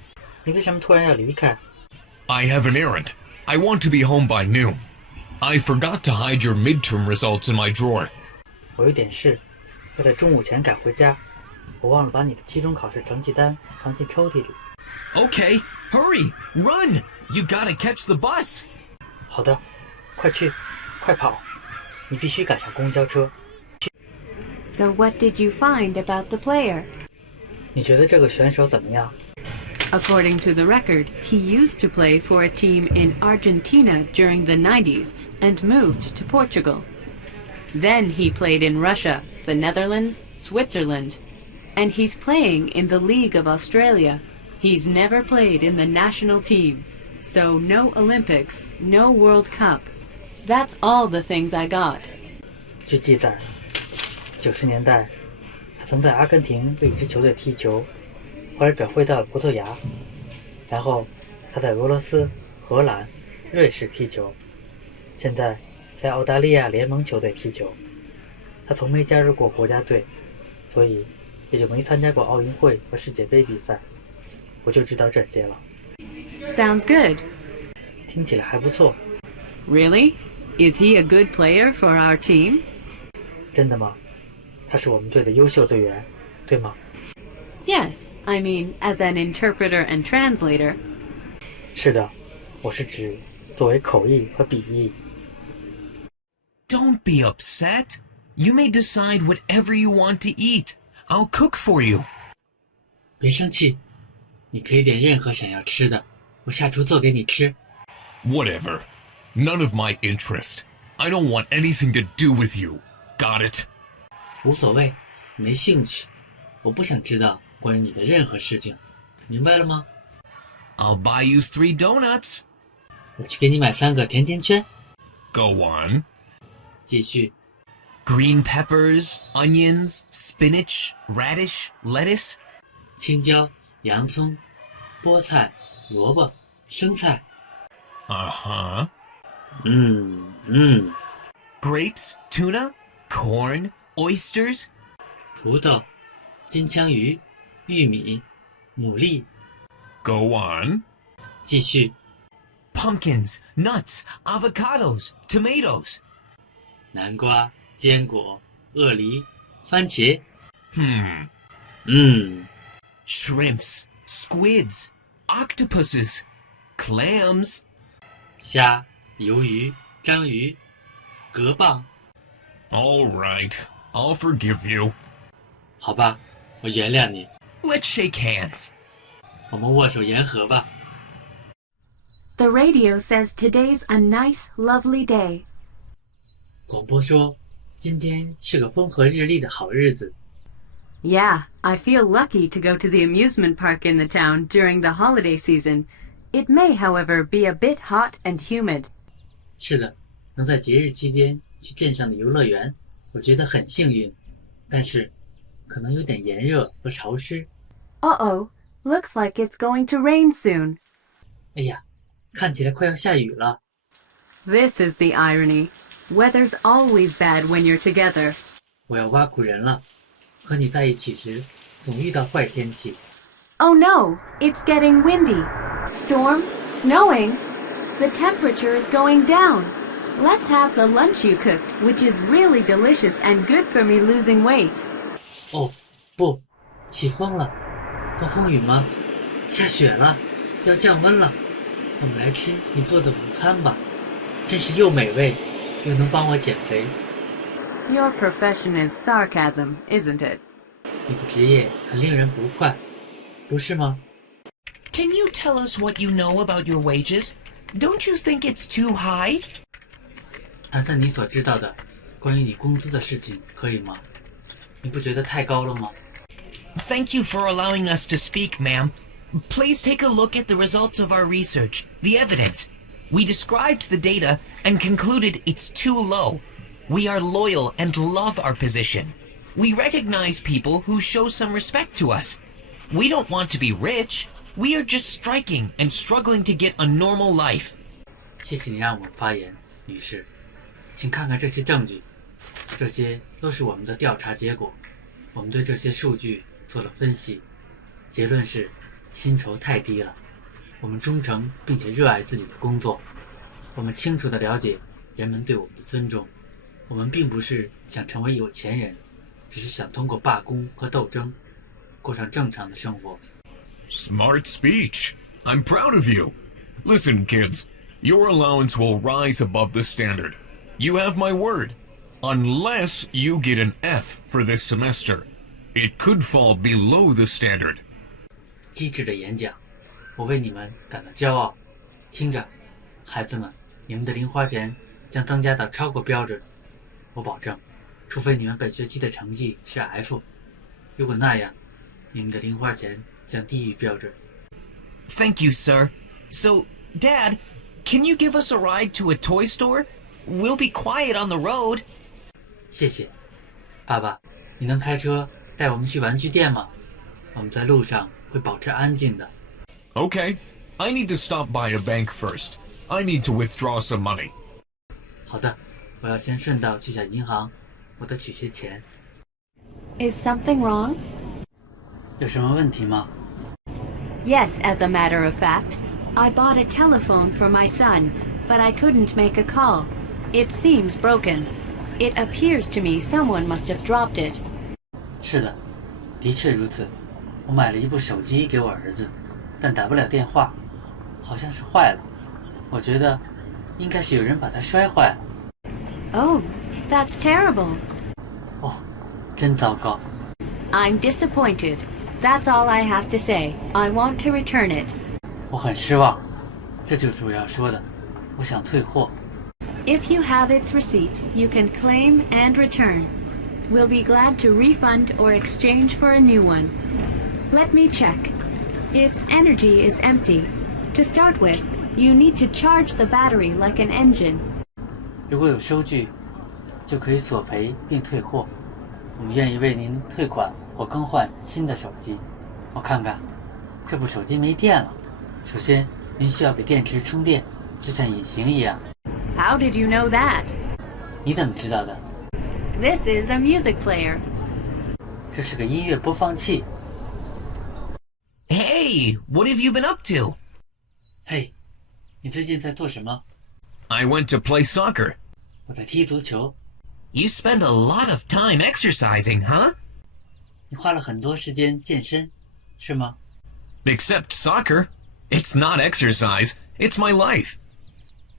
你为什么突然要离开？ I have an errand. I want to be home by noon. I forgot to hide your midterm results in my drawer. 我有点事，要在中午前赶回家。我忘了把你的期中考试成绩单放进抽屉里。 Okay, hurry, run! You gotta catch the bus. 好的，快去，快跑！你必须赶上公交车。 So what did you find about the player? 你觉得这个选手怎么样？ According to the record, he used to play for a team in Argentina during the 90s and moved to Portugal. Then he played in Russia, the Netherlands, Switzerland, and he's playing in the League of Australia. He's never played in the national team. So no Olympics, no World Cup. That's all the things I got. 据记载，90年代，他曾在阿根廷为一支球队踢球，后来转会到了葡萄牙，然后他在俄罗斯、荷兰、瑞士踢球，现在在澳大利亚联盟球队踢球。他从没加入过国家队，所以也就没参加过奥运会和世界杯比赛，我就知道这些了。Sounds good. 听起来还不错。 Really? Is he a good player for our team? 真的吗？他是我们队的优秀队员，对吗？ Yes, I mean, as an interpreter and translator. 是的，我是指作为口译和笔译。 Don't be upset. You may decide whatever you want to eat. I'll cook for you. 别生气，你可以点任何想要吃的，我下厨做给你吃。 Whatever. None of my interest. I don't want anything to do with you. Got it? 无所谓，没兴趣，我不想知道关于你的任何事情，明白了吗？ I'll buy you 3 donuts. 我去给你买3个甜甜圈。 Go on. 继续， Green peppers, onions, spinach, radish, lettuce. 青椒、洋葱、菠菜、萝卜、生菜。 Uh-huh. Grapes, tuna, corn, oysters. 葡萄、金枪鱼、玉米、牡蛎。 Go on. 继续， Pumpkins, nuts, avocados, tomatoes. 南瓜、坚果、鳄梨、番茄。 Shrimps, squids, octopuses, clams. 虾、鱿鱼、章鱼、蛤蚌。 All right. I'll forgive you. 好吧，我原谅你， Let's shake hands. 我们握手言和吧。 The radio says today's a nice, lovely day. 广播说，今天是个风和日丽的好日子。 Yeah, I feel lucky to go to the amusement park in the town during the holiday season. It may, however, be a bit hot and humid. 是的，能在节日期间去镇上的游乐园，我觉得很幸运，但是可能有点炎热和潮湿。 Uh-oh, looks like it's going to rain soon. 哎呀，看起来快要下雨了。 This is the irony. Weather's always bad when you're together. 我要挖苦人了，和你在一起时，总遇到坏天气。 Oh no, it's getting windy. Storm, snowing. The temperature is going down. Let's have the lunch you cooked, which is really delicious and good for me losing weight. 哦，不，起风了，暴风雨吗？下雪了，要降温了。我们来吃你做的午餐吧，真是又美味，又能帮我减肥。 Your profession is sarcasm, isn't it? 你的职业很令人不快，不是吗？ Can you tell us what you know about your wages? Don't you think it's too high? 谈谈你所知道的关于你工资的事情，可以吗？你不觉得太高了吗？ Thank you for allowing us to speak, ma'am. Please take a look at the results of our research, the evidence. We described the data and concluded it's too low. We are loyal and love our position. We recognize people who show some respect to us. We don't want to be rich. We are just striking and struggling to get a normal life. 谢谢你让我们发言，女士。请看看这些证据，这些都是我们的调查结果。我们对这些数据做了分析，结论是薪酬太低了。我们忠诚并且热爱自己的工作，我们清楚地了解人们对我们的尊重。我们并不是想成为有钱人，只是想通过罢工和斗争，过上正常的生活。 Smart speech. I'm proud of you. Listen, kids, your allowance will rise above the standard. You have my word. Unless you get an F for this semester, it could fall below the standard. 机智的演讲，我为你们感到骄傲。听着，孩子们，你们的零花钱将增加到超过标准。我保证，除非你们本学期的成绩是 F， 如果那样，你们的零花钱将低于标准。 Thank you, sir. So, Dad, can you give us a ride to a toy store? We'll be quiet on the road. 谢谢，爸爸，你能开车带我们去玩具店吗？我们在路上会保持安静的。 Okay, I need to stop by a bank first. I need to withdraw some money. 好的，我要先顺道去下银行，我得取些钱。 Is something wrong? 有什么问题吗？ Yes, as a matter of fact. I bought a telephone for my son, but I couldn't make a call. It seems broken. It appears to me someone must have dropped it. 是的，的确如此。我买了一部手机给我儿子，但打不了电话，好像是坏了。我觉得应该是有人把它摔坏了。 Oh, that's terrible. 哦，真糟糕。 I'm disappointed. That's all I have to say. I want to return it. 我很失望，这就是我要说的。我想退货。 If you have its receipt, you can claim and return. We'll be glad to refund or exchange for a new one. Let me check. Its energy is empty. To start with, you need to charge the battery like an engine. 如果有收据，就可以索赔并退货。我们愿意为您退款或更换新的手机。我看看，这部手机没电了。首先，您需要给电池充电，就像隐形一样。 How did you know that? 你怎么知道的？ This is a music player. 这是个音乐播放器。 Hey, what have you been up to? 嘿，你最近在做什么？ I went to play soccer. 我在踢足球。 You spend a lot of time exercising, huh? 你花了很多时间健身，是吗？ Except soccer. It's not exercise. It's my life.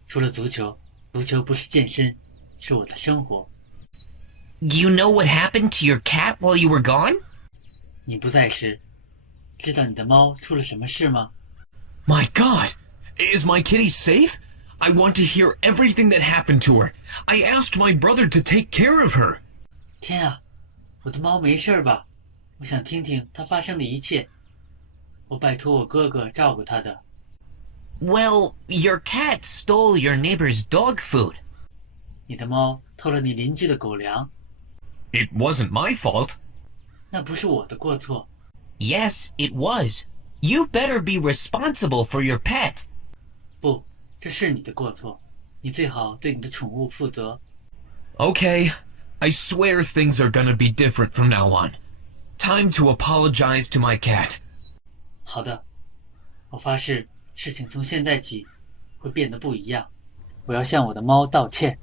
除了足球，足球不是健身，是我的生活。 You know what happened to your cat while you were gone? 你不在时，知道你的猫出了什么事吗？ My God! Is my kitty safe? I want to hear everything that happened to her. I asked my brother to take care of her. 天啊，我的猫没事吧？我想听听它发生的一切。我拜托我哥哥照顾它的。 Well, your cat stole your neighbor's dog food. 你的猫偷了你邻居的狗粮， It wasn't my fault. 那不是我的过错。 Yes, it was. You better be responsible for your pet. 不，这是你的过错。你最好对你的宠物负责。 Okay, I swear things are gonna be different from now on. Time to apologize to my cat. 好的，我发誓，事情从现在起会变得不一样。我要向我的猫道歉。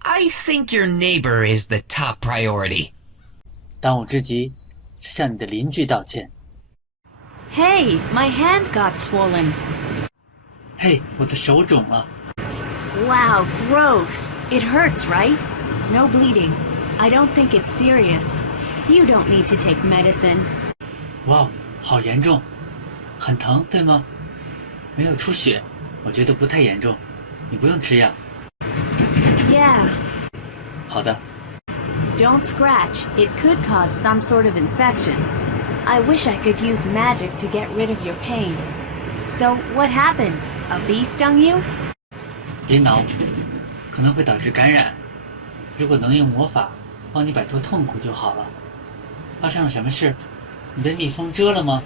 I think your neighbor is the top priority. 当务之急是向你的邻居道歉。 Hey, my hand got swollen. 嘿，我的手肿了。 Wow, gross. It hurts, right? No bleeding. I don't think it's serious. You don't need to take medicine. 哇，好严重，很疼，对吗？没有出血，我觉得不太严重，你不用吃药。 Yeah. 好的， Don't scratch. It could cause some sort of infection. I wish I could use magic to get rid of your pain. So, what happened? A bee stung you? 别挠，可能会导致感染。如果能用魔法帮你摆脱痛苦就好了。发生了什么事？你被蜜蜂蛰了吗？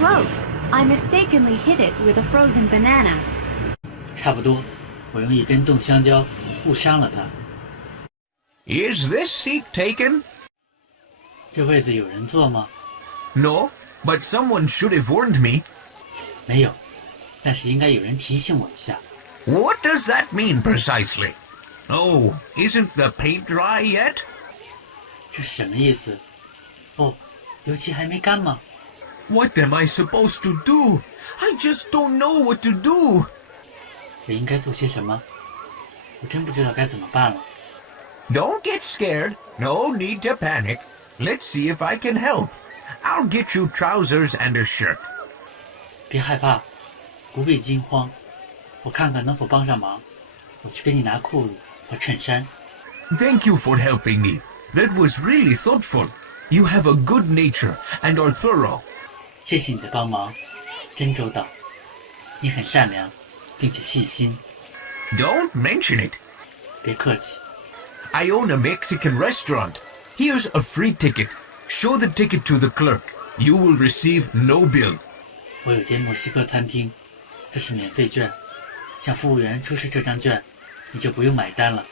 Close. I mistakenly hit it with a frozen banana. 差不多，我用一根冻香蕉误伤了它。 Is this seat taken? 这位子有人坐吗？ No, but someone should have warned me. 没有，但是应该有人提醒我一下。 What does that mean precisely? Oh, isn't the paint dry yet? 这是什么意思？哦，油漆还没干吗？ What am I supposed to do? I just don't know what to do. 我应该做些什么？我真不知道该怎么办了。 Don't get scared. No need to panic. Let's see if I can help. I'll get you trousers and a shirt. 别害怕，不必惊慌，我看看能否帮上忙。我去给你拿裤子和衬衫。 Thank you for helping me. That was really thoughtful. You have a good nature and are thorough. 谢谢你的帮忙，真周到。你很善良，并且细心。 Don't mention it. 别客气。 I own a Mexican restaurant. Here's a free ticket. Show the ticket to the clerk. You will receive no bill. 我有间墨西哥餐厅，这是免费券。向服务员出示这张券，你就不用买单了。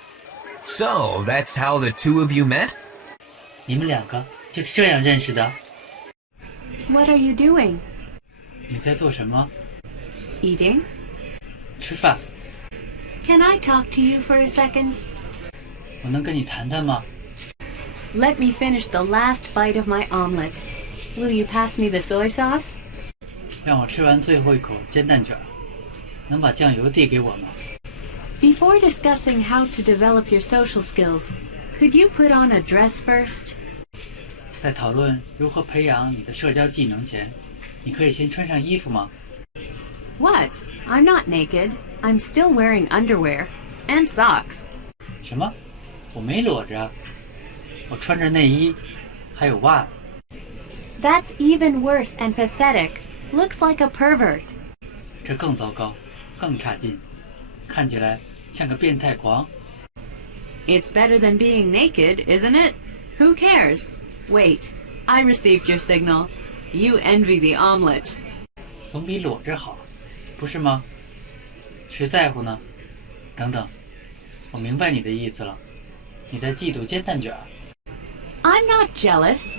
So, that's how the two of you met? 你们两个就是这样认识的？ What are you doing? 你在做什么？ Eating? 吃饭。 Can I talk to you for a second? 我能跟你谈谈吗？ Let me finish the last bite of my omelet. Will you pass me the soy sauce? 让我吃完最后一口煎蛋卷，能把酱油递给我吗？ Before discussing how to develop your social skills, could you put on a dress first? 在讨论如何培养你的社交技能前，你可以先穿上衣服吗？ What? I'm not naked. I'm still wearing underwear and socks. 什么？我没裸着，我穿着内衣，还有袜子。 That's even worse and pathetic. Looks like a pervert. 这更糟糕，更差劲，看起来像个变态狂。 It's better than being naked, isn't it? Who cares? Wait, I received your signal. You envy the omelet. 总比裸着好，不是吗？谁在乎呢？等等，我明白你的意思了，你在嫉妒煎蛋卷。 I'm not jealous.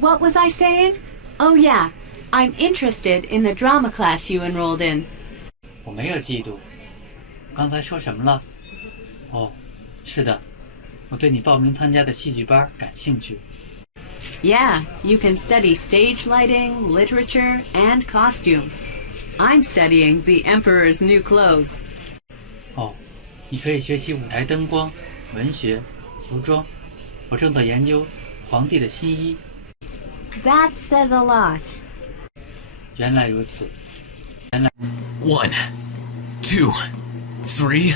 What was I saying? Oh yeah, I'm interested in the drama class you enrolled in. 我没有嫉妒。刚才说什么了？哦，是的，我对你报名参加的戏剧班感兴趣。 Yeah, you can study stage lighting, literature, and costume. I'm studying the Emperor's new clothes. 哦，你可以学习舞台灯光、文学、服装。我正在研究皇帝的新衣。 That says a lot. 原来如此。 1, 2, 3,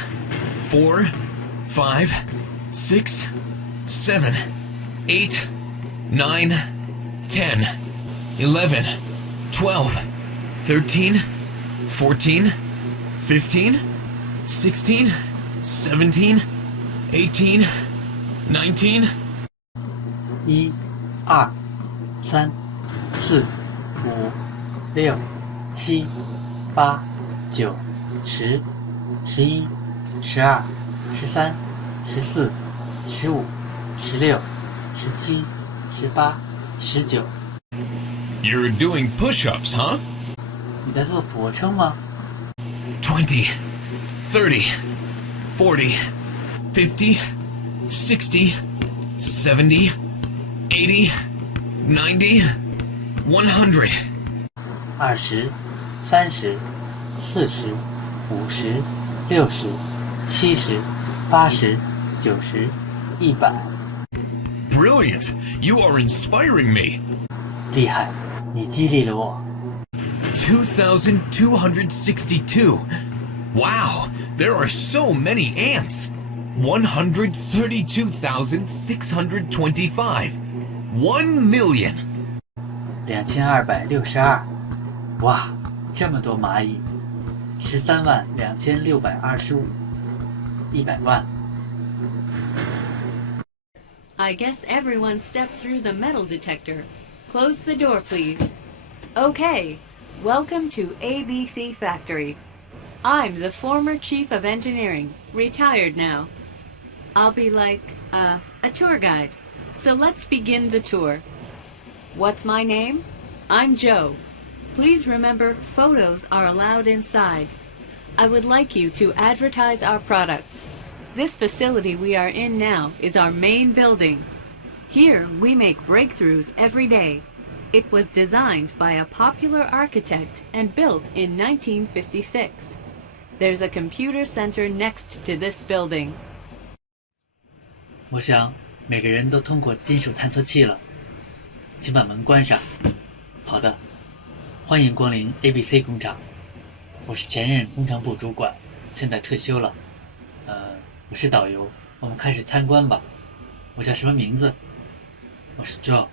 4, 5, 6, 7, 8, 9, 10, 11, 12, 13, 14, 15, 16, 17, 18, 19. 1、2、3、4、5、6、7、8、9、10、11、12、13、14、15、16、17、18、19。 You're doing push-ups, huh? 你在做俯卧撑吗？ 20, 30, 40, 50, 60, 70, 80, 90, 100. 20、30、40、50、60、70、80、90、100。 Brilliant! You are inspiring me. 厉害，你激励了我。 2,262. Wow, there are so many ants. 132,625. 1 million. 2262，哇，这么多蚂蚁！132625，100万。 I guess everyone stepped through the metal detector. Close the door, please. Okay, welcome to ABC Factory. I'm the former chief of engineering, retired now. I'll be like, a tour guide. So let's begin the tour. What's my name? I'm Joe. Please remember, photos are allowed inside. I would like you to advertise our products. This facility we are in now is our main building. Here we make breakthroughs every day. It was designed by a popular architect and built in 1956. There's a computer center next to this building. 我想每个人都通过金属探测器了，请把门关上。好的，欢迎光临 ABC 工厂，我是前任工程部主管，现在退休了。我是导游，我们开始参观吧。我叫什么名字？我是 Joe，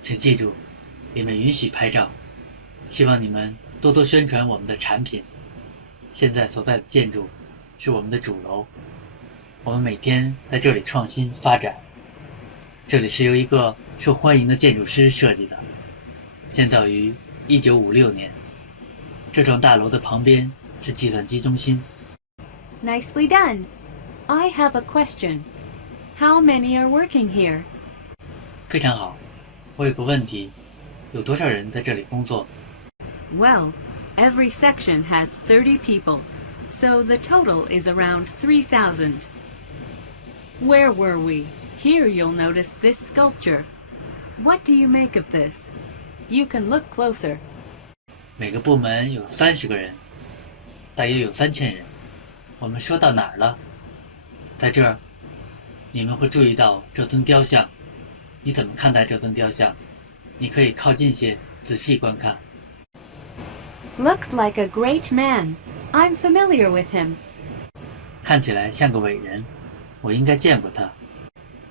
请记住，里面允许拍照。希望你们多多宣传我们的产品。现在所在的建筑是我们的主楼，我们每天在这里创新发展。这里是由一个受欢迎的建筑师设计的，建造于1956年。这幢大楼的旁边是计算机中心。 Nicely done. I have a question. How many are working here? 非常好，我有个问题，有多少人在这里工作？ Well, every section has 30 people, so the total is around 3,000. Where were we? Here you'll notice this sculpture. What do you make of this? You can look closer. 每个部门有30个人，大约有3000人。我们说到哪儿了？在这儿，你们会注意到这尊雕像。你怎么看待这尊雕像？你可以靠近些，仔细观看。Looks like a great man. I'm familiar with him. 看起来像个伟人，我应该见过他。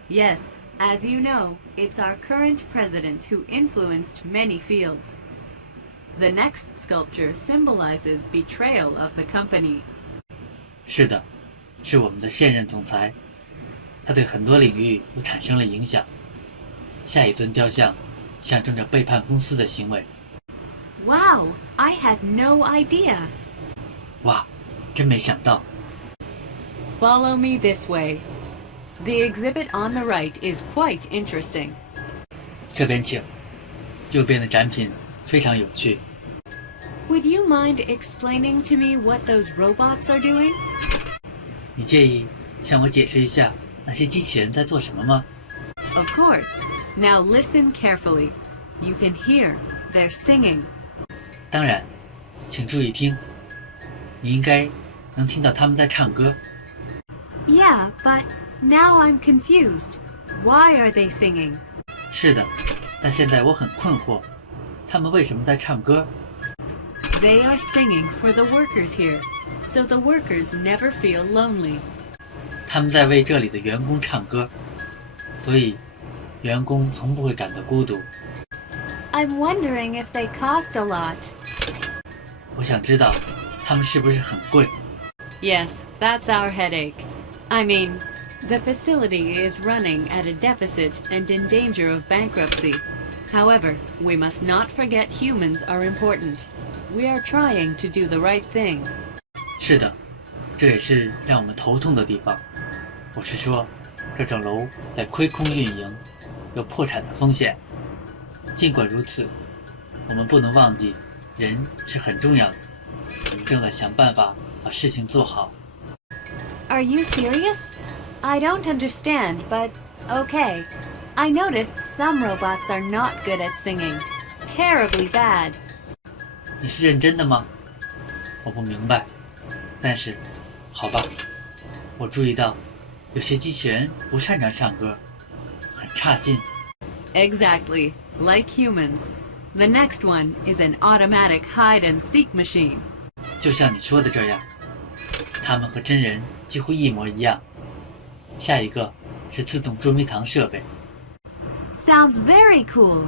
Yes, as you know, it's our current president who influenced many fields. The next sculpture symbolizes betrayal of the company. 是的，是我们的现任总裁，他对很多领域都产生了影响。下一尊雕像象征着背叛公司的行为。Wow, I had no idea. 哇，真没想到。Follow me this way. The exhibit on the right is quite interesting. 这边请，右边的展品非常有趣。Would you mind explaining to me what those robots are doing? 你介意向我解释一下那些机器人在做什么吗？ Of course. Now listen carefully. You can hear they're singing. 当然，请注意听，你应该能听到他们在唱歌。Yeah, but now I'm confused. Why are they singing? 是的，但现在我很困惑，他们为什么在唱歌？ They are singing for the workers here, so the workers never feel lonely. 他们在为这里的员工唱歌，所以员工从不会感到孤独。I'm wondering if they cost a lot. 我想知道，他们是不是很贵？ Yes, that's our headache. I mean, the facility is running at a deficit and in danger of bankruptcy. However, we must not forget humans are important. We are trying to do the right thing. 是的，这也是让我们头痛的地方。我是说，这种楼在亏空运营，有破产的风险。尽管如此，我们不能忘记，人是很重要的。我们正在想办法把事情做好。Are you serious? I don't understand, but okay. I noticed some robots are not good at singing. Terribly bad. 你是认真的吗？我不明白，但是，好吧，我注意到，有些机器人不擅长唱歌，很差劲。Exactly, like humans. The next one is an automatic hide-and-seek machine. 就像你说的这样，它们和真人几乎一模一样。下一个是自动捉迷藏设备， Sounds very cool.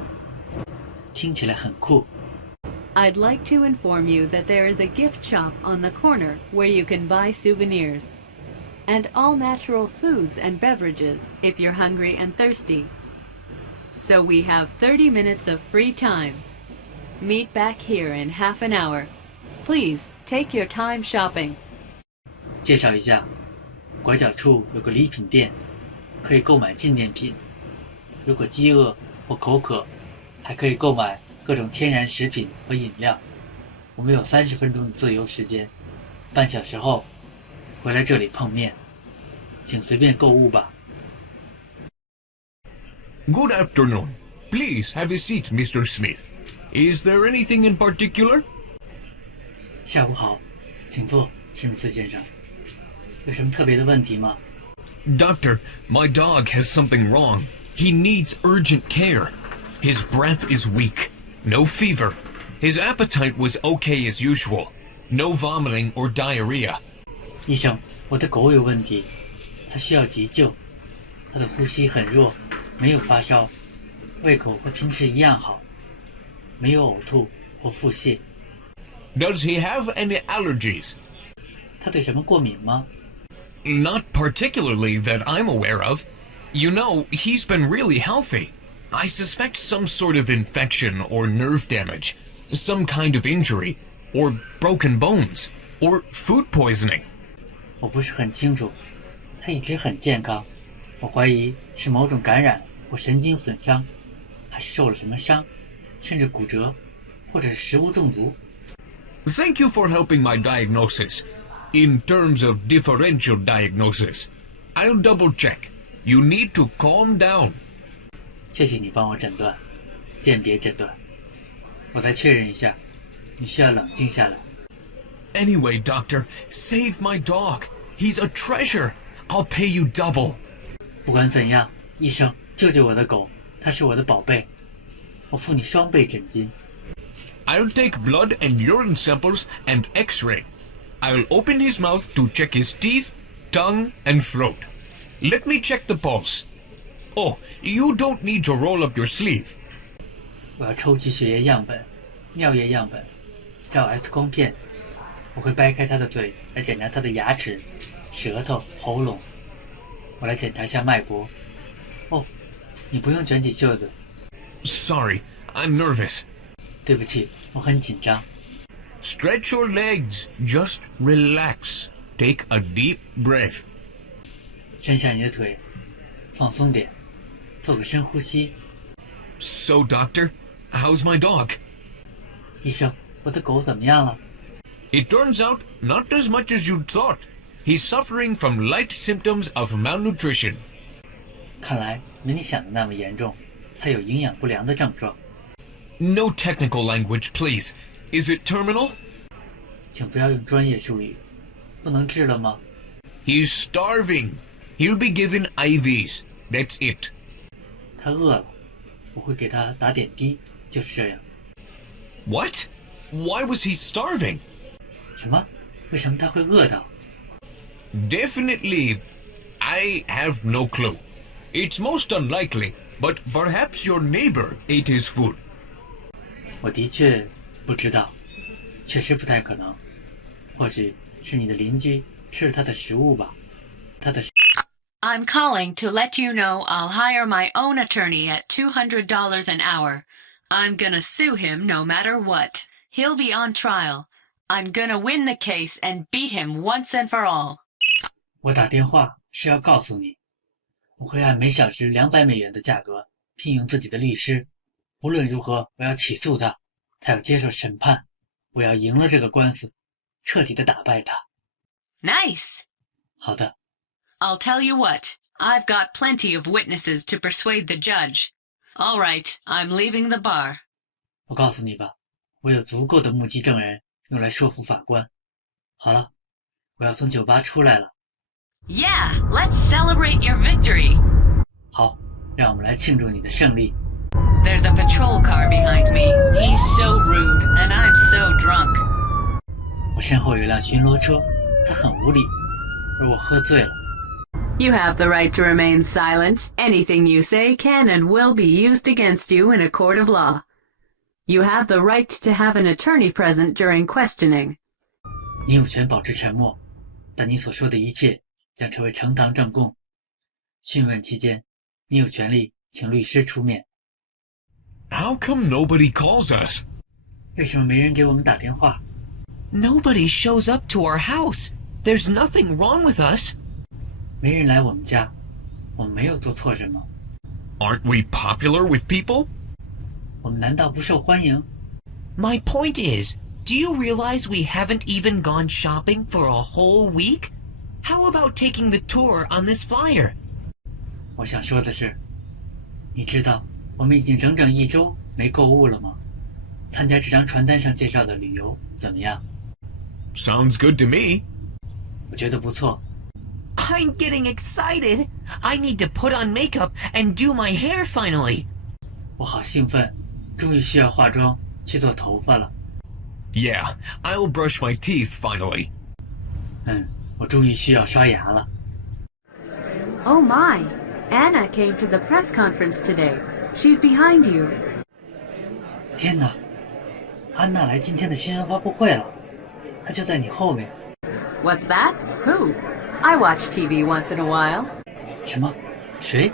听起来很酷。I'd like to inform you that there is a gift shop on the corner where you can buy souvenirs. And all natural foods and beverages if you're hungry and thirsty. So we have 30 minutes of free time. Meet back here in half an hour. Please take your time shopping. 介绍一下，拐角处有个礼品店，可以购买纪念品。如果饥饿或口渴，还可以购买各种天然食品和饮料。我们有30分钟的自由时间，半小时后回来这里碰面，请随便购物吧。Good afternoon. Please have a seat, Mr. Smith. Is there anything in particular? 下午好，请坐，史密斯先生。有什么特别的问题吗？ Doctor, my dog has something wrong. He needs urgent care. His breath is weak. No fever. His appetite was okay as usual. No vomiting or diarrhea. 医生，我的狗有问题，它需要急救。它的呼吸很弱，没有发烧，胃口和平时一样好，没有呕吐或腹泻。 Does he have any allergies? 它对什么过敏吗？ Not particularly that I'm aware of. You know, he's been really healthy. I suspect some sort of infection or nerve damage, some kind of injury, or broken bones, or food poisoning. 我不是很清楚，它一直很健康。我怀疑是某种感染或神经损伤，还是受了什么伤。甚至骨折，或者是食物中毒。Thank you for helping my diagnosis. In terms of differential diagnosis, I'll double check. You need to calm down. 谢谢你帮我诊断，鉴别诊断。我再确认一下，你需要冷静下来。Anyway, doctor, save my dog. He's a treasure. I'll pay you double. 不管怎样，医生，救救我的狗，它是我的宝贝，我付你双倍诊金。I'll take blood and urine samples and x-ray. I'll open his mouth to check his teeth, tongue, and throat. Let me check the pulse. Oh, you don't need to roll up your sleeve. 我要抽取血液样本、尿液样本，照 X 光片。我会掰开他的嘴来检查他的牙齿、舌头、喉咙。我来检查下脉搏。哦，你不用卷起袖子。Sorry, I'm nervous. 对不起，我很紧张。Stretch your legs. Just relax. Take a deep breath. 伸下你的腿，放松点，做个深呼吸。So, doctor, how's my dog? 医生，我的狗怎么样了？ It turns out not as much as you'd thought. He's suffering from light symptoms of malnutrition. 看来没你想的那么严重，它有营养不良的症状。No technical language, please. Is it terminal? 请不要用专业术语。不能治了吗？ He's starving. He'll be given IVs. That's it. 他饿了，我会给他打点滴，就是这样。What? Why was he starving? 什么？为什么他会饿到？ Definitely. I have no clue. It's most unlikely, but perhaps your neighbor ate his food. 我的确不知道，确实不太可能。或许是你的邻居吃了他的食物吧。他的。I'm calling to let you know I'll hire my own attorney at $200 an hour. I'm gonna sue him no matter what. He'll be on trial. I'm gonna win the case and beat him once and for all. 我打电话是要告诉你，我会按每小时$200的价格聘用自己的律师。无论如何，我要起诉他，他要接受审判。我要赢了这个官司，彻底的打败他。Nice. 好的。I'll tell you what, I've got plenty of witnesses to persuade the judge. All right, I'm leaving the bar. 我告诉你吧，我有足够的目击证人用来说服法官。好了，我要从酒吧出来了。Yeah, let's celebrate your victory. 好，让我们来庆祝你的胜利。There's a patrol car behind me. He's so rude, and I'm so drunk. 我身后有辆巡逻车，它很无礼，而我喝醉了。You have the right to remain silent. Anything you say can and will be used against you in a court of law. You have the right to have an attorney present during questioning. 你有权保持沉默，但你所说的一切将成为呈堂证供。讯问期间，你有权利请律师出面。How come nobody calls us? 为什么没人给我们打电话？ Nobody shows up to our house. There's nothing wrong with us. 没人来我们家，我们没有做错什么。 Aren't we popular with people? 我们难道不受欢迎？ My point is, do you realize we haven't even gone shopping for a whole week? How about taking the tour on this flyer? 我想说的是，你知道我们已经整整1周没购物了吗？参加这张传单上介绍的旅游怎么样？ Sounds good to me. 我觉得不错。I'm getting excited. I need to put on makeup and do my hair finally. 我好兴奋，终于需要化妆去做头发了。Yeah, I'll brush my teeth finally. 我终于需要刷牙了。 Oh my, Anna came to the press conference today. She's behind you. 天哪，安娜来今天的新闻发布会了，她就在你后面。 What's that? Who? I watch TV once in a while. 什么？谁？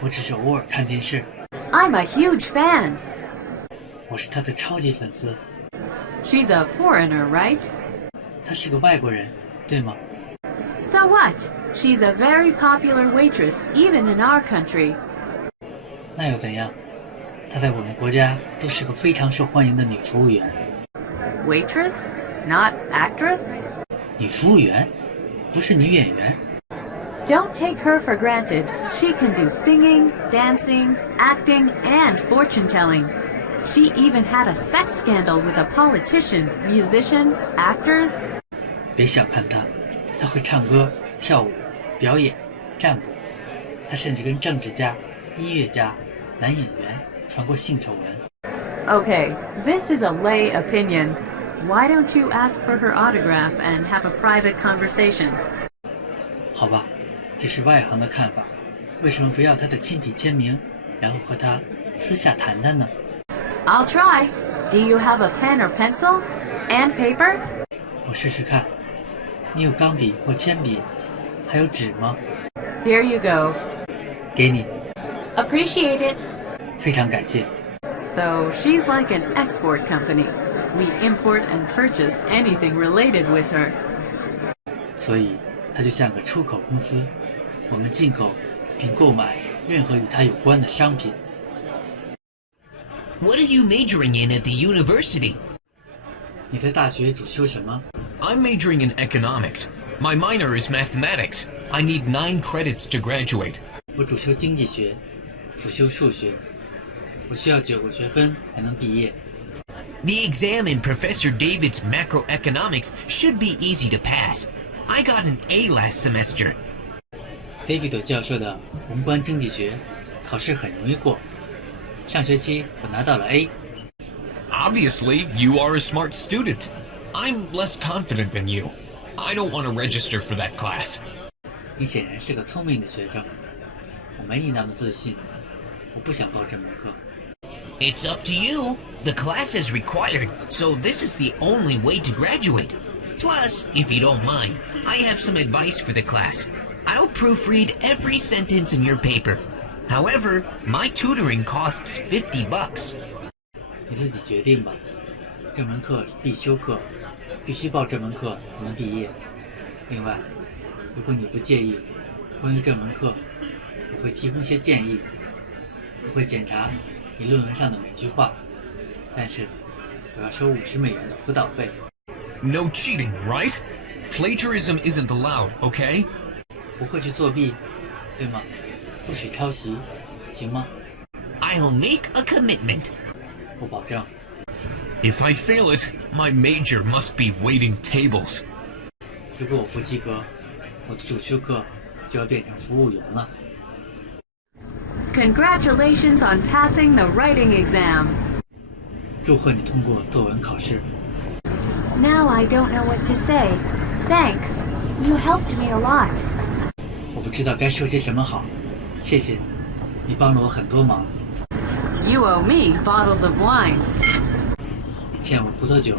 我只是偶尔看电视。 I'm a huge fan. 我是她的超级粉丝。 She's a foreigner, right? 她是个外国人，对吗？ So what? She's a very popular waitress, even in our country. 那又怎样？她在我们国家都是个非常受欢迎的女服务员。Waitress, not actress? 女服务员，不是女演员。Don't take her for granted. She can do singing, dancing, acting, and fortune-telling. She even had a sex scandal with a politician, musician, actors. 别小看她，她会唱歌、跳舞、表演、占卜。她甚至跟政治家、音乐家、男演员传过性丑闻。Okay, this is a lay opinion. Why don't you ask for her autograph and have a private conversation? 好吧，这是外行的看法。为什么不要她的亲笔签名，然后和她私下谈谈呢？ I'll try. Do you have a pen or pencil? And paper? 我试试看。你有钢笔或铅笔，还有纸吗？ Here you go. 给你， Appreciate it. 非常感谢。 So she's like an export company. We import and purchase anything related with her. 所以它就像个出口公司，我们进口并购买任何与它有关的商品。What are you majoring in at the university? 你在大学主修什么？ I'm majoring in economics. My minor is mathematics. I need 9 credits to graduate. 我主修经济学，辅修数学。我需要9个学分才能毕业。The exam in Professor David's macroeconomics should be easy to pass. I got an A last semester. David 教授的宏观经济学考试很容易过，上学期我拿到了 A。 Obviously, you are a smart student. I'm less confident than you. I don't want to register for that class. 你显然是个聪明的学生，我没你那么自信，我不想报这门课。 It's up to you. The class is required, so this is the only way to graduate. Plus, if you don't mind, I have some advice for the class. I'll proofread every sentence in your paper. However, my tutoring costs $50. 你自己决定吧，这门课是必修课，必须报这门课才能毕业。另外，如果你不介意，关于这门课，我会提供些建议，我会检查你论文上的每句话，但是我要收$50的辅导费。 No cheating, right? Plagiarism isn't allowed, okay? 不会去作弊，对吗？不许抄袭，行吗？ I'll make a commitment. 我保证。 If I fail it, my major must be waiting tables. 如果我不及格，我的主修课就要变成服务员了。 Congratulations on passing the writing exam. 祝贺你通过作文考试。 Now I don't know what to say. Thanks. You helped me a lot. 我不知道该说些什么好，谢谢，你帮了我很多忙。 You owe me bottles of wine. 你欠我葡萄酒。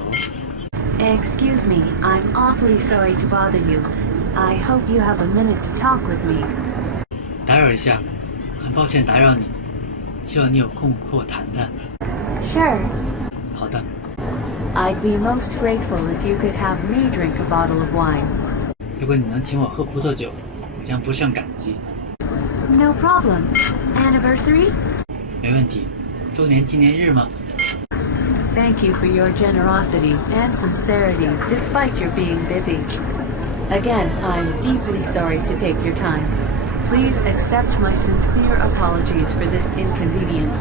Excuse me, I'm awfully sorry to bother you. I hope you have a minute to talk with me. 打扰一下，很抱歉打扰你，希望你有空和我谈谈。 Sure. 好的， I'd be most grateful if you could have me drink a bottle of wine. 如果你能请我喝葡萄酒，我将不胜感激。 No problem. Anniversary? 没问题，周年纪念日吗？ Thank you for your generosity and sincerity despite your being busy. Again, I'm deeply sorry to take your time. Please accept my sincere apologies for this inconvenience.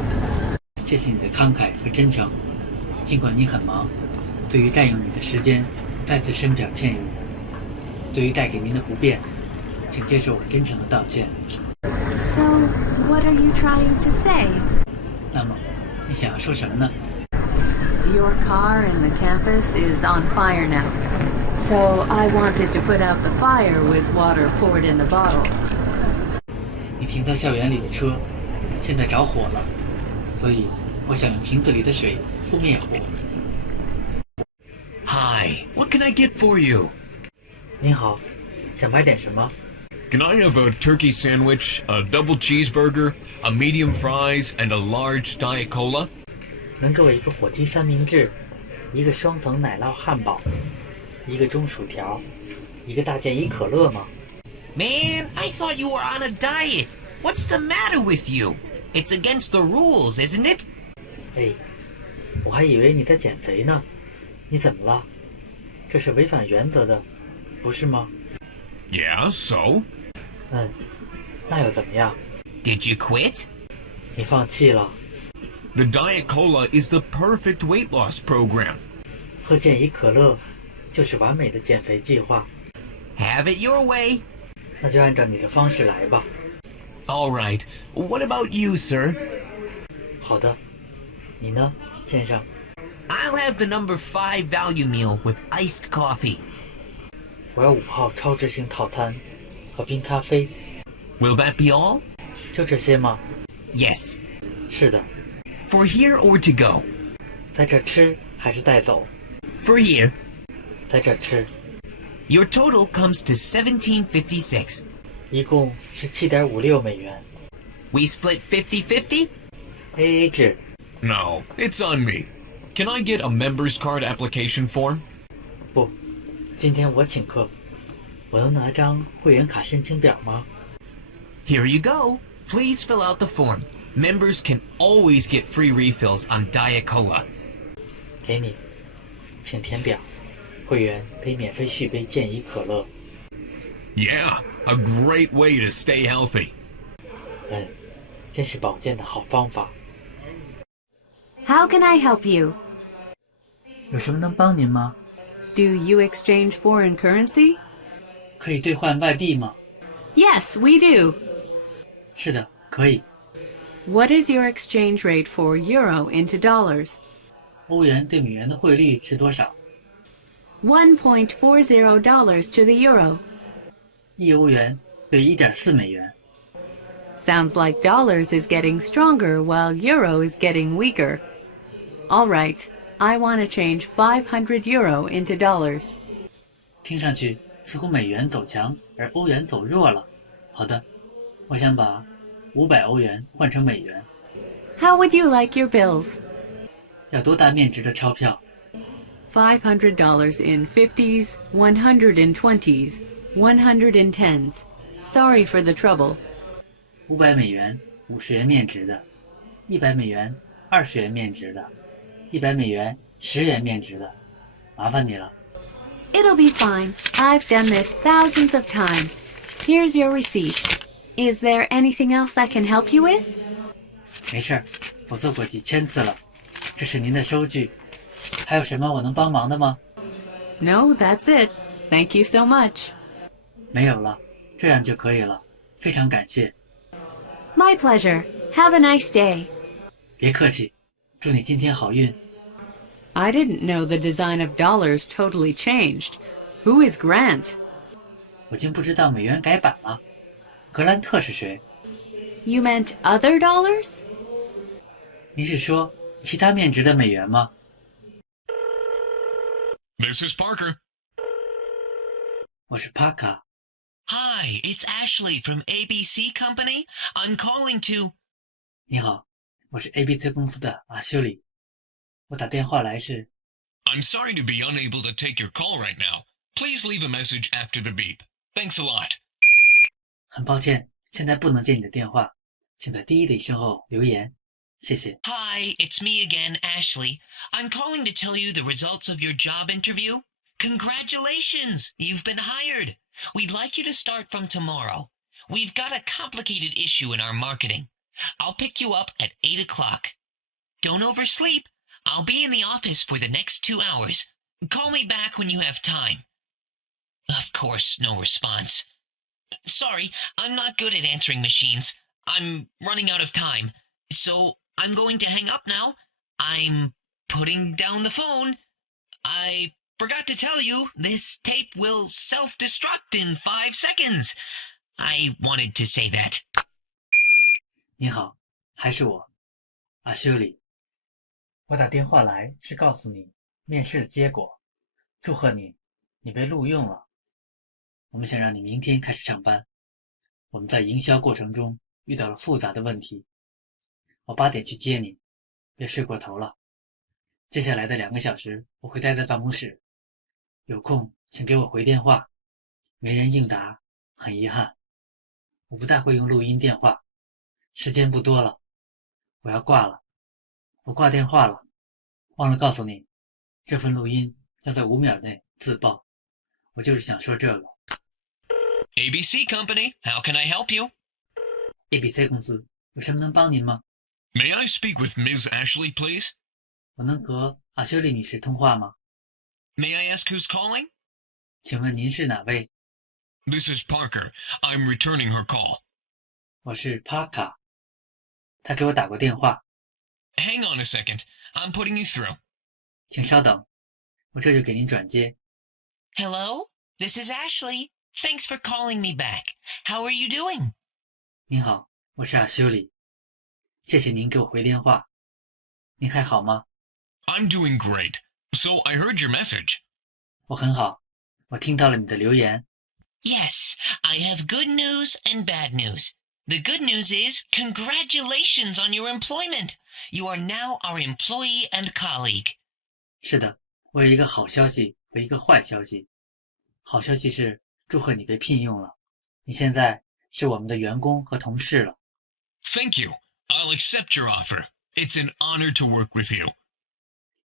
谢谢你的慷慨和真诚，尽管你很忙，对于占用你的时间，再次深表歉意。对于带给您的不便，请接受我真诚的道歉。 So, what are you trying to say? 那么，你想要说什么呢？ Your car in the campus is on fire now. So I wanted to put out the fire with water poured in the bottle. 你停在校园里的车，现在着火了，所以我想用瓶子里的水扑灭火。 Hi, what can I get for you? 你好，想买点什么？ Can I have a turkey sandwich, a double cheeseburger, a medium fries, and a large Diet Cola? 能给我一个火鸡三明治，一个双层奶酪汉堡，一个中薯条，一个大健怡可乐吗？ Man, I thought you were on a diet. What's the matter with you? It's against the rules, isn't it? 哎，我还以为你在减肥呢，你怎么了？这是违反原则的，不是吗？ Yeah, so? 那又怎么样？ Did you quit? 你放弃了？ The Diet Cola is the perfect weight loss program. 喝健怡可乐就是完美的减肥计划， Have it your way. 那就按照你的方式来吧。 All right. What about you, sir? 好的，你呢，先生？ I'll have the number 5 value meal with iced coffee. 我要5号超值型套餐和冰咖啡。 Will that be all? 就这些吗？ Yes. 是的。 For here or to go? 在这吃还是带走？ For here. 在这吃。 Your total comes to $17.56. 一共是7.56美元。 We split 50-50? AA 制。 No, it's on me. Can I get a member's card application form? 不，今天我请客。我能拿张会员卡申请表吗？ Here you go. Please fill out the form. Members can always get free refills on Diet Cola. 给你，请填表。会员可以免费续杯健怡可乐。 Yeah, a great way to stay healthy. 真是保健的好方法。 How can I help you? 有什么能帮您吗？ Do you exchange foreign currency? 可以兑换外币吗？ Yes, we do. 是的，可以。 What is your exchange rate for euro into dollars? 欧元对美元的汇率是多少？ $1.40 to the euro. 1欧元对1.4美元。 Sounds like dollars is getting stronger while euro is getting weaker. All right, I want to change 500 euro into dollars. 听上去似乎美元走强，而欧元走弱了。好的，我想把500欧元换成美元。 How would you like your bills? 要多大面值的钞票？ $500 in 50s, 100 in 20s, 100 in 10s. Sorry for the trouble. 500美元50元面值的，100美元20元面值的，100美元10元面值的，麻烦你了。 It'll be fine. I've done this thousands of times. Here's your receipt. Is there anything else I can help you with? 没事儿，我做过几千次了。这是您的收据。还有什么我能帮忙的吗？ No, that's it. Thank you so much. 没有了，这样就可以了。非常感谢。 My pleasure. Have a nice day. 别客气，祝你今天好运。 I didn't know the design of dollars totally changed. Who is Grant? 我竟不知道美元改版了。格兰特是谁？ You meant other dollars? 您是说其他面值的美元吗？ This is Parker. 我是帕卡。 Hi, it's Ashley from ABC Company. I'm calling to... 你好，我是 ABC 公司的阿修里。我打电话来是 I'm sorry to be unable to take your call right now. Please leave a message after the beep. Thanks a lot. 很抱歉，现在不能接你的电话，请在滴的一声后留言，谢谢。 Hi, it's me again, Ashley. I'm calling to tell you the results of your job interview. Congratulations! You've been hired. We'd like you to start from tomorrow. We've got a complicated issue in our marketing. I'll pick you up at 8 o'clock. Don't oversleep. I'll be in the office for the next 2 hours. Call me back when you have time. Of course, no response. Sorry, I'm not good at answering machines. I'm running out of time. So I'm going to hang up now. I'm putting down the phone. I forgot to tell you, this tape will self-destruct in 5 seconds. I wanted to say that. 你好，还是我，阿修里。我打电话来是告诉你面试的结果，祝贺你，你被录用了。我们想让你明天开始上班。我们在营销过程中遇到了复杂的问题。我8点去接你，别睡过头了。接下来的2个小时我会待在办公室，有空请给我回电话。没人应答，很遗憾。我不大会用录音电话，时间不多了，我要挂了。我挂电话了，忘了告诉你，这份录音将在5秒内自爆。我就是想说这个。ABC Company, how can I help you? ABC 公司有什么能帮您吗？ May I speak with Ms. Ashley, please? 我能和阿修丽女士通话吗？ May I ask who's calling? 请问您是哪位？ This is Parker. I'm returning her call. 我是帕卡，他给我打过电话， Hang on a second. I'm putting you through. 请稍等，我这就给您转接。 Hello, this is Ashley. Thanks for calling me back. How are you doing? 您好，我是阿修丽，谢谢您给我回电话。您还好吗？ I'm doing great. So I heard your message. 我很好，我听到了你的留言。 Yes, I have good news and bad news. The good news is congratulations on your employment. You are now our employee and colleague. 是的，我有一个好消息和一个坏消息。好消息是祝贺你被聘用了，你现在是我们的员工和同事了。 Thank you. I'll accept your offer. It's an honor to work with you.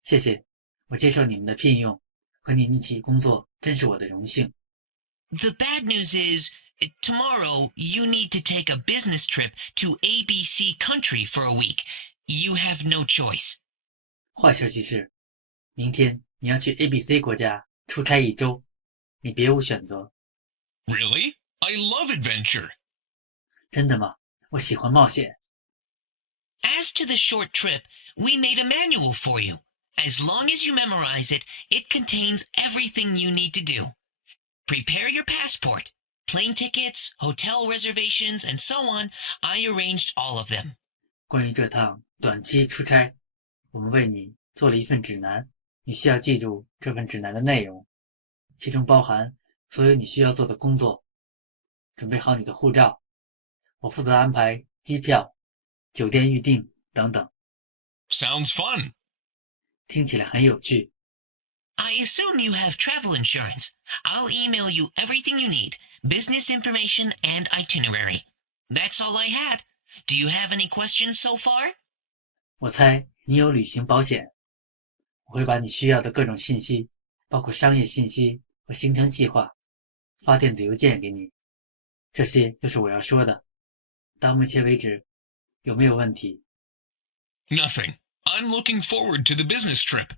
谢谢，我接受你们的聘用，和你们一起工作真是我的荣幸。 The bad news is tomorrow you need to take a business trip to ABC country for a week. You have no choice. 坏消息是，明天你要去 ABC 国家出差1周，你别无选择。 Really? I love adventure. 真的吗？我喜欢冒险。 As to the short trip, we made a manual for you. As long as you memorize it, it contains everything you need to do. Prepare your passport, plane tickets, hotel reservations, and so on. I arranged all of them. 关于这趟短期出差，我们为你做了一份指南，你需要记住这份指南的内容，其中包含所有你需要做的工作。准备好你的护照，我负责安排机票、酒店预订等等。 Sounds fun. 听起来很有趣。 I assume you have travel insurance. I'll email you everything you need, business information and itinerary. That's all I had. Do you have any questions so far? 我猜你有旅行保险，我会把你需要的各种信息，包括商业信息和行程计划，发电子邮件给你。这些就是我要说的。到目前为止，有没有问题？ Nothing. I'm looking forward to the business trip.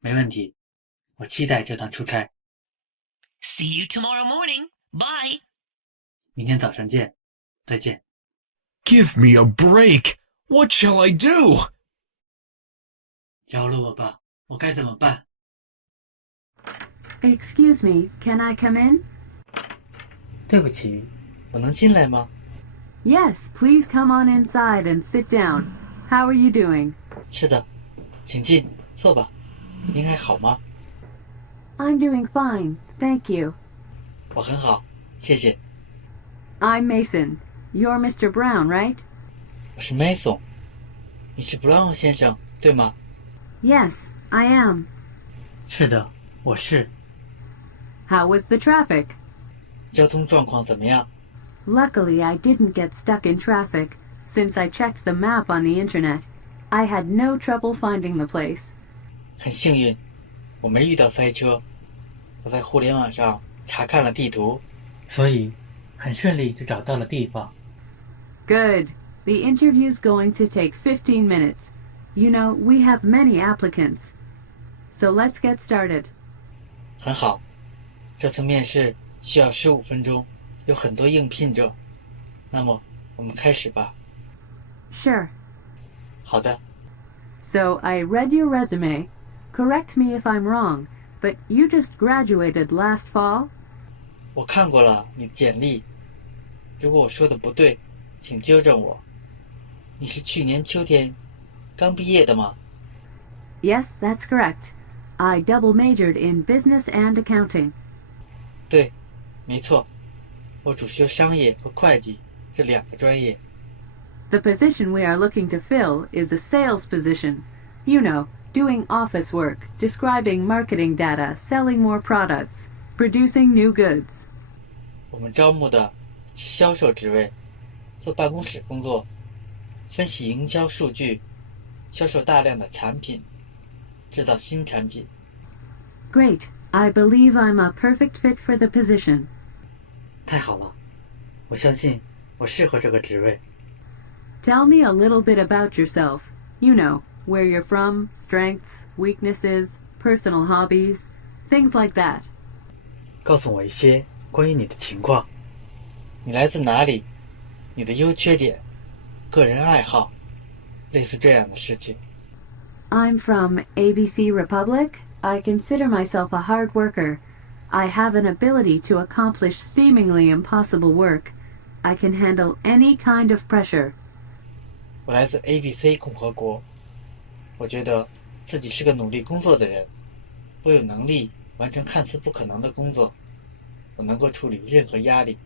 没问题，我期待这趟出差。 See you tomorrow morning. Bye. 明天早上见，再见。 Give me a break. What shall I do? 饶了我吧，我该怎么办？ Excuse me, can I come in? 对不起，我能进来吗？ Yes, please come on inside and sit down. How are you doing? 是的，请进，坐吧。您还好吗？ I'm doing fine, thank you. 我很好，谢谢。 I'm Mason. You're Mr. Brown, right? 我是 Mason， 你是 Brown 先生，对吗？ Yes, I am. 是的，我是。 How was the traffic? 交通状况怎么样？ Luckily, I didn't get stuck in traffic. Since I checked the map on the internet, I had no trouble finding the place. 很幸运，我没遇到塞车。我在互联网上查看了地图，所以很顺利就找到了地方。 Good. The interview's going to take 15 minutes. You know, we have many applicants. So let's get started. 很好，这次面试需要15分钟，有很多应聘者。那么，我们开始吧。 Sure. 好的， So I read your resume. Correct me if I'm wrong, but you just graduated last fall? 我看过了你的简历。如果我说的不对，请纠正我。你是去年秋天刚毕业的吗？ Yes, that's correct. I double majored in business and accounting. 对，没错，我主修商业和会计这2个专业。 The position we are looking to fill is a sales position. You know, doing office work, describing marketing data, selling more products, producing new goods. 我们招募的是销售职位，做办公室工作，分析营销数据，销售大量的产品，制造新产品。Great. I believe I'm a perfect fit for the position. 太好了，我相信我适合这个职位。Tell me a little bit about yourself. You know, where you're from, strengths, weaknesses, personal hobbies, things like that. 告诉我一些关于你的情况，你来自哪里，你的优缺点，个人爱好，类似这样的事情。I'm from ABC Republic. I consider myself a hard worker. I have an ability to accomplish seemingly impossible work. I can handle any kind of pressure. 我来自 ABC 共和国，我觉得自己是个努力工作的人，我有能力完成看似不可能的工作，我能够处理任何压力。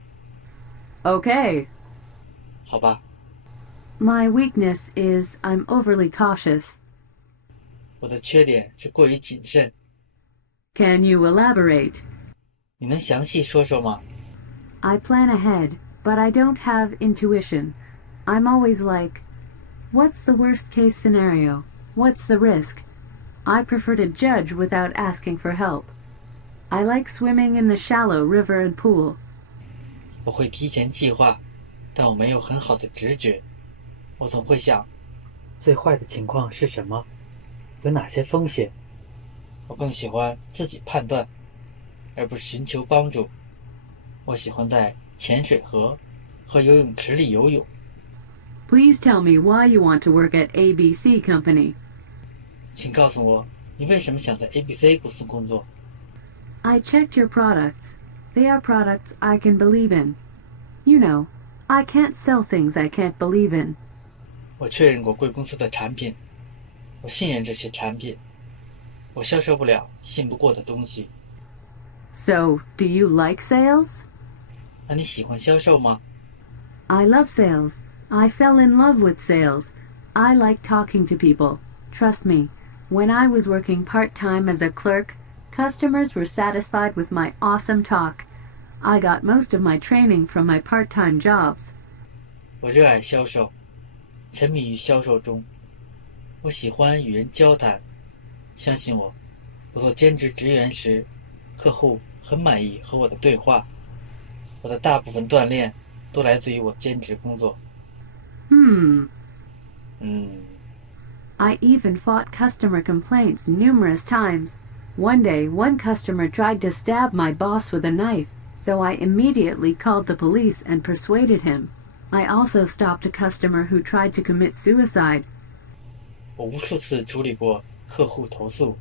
Okay. 好吧， My weakness is I'm overly cautious. 我的缺点是过于谨慎， Can you elaborate? 你能详细说说吗？ I plan ahead, but I don't have intuition. I'm always like, what's the worst case scenario? What's the risk? I prefer to judge without asking for help. I like swimming in the shallow river and pool. 我会提前计划，但我没有很好的直觉。我总会想，最坏的情况是什么？有哪些风险？我更喜欢自己判断，而不是寻求帮助。我喜欢在浅水河和游泳池里游泳。Please tell me why you want to work at ABC Company. 请告诉我，你为什么想在 ABC 公司工作？ I checked your products. They are products I can believe in. You know, I can't sell things I can't believe in. 我确认过贵公司的产品，我信任这些产品，我销售不了信不过的东西。 So, do you like sales? 那你喜欢销售吗？ I love sales. I fell in love with sales. I like talking to people. Trust me, when I was working part-time as a clerk, customers were satisfied with my awesome talk. I got most of my training from my part-time jobs. 我热爱销售，沉迷于销售中。我喜欢与人交谈。相信我，我做兼职职员时，客户很满意和我的对话。我的大部分锻炼都来自于我兼职工作。I even fought customer complaints numerous times. One day, one customer tried to stab my boss with a knife, so I immediately called the police and persuaded him. I also stopped a customer who tried to commit suicide. 我无数次处理过客户投诉。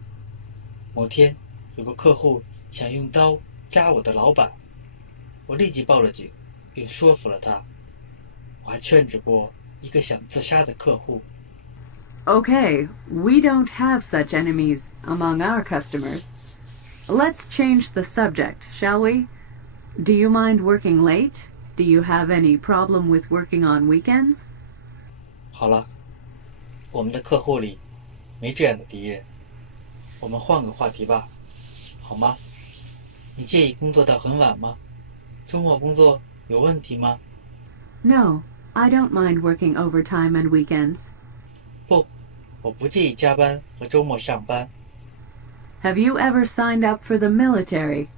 某天，有个客户想用刀扎我的老板，我立即报了警，并说服了他。我还劝止过一个想自杀的客户。Okay, we don't have such enemies among our customers. Let's change the subject, shall we? Do you mind working late? Do you have any problem with working on weekends? 好了，我们的客户里没这样的敌人。我们换个话题吧，好吗？你介意工作到很晚吗？周末工作有问题吗？ No, I don't mind working overtime and weekends. 不，我不介意加班和周末上班。 Have you ever signed up for the military?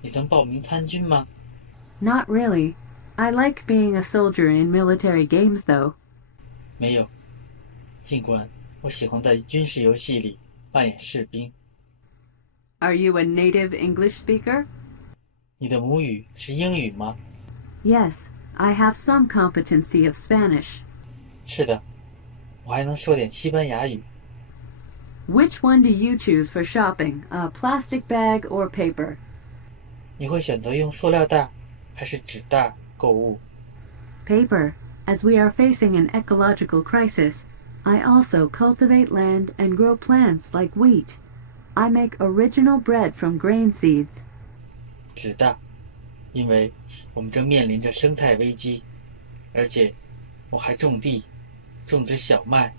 你曾报名参军吗？ Not really. I like being a soldier in military games, though. 没有，尽管我喜欢在军事游戏里扮演士兵。 Are you a native English speaker? 你的母语是英语吗？ Yes, I have some competency of Spanish. 是的，我还能说点西班牙语。 Which one do you choose for shopping, a plastic bag or paper? 你会选择用塑料袋还是纸袋购物？ Paper, as we are facing an ecological crisis. I also cultivate land and grow plants like wheat. I make original bread from grain seeds. 纸袋，因为我们正面临着生态危机，而且我还种地，种植小麦。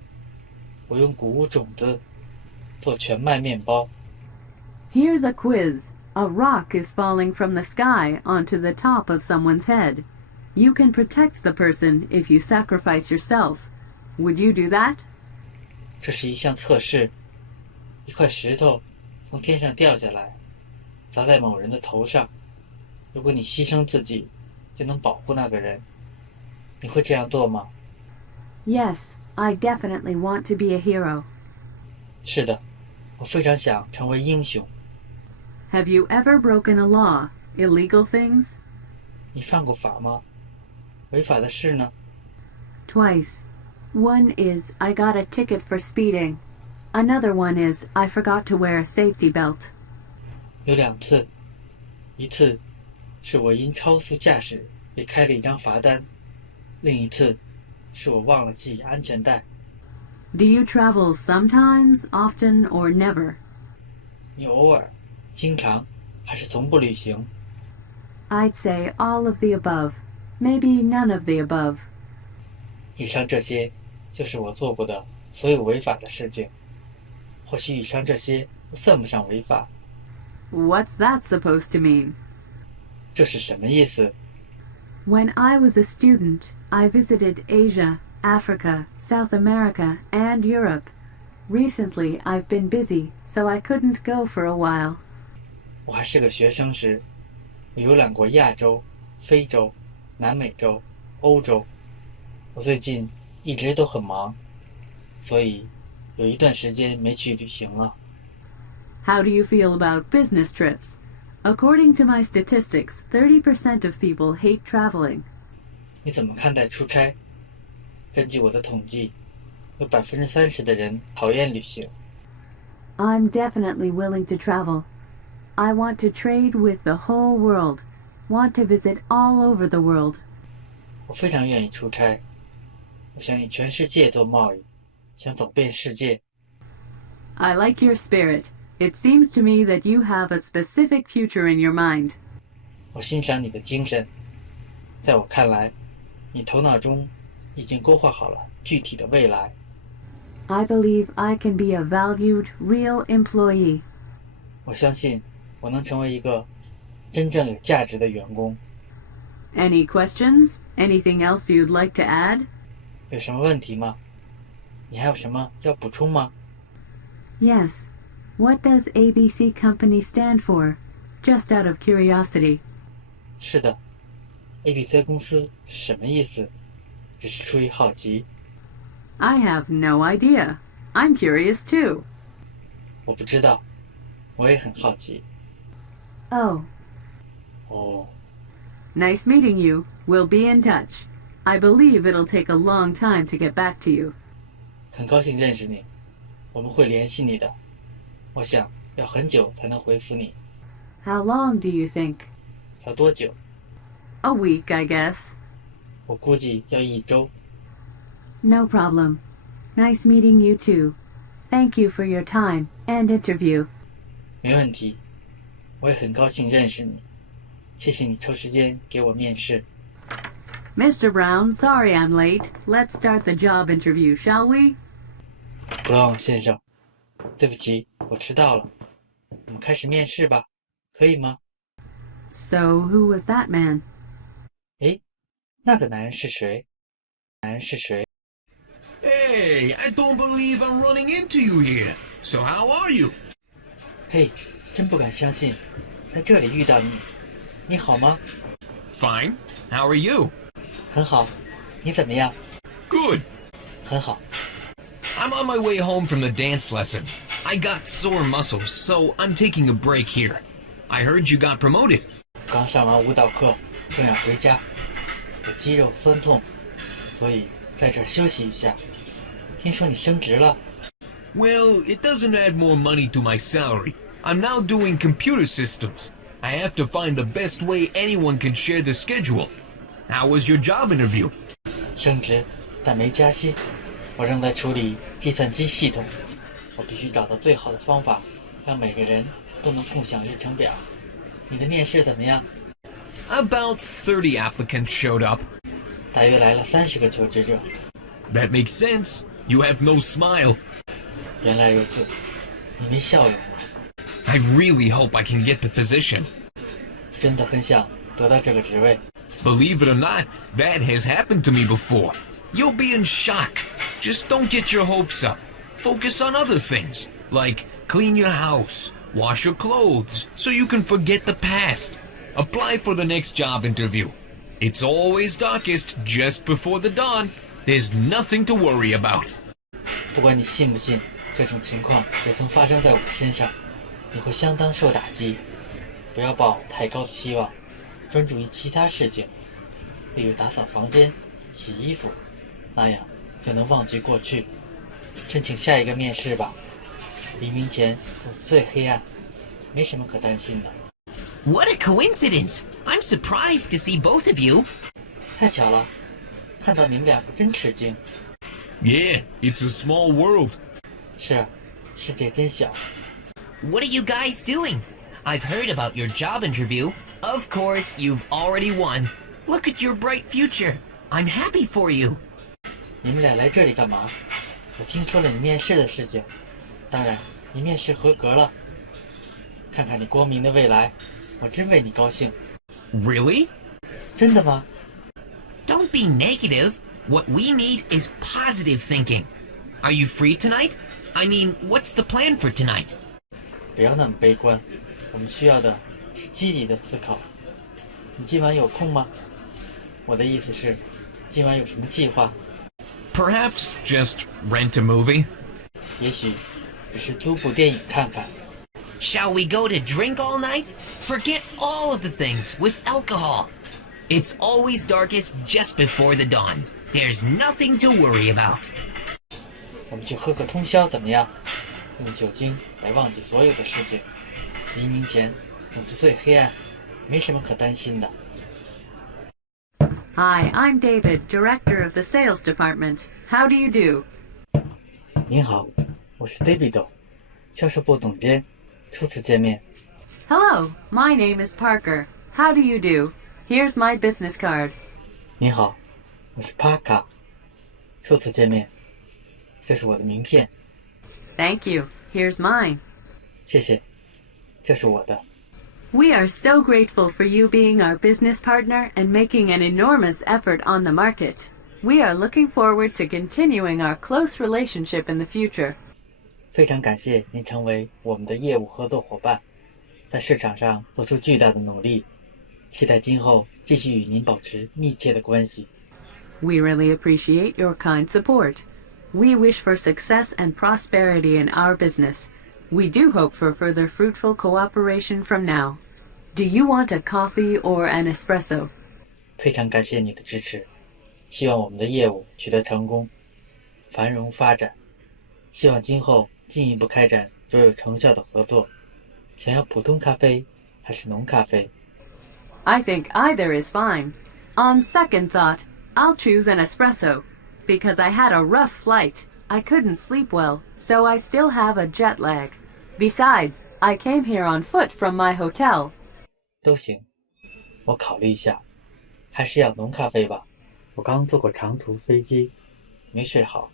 我用谷物种子做全麦面包。 Here's a quiz. A rock is falling from the sky onto the top of someone's head. You can protect the person if you sacrifice yourself. Would you do that? 这是一项测试，一块石头从天上掉下来，砸在某人的头上。如果你牺牲自己，就能保护那个人，你会这样做吗？ Yes, I definitely want to be a hero. 是的，我非常想成为英雄。 Have you ever broken a law? Illegal things? 你犯过法吗？违法的事呢？ Twice. One is I got a ticket for speeding. Another one is I forgot to wear a safety belt. 有2次，一次是我因超速驾驶被开了一张罚单，另一次是我忘了系安全带。 Do you travel sometimes, often, or never? 你偶尔、经常还是从不旅行？ I'd say all of the above. Maybe none of the above. 以上这些就是我做过的所有违法的事情。或许以上这些都算不上违法。 What's that supposed to mean? 这是什么意思？ When I was a student, I visited Asia, Africa, South America, and Europe. Recently, I've been busy, so I couldn't go for a while. 我还是个学生时，我游览过亚洲、非洲、南美洲、欧洲。我最近一直都很忙，所以有一段时间没去旅行了。 How do you feel about business trips? According to my statistics, 30% of people hate traveling. 你怎么看待出差？根据我的统计，有30%的人讨厌旅行。 I'm definitely willing to travel. I want to trade with the whole world. Want to visit all over the world. 我非常愿意出差，我想与全世界做贸易，想走遍世界。 I like your spirit. It seems to me that you have a specific future in your mind. 我欣赏你的精神，在我看来，你头脑中已经勾画好了具体的未来。 I believe I can be a valued, real employee. 我相信我能成为一个真正有价值的员工。 Any questions? Anything else you'd like to add? 有什么问题吗？你还有什么要补充吗？ Yes. What does ABC Company stand for? Just out of curiosity. 是的 ，ABC 公司是什么意思？只是出于好奇。 I have no idea. I'm curious too. 我不知道，我也很好奇。 Oh, 哦， nice meeting you. We'll be in touch. I believe it'll take a long time to get back to you. 很高兴认识你，我们会联系你的。我想要很久才能回复你。 How long do you think? 要多久？ A week, I guess. 我估计要1周。 No problem. Nice meeting you too. Thank you for your time and interview. 没问题，我也很高兴认识你。谢谢你抽时间给我面试。 Mr. Brown, sorry I'm late. Let's start the job interview, shall we? Brown 先生，对不起，我迟到了。我们开始面试吧，可以吗？ So, who was that man? 诶，那个男人是谁？男人是谁？ Hey, I don't believe I'm running into you here. So how are you? 嘿，真不敢相信，在这里遇到你。你好吗？ Fine. How are you? 很好，你怎么样？ Good. 很好。 I'm on my way home from the dance lesson. I got sore muscles, so I'm taking a break here. I heard you got promoted. 刚上完舞蹈课，正要回家，有肌肉酸痛，所以在这儿休息一下。听说你升职了？ Well, it doesn't add more money to my salary. I'm now doing computer systems. I have to find the best way anyone can share the schedule. How was your job interview? 升职，但没加薪。我正在处理计算机系统，我必须找到最好的方法，让每个人都能共享日程表。你的面试怎么样？ About 30 applicants showed up. 大约来了30个求职者。 That makes sense. You have no smile. 原来如此，你没笑容啊！ I really hope I can get the position. 真的很想得到这个职位。 Believe it or not, that has happened to me before. You'll be in shock. Just don't get your hopes up. Focus on other things, like clean your house, wash your clothes, so you can forget the past. Apply for the next job interview. It's always darkest just before the dawn. There's nothing to worry about. 不管你信不信，这种情况也曾发生在我身上，你会相当受打击。不要抱太高的希望，专注于其他事情，例如打扫房间、洗衣服，那样就能忘记过去。申请下一个面试吧。黎明前总是最黑暗，没什么可担心的。What a coincidence! I'm surprised to see both of you. 太巧了，看到你们两个真吃惊。Yeah, it's a small world. 是啊，世界真小。What are you guys doing? I've heard about your job interview. Of course, you've already won. Look at your bright future. I'm happy for you. 你们俩来这里干嘛？我听说了你面试的事情。当然，你面试合格了。看看你光明的未来，我真为你高兴。Really? 真的吗？ Don't be negative. What we need is positive thinking. Are you free tonight? I mean, what's the plan for tonight? 不要那么悲观，我们需要的是积极的思考。你今晚有空吗？我的意思是，今晚有什么计划？ Perhaps just rent a movie? 也许只是租部电影看看。 Shall we go to drink all night? Forget all of the things with alcohol. It's always darkest just before the dawn. There's nothing to worry about. 我们去喝个通宵怎么样？用酒精来忘记所有的事情。黎明前总是最黑暗，没什么可担心的。 Hi, I'm David, Director of the Sales Department. How do you do? 您好，我是 David， 销售部总监，初次见面。 Hello, my name is Parker. How do you do? Here's my business card. 您好，我是 Parker， 初次见面，这是我的名片。 Thank you. Here's mine. 谢谢，这是我的。 We are so grateful for you being our business partner and making an enormous effort on the market. We are looking forward to continuing our close relationship in the future. 非常感谢您成为我们的业务合作伙伴，在市场上做出巨大的努力，期待今后继续与您保持密切的关系。 We really appreciate your kind support. We wish for success and prosperity in our business. We do hope for further fruitful cooperation from now. Do you want a coffee or an espresso? 非常感谢你的支持，希望我们的业务取得成功，繁荣发展。希望今后进一步开展卓有成效的合作。想要普通咖啡还是浓咖啡？ I think either is fine. On second thought, I'll choose an espresso. Because I had a rough flight. I couldn't sleep well, so I still have a jet lag. Besides, I came here on foot from my hotel. 都行，我考虑一下，还是要浓咖啡吧。我刚坐过长途飞机，没睡好，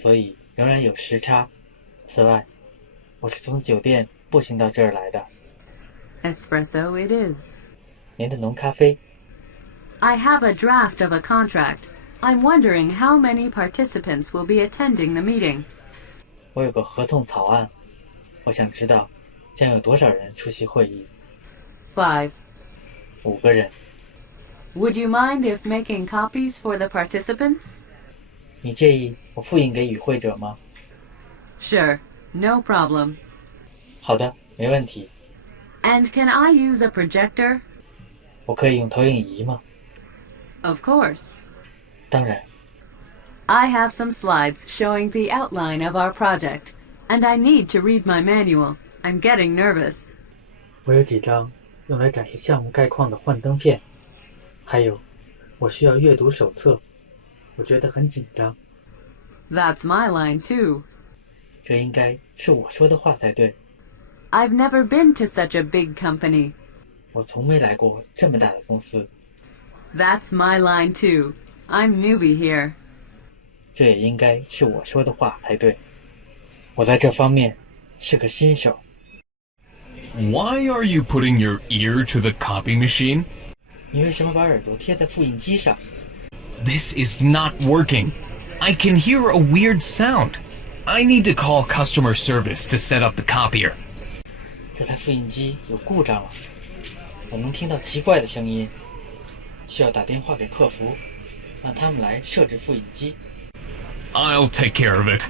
所以仍然有时差。此外，我是从酒店步行到这儿来的。 Espresso it is. 您的浓咖啡？ I have a draft of a contract. I'm wondering how many participants will be attending the meeting. 我有个合同草案，我想知道将有多少人出席会议。 5. 5个人。 Would you mind if making copies for the participants? 你介意我复印给与会者吗？ Sure, no problem. 好的，没问题。 And can I use a projector? 我可以用投影仪吗？ Of course. 当然。 I have some slides showing the outline of our project, and I need to read my manual. I'm getting nervous. 我有几张用来展示项目概况的幻灯片，还有我需要阅读手册，我觉得很紧张。 That's my line too. 这应该是我说的话才对。 I've never been to such a big company. 我从没来过这么大的公司。 That's my line too. I'm newbie here. 这也应该是我说的话才对。我在这方面是个新手。 Why are you putting your ear to the copy machine? 你为什么把耳朵贴在复印机上？ This is not working. I can hear a weird sound. I need to call customer service to set up the copier. 这台复印机有故障了，我能听到奇怪的声音，需要打电话给客服，让他们来设置复印机。I'll take care of it.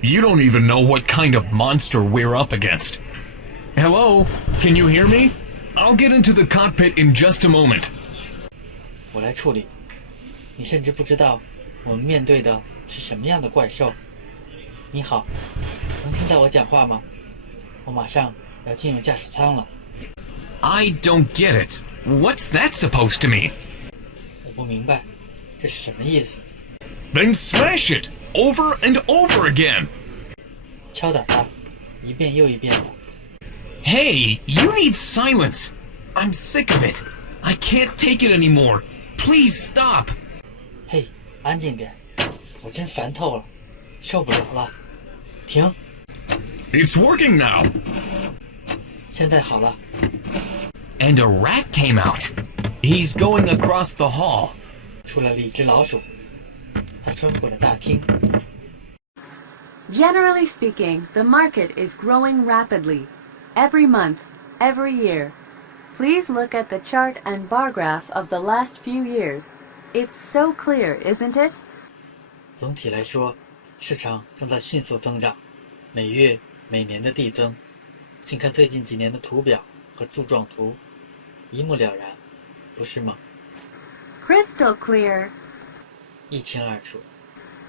You don't even know what kind of monster we're up against. Hello? Can you hear me? I'll get into the cockpit in just a moment. 我来处理。你甚至不知道我们面对的是什么样的怪兽。你好，能听到我讲话吗？我马上要进入驾驶舱了。I don't get it. What's that supposed to mean? 我不明白，这是什么意思？ Then smash it! Over and over again! 敲打它，一遍又一遍的。Hey, you need silence! I'm sick of it. I can't take it anymore. Please stop! 嘿，安静点，我真烦透了，受不了了。停， It's working now! 现在好了。 And a rat came out. He's going across the hall. 出来了一只老鼠，它穿过了大厅。Generally speaking, the market is growing rapidly. Every month, every year. Please look at the chart and bar graph of the last few years. It's so clear, isn't it? 总体来说，市场正在迅速增长，每月、每年的递增。请看最近几年的图表和柱状图，一目了然，不是吗？ Crystal clear. 一清二楚。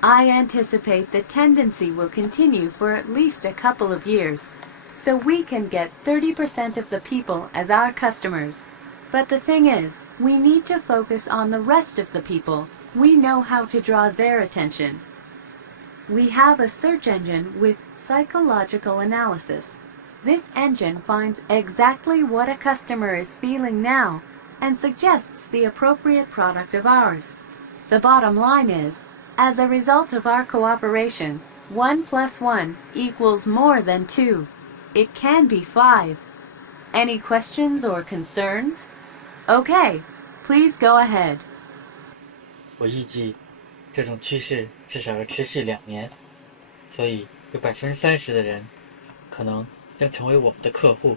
I anticipate the tendency will continue for at least a couple of years, so we can get 30% of the people as our customers. But the thing is, we need to focus on the rest of the people. We know how to draw their attention. We have a search engine with psychological analysis. This engine finds exactly what a customer is feeling now and suggests the appropriate product of ours. The bottom line is, as a result of our cooperation, 1 + 1 equals more than 2. It can be 5. Any questions or concerns? Okay, please go ahead. 我预计这种趋势至少要持续2年，所以有30%的人可能将成为我们的客户。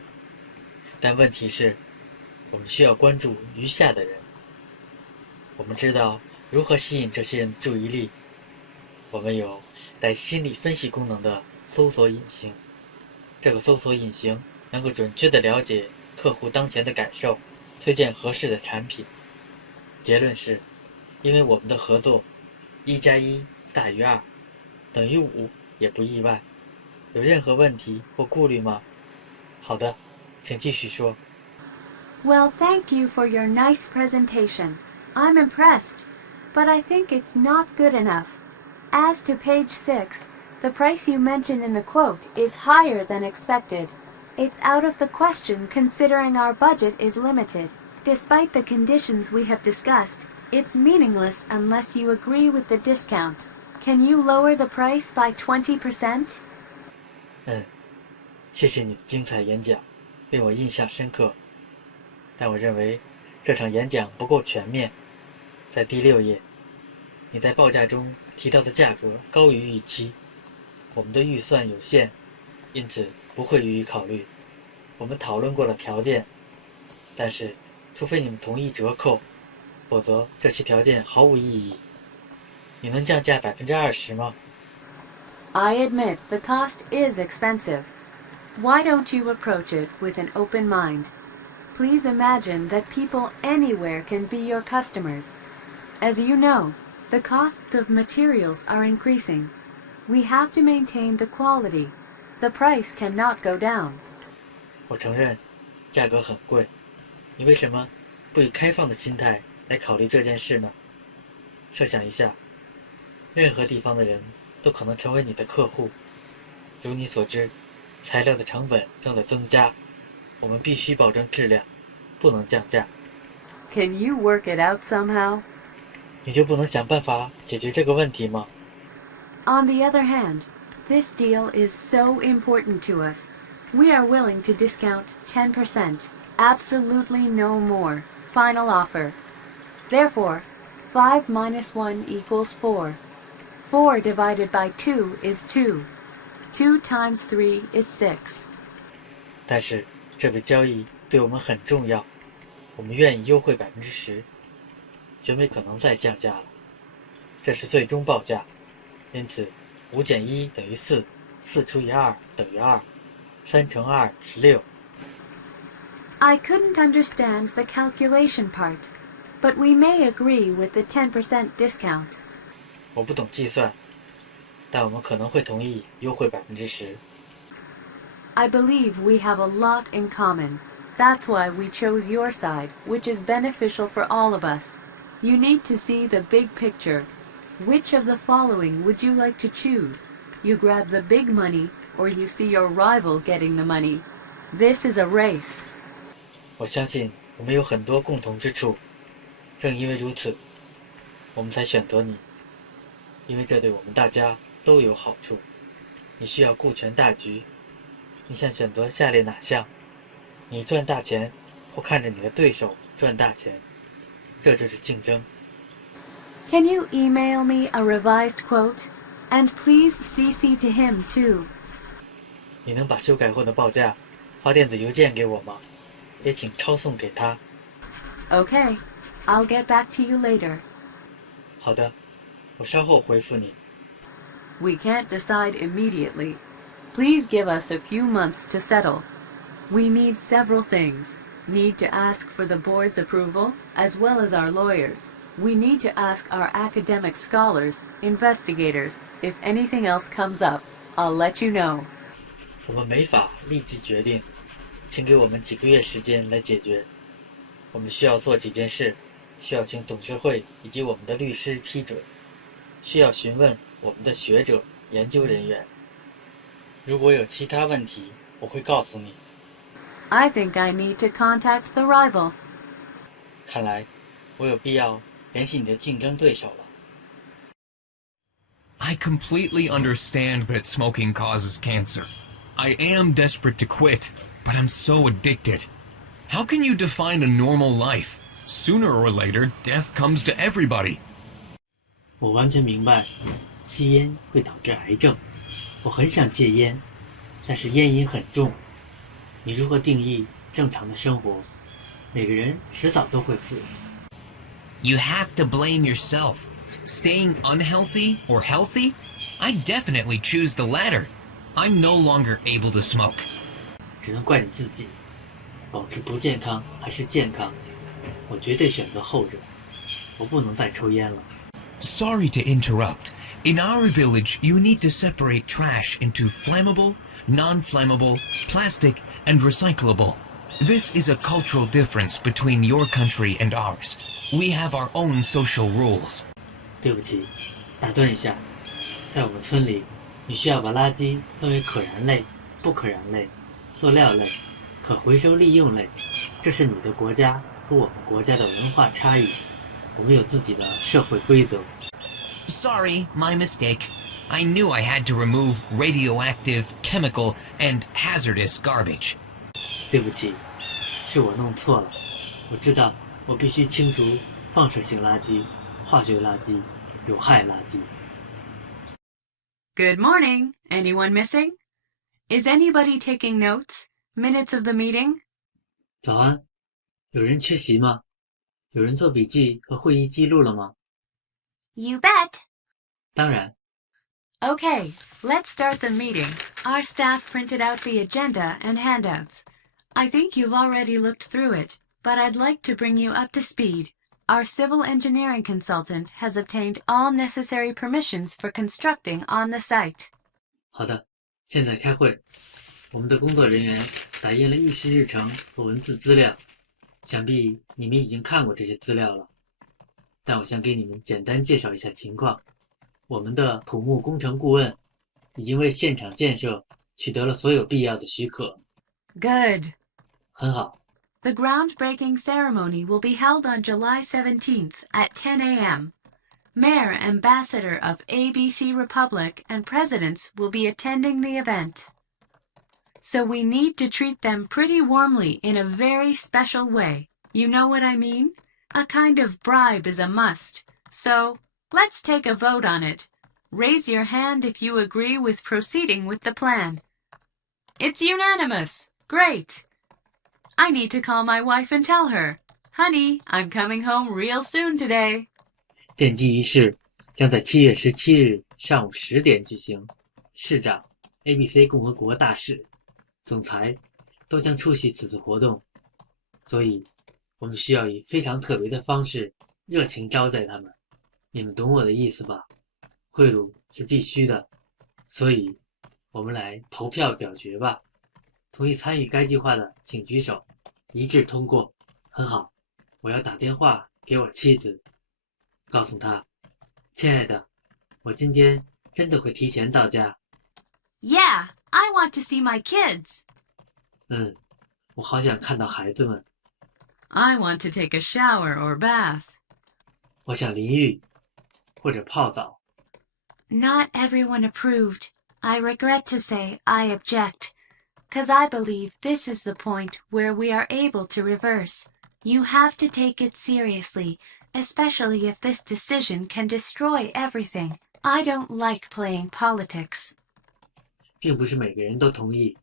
但问题是，我们需要关注余下的人。我们知道如何吸引这些人的注意力。我们有带心理分析功能的搜索引擎，这个搜索引擎能够准确地了解客户当前的感受，推荐合适的产品。结论是，因为我们的合作，1+1大于2，等于5也不意外。有任何问题或顾虑吗？好的，请继续说。 Well, thank you for your nice presentation. I'm impressed, but I think it's not good enough. As to page 6, the price you mentioned in the quote is higher than expected. It's out of the question considering our budget is limited. Despite the conditions we have discussed, it's meaningless unless you agree with the discount. Can you lower the price by 20%? 谢谢你的精彩演讲，令我印象深刻。但我认为这场演讲不够全面。在第6页，你在报价中提到的价格高于预期，我们的预算有限，因此不会予以考虑。我们讨论过了条件，但是除非你们同意折扣，否则这些条件毫无意义。你能降价20%吗？ I admit the cost is expensive. Why don't you approach it with an open mind? Please imagine that people anywhere can be your customers. As you know, the costs of materials are increasing. We have to maintain the quality. The price cannot go down. 我承认，价格很贵。你为什么不以开放的心态来考虑这件事呢？设想一下，任何地方的人都可能成为你的客户。如你所知，材料的成本正在增加，我们必须保证质量，不能降价。 Can you work it out somehow? 你就不能想办法解决这个问题吗？ On the other hand, this deal is so important to us. We are willing to discount 10%. Absolutely no more. Final offer. Therefore, 5 - 1 equals 4. 4 divided by 2 is 2. 2 times 3 is 6. 但是这笔交易对我们很重要，我们愿意优惠10%，绝没可能再降价了。这是最终报价，因此5减1等于4， 4除以2等于2， 3乘2是6。I couldn't understand the calculation part, but we may agree with the 10% discount. 我不懂计算，但我们可能会同意优惠10%。I believe we have a lot in common. That's why we chose your side, which is beneficial for all of us. You need to see the big picture. Which of the following would you like to choose? You grab the big money, or you see your rival getting the money. This is a race. 我相信我们有很多共同之处，正因为如此，我们才选择你，因为这对我们大家都有好处。你需要顾全大局，你想选择下列哪项？你赚大钱，或看着你的对手赚大钱，这就是竞争。Can you email me a revised quote? And please CC to him too. 你能把修改后的报价发电子邮件给我吗？也请抄送给他。Okay, I'll get back to you later. 好的，我稍后回复你。We can't decide immediately. Please give us a few months to settle. We need several things. Need to ask for the board's approval, as well as our lawyers. We need to ask our academic scholars, investigators. If anything else comes up, I'll let you know. 我们没法立即决定，请给我们几个月时间来解决。我们需要做几件事，需要请董事会以及我们的律师批准，需要询问我们的学者、研究人员。如果有其他问题，我会告诉你。I think I need to contact the rival. 看来，我有必要联系你的竞争对手了。I completely understand that smoking causes cancer. I am desperate to quit, but I'm so addicted. How can you define a normal life? Sooner or later, death comes to everybody. 我完全明白，吸烟会导致癌症。我很想戒烟，但是烟瘾很重。你如何定义正常的生活？每个人迟早都会死。You have to blame yourself. Staying unhealthy or healthy? I definitely choose the latter. I'm no longer able to smoke. 只能怪你自己。保持不健康还是健康？我绝对选择后者。我不能再抽烟了。Sorry to interrupt. In our village, you need to separate trash into flammable, non-flammable, plastic, and recyclable. This is a cultural difference between your country and ours. We have our own social rules. 对不起，打断一下，在我们村里，你需要把垃圾分为可燃类、不可燃类、塑料类、可回收利用类。这是你的国家和我们国家的文化差异。我们有自己的社会规则。Sorry, my mistake. I knew I had to remove radioactive, chemical, and hazardous garbage. 对不起，是我弄错了。我知道我必须清除放射性垃圾、化学垃圾、有害垃圾。Good morning. Anyone missing? Is anybody taking notes? Minutes of the meeting? 早安，有人缺席吗？有人做笔记和会议记录了吗？ You bet. 当然。 Okay, let's start the meeting. Our staff printed out the agenda and handouts. I think you've already looked through it, but I'd like to bring you up to speed. Our civil engineering consultant has obtained all necessary permissions for constructing on the site. 好的，现在开会。我们的工作人员打印了议事日程和文字资料，想必你们已经看过这些资料了。但我想给你们简单介绍一下情况。我们的土木工程顾问已经为现场建设取得了所有必要的许可。Good. 很好。The groundbreaking ceremony will be held on July 17th at 10 a.m. Mayor, Ambassador of ABC Republic, and presidents will be attending the event. So we need to treat them pretty warmly in a very special way. You know what I mean? A kind of bribe is a must. So let's take a vote on it. Raise your hand if you agree with proceeding with the plan. It's unanimous. Great. I need to call my wife and tell her, Honey, I'm coming home real soon today. 奠基仪式将在7月17日上午10点举行，市长、ABC 共和国大使、总裁都将出席此次活动，所以我们需要以非常特别的方式热情招待他们。你们懂我的意思吧？贿赂是必须的，所以我们来投票表决吧。同意参与该计划的请举手。一致通过。很好，我要打电话给我妻子，告诉她，亲爱的，我今天真的会提前到家。Yeah, I want to see my kids. 我好想看到孩子们。I want to take a shower or bath. 我想淋浴或者泡澡。Not everyone approved. I regret to say I object, 'cause I believe this is the point where we are able to reverse. You have to take it seriously, especially if this decision can destroy everything. I don't like playing politics. 并不是每个人都同意，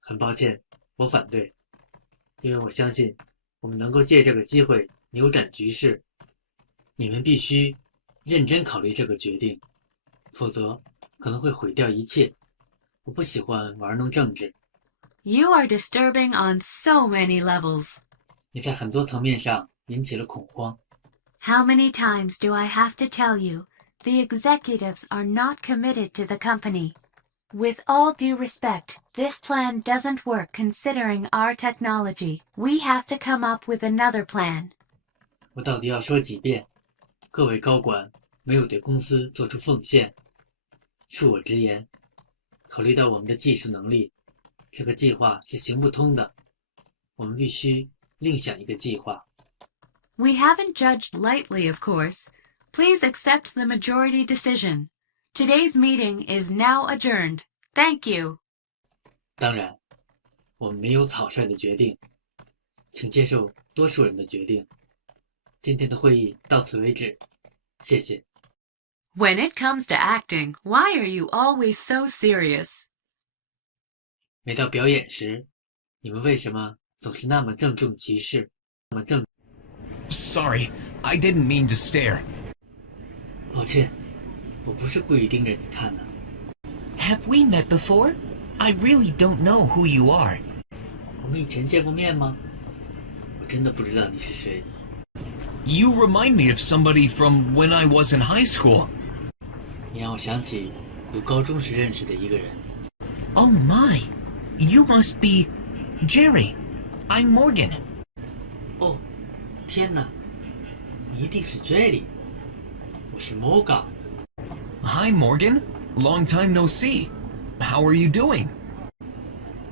很抱歉，我反对，因为我相信我们能够借这个机会扭转局势。你们必须认真考虑这个决定，否则可能会毁掉一切。我不喜欢玩弄政治。You are disturbing on so many levels. 你在很多层面上引起了恐慌。How many times do I have to tell you, the executives are not committed to the company? With all due respect, this plan doesn't work considering our technology. We have to come up with another plan. 我到底要说几遍？各位高管没有对公司做出奉献。恕我直言，考虑到我们的技术能力，这个计划是行不通的。我们必须另想一个计划。We haven't judged lightly, of course. Please accept the majority decision. Today's meeting is now adjourned. Thank you. 当然，我们没有草率的决定，请接受多数人的决定。今天的会议到此为止，谢谢。When it comes to acting, why are you always so serious? 每到表演时，你们为什么总是那么郑重其事？Sorry, I didn't mean to stare. 抱歉，我不是故意盯着你看的。Have we met before? I really don't know who you are. 我们以前见过面吗？我真的不知道你是谁。You remind me of somebody from when I was in high school. 你让我想起读高中时认识的一个人。Oh my, you must be Jerry. I'm Morgan. 哦，天哪，你一定是 Jerry。我是 Morgan。Hi, Morgan. Long time no see. How are you doing?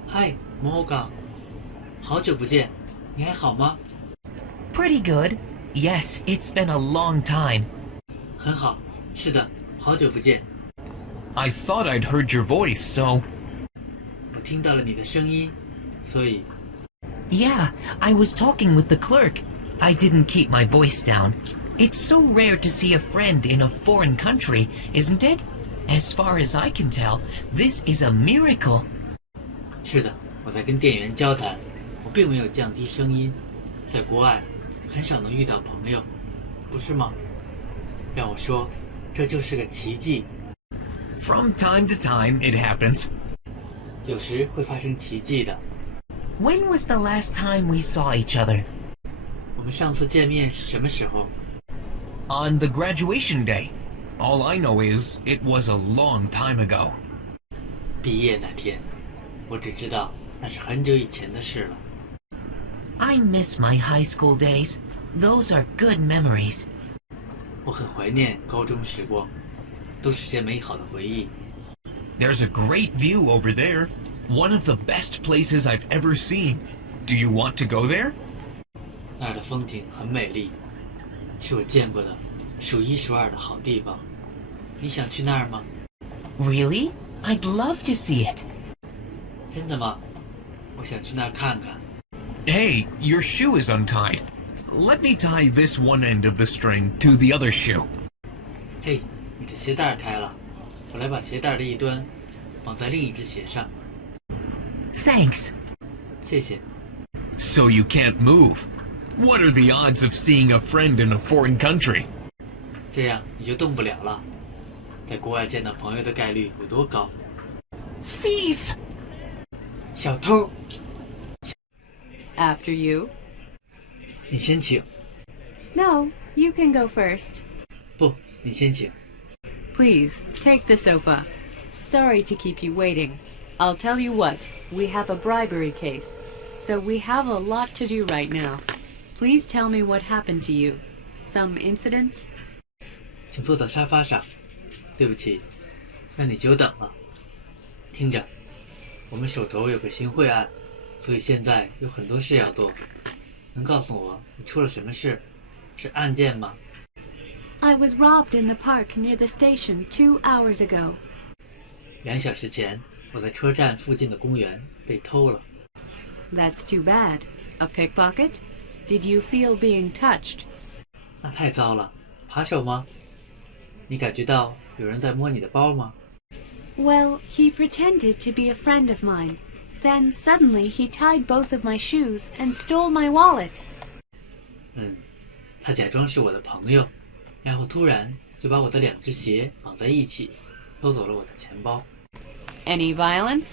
Hi, Morgan。好久不见，你还好吗？ Pretty good. Yes, it's been a long time. 很好，是的，好久不见。I thought I'd heard your voice, so... 我听到了你的声音，所以 Yeah, I was talking with the clerk. I didn't keep my voice down. It's so rare to see a friend in a foreign country, isn't it? As far as I can tell, this is a miracle. 是的，我在跟店员交谈，我并没有降低声音。在国外，很少能遇到朋友，不是吗？让我说，这就是个奇迹。From time to time, it happens. 有时会发生奇迹的。When was the last time we saw each other? 我们上次见面是什么时候？ On the graduation day. All I know is it was a long time ago. 毕业那天，我只知道那是很久以前的事了。I miss my high school days. Those are good memories. 我很怀念高中时光，都是些美好的回忆。There's a great view over there. One of the best places I've ever seen. Do you want to go there? 那儿的风景很美丽，是我见过的数一数二的好地方。你想去那儿吗？ Really? I'd love to see it. 真的吗？我想去那儿看看。Hey, your shoe is untied. Let me tie this one end of the string to the other shoe. 嘿，你的鞋带开了，我来把鞋带的一端绑在另一只鞋上。Thanks. 谢谢。 So you can't move. What are the odds of seeing a friend in a foreign country? 这样你就动不了了。在国外见到朋友的概率有多高？ Thief! 小偷， After you. 你先请。 No, you can go first. 不，你先请。 Please, take the sofa. Sorry to keep you waiting. I'll tell you what, we have a bribery case, so we have a lot to do right now. Please tell me what happened to you. Some incident? 请坐到沙发上。对不起，让你久等了。听着，我们手头有个行贿案，所以现在有很多事要做。能告诉我你出了什么事？是案件吗？ I was robbed in the park near the station 2 hours ago. 2小时前，我在车站附近的公园被偷了。 That's too bad. A pickpocket? Did you feel being touched? 那太糟了，扒手吗？你感觉到有人在摸你的包吗？ Well, he pretended to be a friend of mine. Then suddenly he tied both of my shoes and stole my wallet. 他假装是我的朋友，然后突然就把我的2只鞋绑在一起，偷走了我的钱包。 Any violence?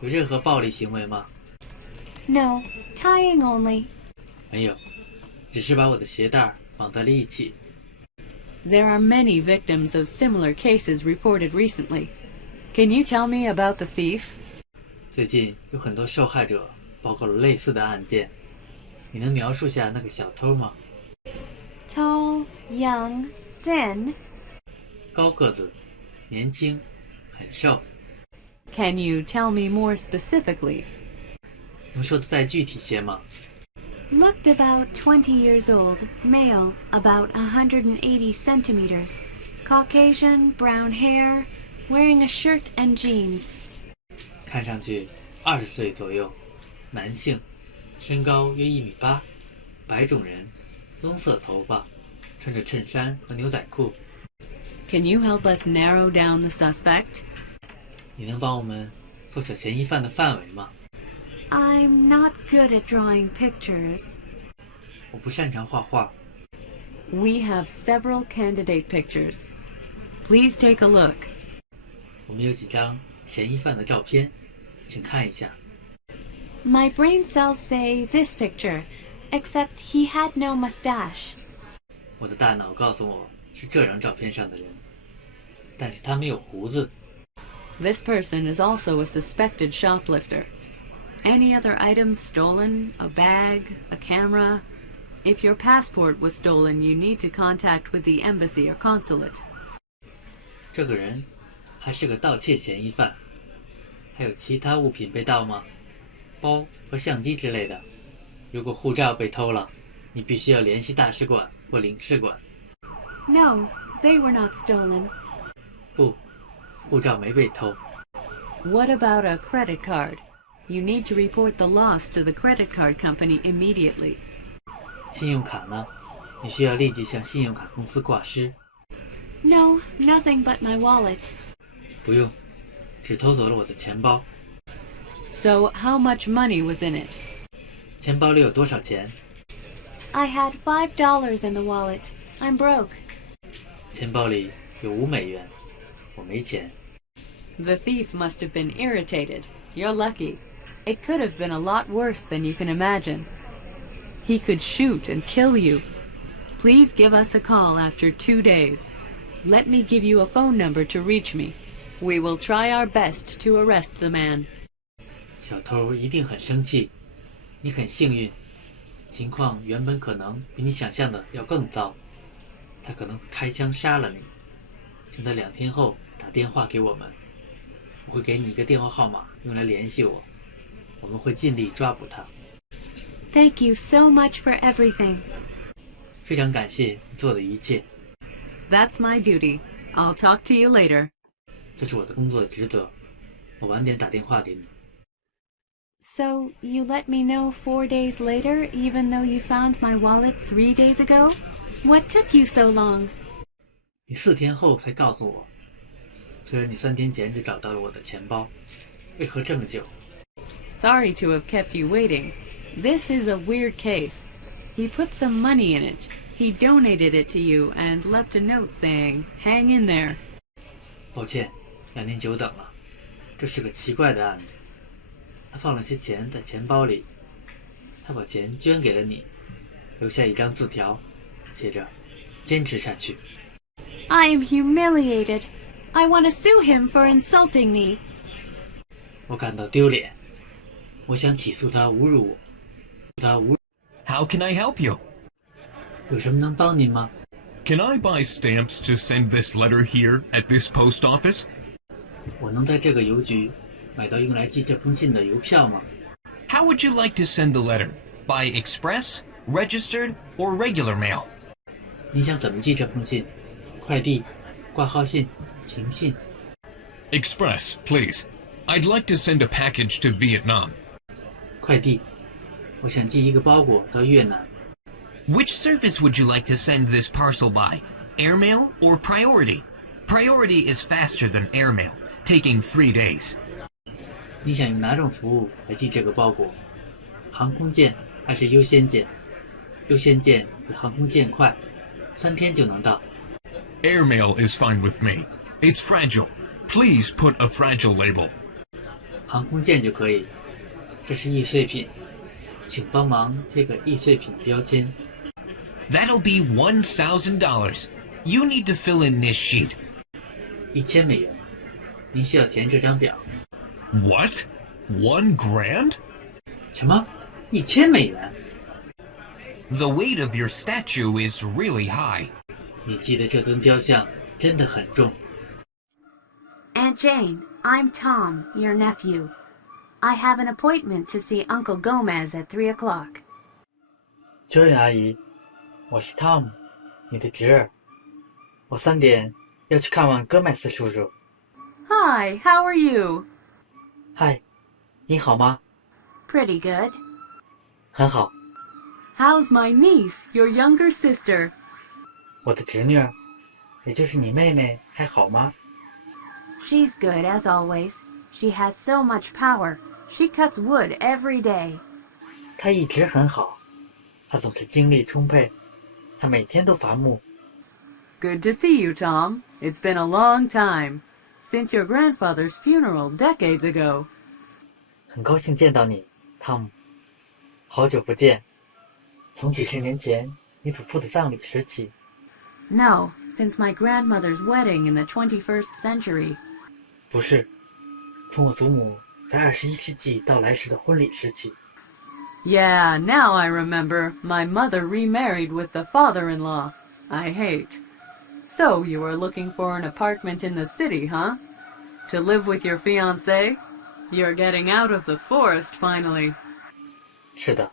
有任何暴力行为吗？ No, tying only. 没有，只是把我的鞋带绑在了一起。 There are many victims of similar cases reported recently. Can you tell me about the thief? 最近有很多受害者报告了类似的案件，你能描述下那个小偷吗？ Tall, young, thin. 高个子，年轻，很瘦。 Can you tell me more specifically? 能说的再具体些吗？ Looked about 20 years old, male, about 180 centimeters, Caucasian, brown hair, wearing a shirt and jeans. 看上去20岁左右，男性，身高约1.8米，白种人，棕色头发，穿着衬衫和牛仔裤。 Can you help us narrow down the suspect? 你能帮我们缩小嫌疑犯的范围吗？ I'm not good at drawing pictures. 我不擅长画画。 We have several candidate pictures. Please take a look. 我们有几张嫌疑犯的照片，请看一下。 My brain cells say this picture, except he had no mustache. 我的大脑告诉我是这张照片上的人，但是他没有胡子。 This person is also a suspected shoplifter. Any other items stolen? A bag? A camera? If your passport was stolen, you need to contact with the embassy or consulate. 这个人还是个盗窃嫌疑犯。还有其他物品被盗吗？包和相机之类的。如果护照被偷了，你必须要联系大使馆或领事馆。 No, they were not stolen. 不，护照没被偷。 What about a credit card? You need to report the loss to the credit card company immediately. 信用卡呢？你需要立即向信用卡公司挂失。 No, nothing but my wallet. 不用，只偷走了我的钱包。 So how much money was in it? 钱包里有多少钱？ I had $5 in the wallet. I'm broke. 钱包里有$5，我没钱。 The thief must have been irritated. You're lucky. It could have been a lot worse than you can imagine. He could shoot and kill you. Please give us a call after 2 days. Let me give you a phone number to reach me. We will try our best to arrest the man. 小偷一定很生气。你很幸运，情况原本可能比你想象的要更糟。他可能会开枪杀了你。请在2天后打电话给我们，我会给你一个电话号码用来联系我。我们会尽力抓捕他。 Thank you so much for everything. 非常感谢你做的一切。 That's my duty. I'll talk to you later. 这是我的工作职责。我晚点打电话给你。 So, you let me know 4 days later, even though you found my wallet 3 days ago? What took you so long? 你4天后才告诉我，虽然你3天前就找到了我的钱包，为何这么久？ Sorry to have kept you waiting. This is a weird case. He put some money in it. He donated it to you and left a note saying, "Hang in there." 抱歉，让您久等了。这是个奇怪的案子。他放了些钱在钱包里，他把钱捐给了你，留下一张字条，写着“坚持下去”。 I am humiliated. I want to sue him for insulting me. 我感到丢脸，我想起诉他侮辱我。How can I help you? 有什么能帮您吗？ Can I buy stamps to send this letter here at this post office? 我能在这个邮局买到用来寄这封信的邮票吗？ How would you like to send the letter? By express, registered, or regular mail? 你想怎么寄这封信？快递、挂号信、平信？ Express, please. I'd like to send a package to Vietnam. 快递，我想寄一个包裹到越南。 Which service would you like to send this parcel by? Airmail or priority? Priority is faster than airmail, taking 3 days. 你想用哪种服务来寄这个包裹？航空件还是优先件？优先件比航空件快，3天就能到。 Airmail is fine with me. It's fragile. Please put a fragile label. 航空件就可以。这是易碎品，请帮忙贴个易碎品标签。 That'll be $1,000. You need to fill in this sheet. 1000美元，您需要填这张表。 What? $1 grand? 什么？1000美元？ The weight of your statue is really high. 你寄的这尊雕像真的很重。 Aunt Jane, I'm Tom, your nephew. I have an appointment to see Uncle Gomez at 3 o'clock. Joy 阿姨，我是 Tom， 你的侄儿。我3点要去看望戈麦斯叔叔。 Hi, how are you? 嗨，你好吗？ Pretty good. 很好。 How's my niece, your younger sister? 我的侄女儿，也就是你妹妹，还好吗？ She's good as always. She has so much power. She cuts wood every day. 她一直很好，她总是精力充沛，她每天都伐木。 Good to see you, Tom. It's been a long time. Since your grandfather's funeral decades ago. 很高兴见到你，汤姆。好久不见，从几十年前你祖父的葬礼时起。 No, since my grandmother's wedding in the 21st century. 不是，从我祖母在21世纪到来时的婚礼时起。 Yeah, now I remember. My mother remarried with the father-in-law. I hate. So you are looking for an apartment in the city, huh? To live with your fiancé? You're getting out of the forest finally. 是的，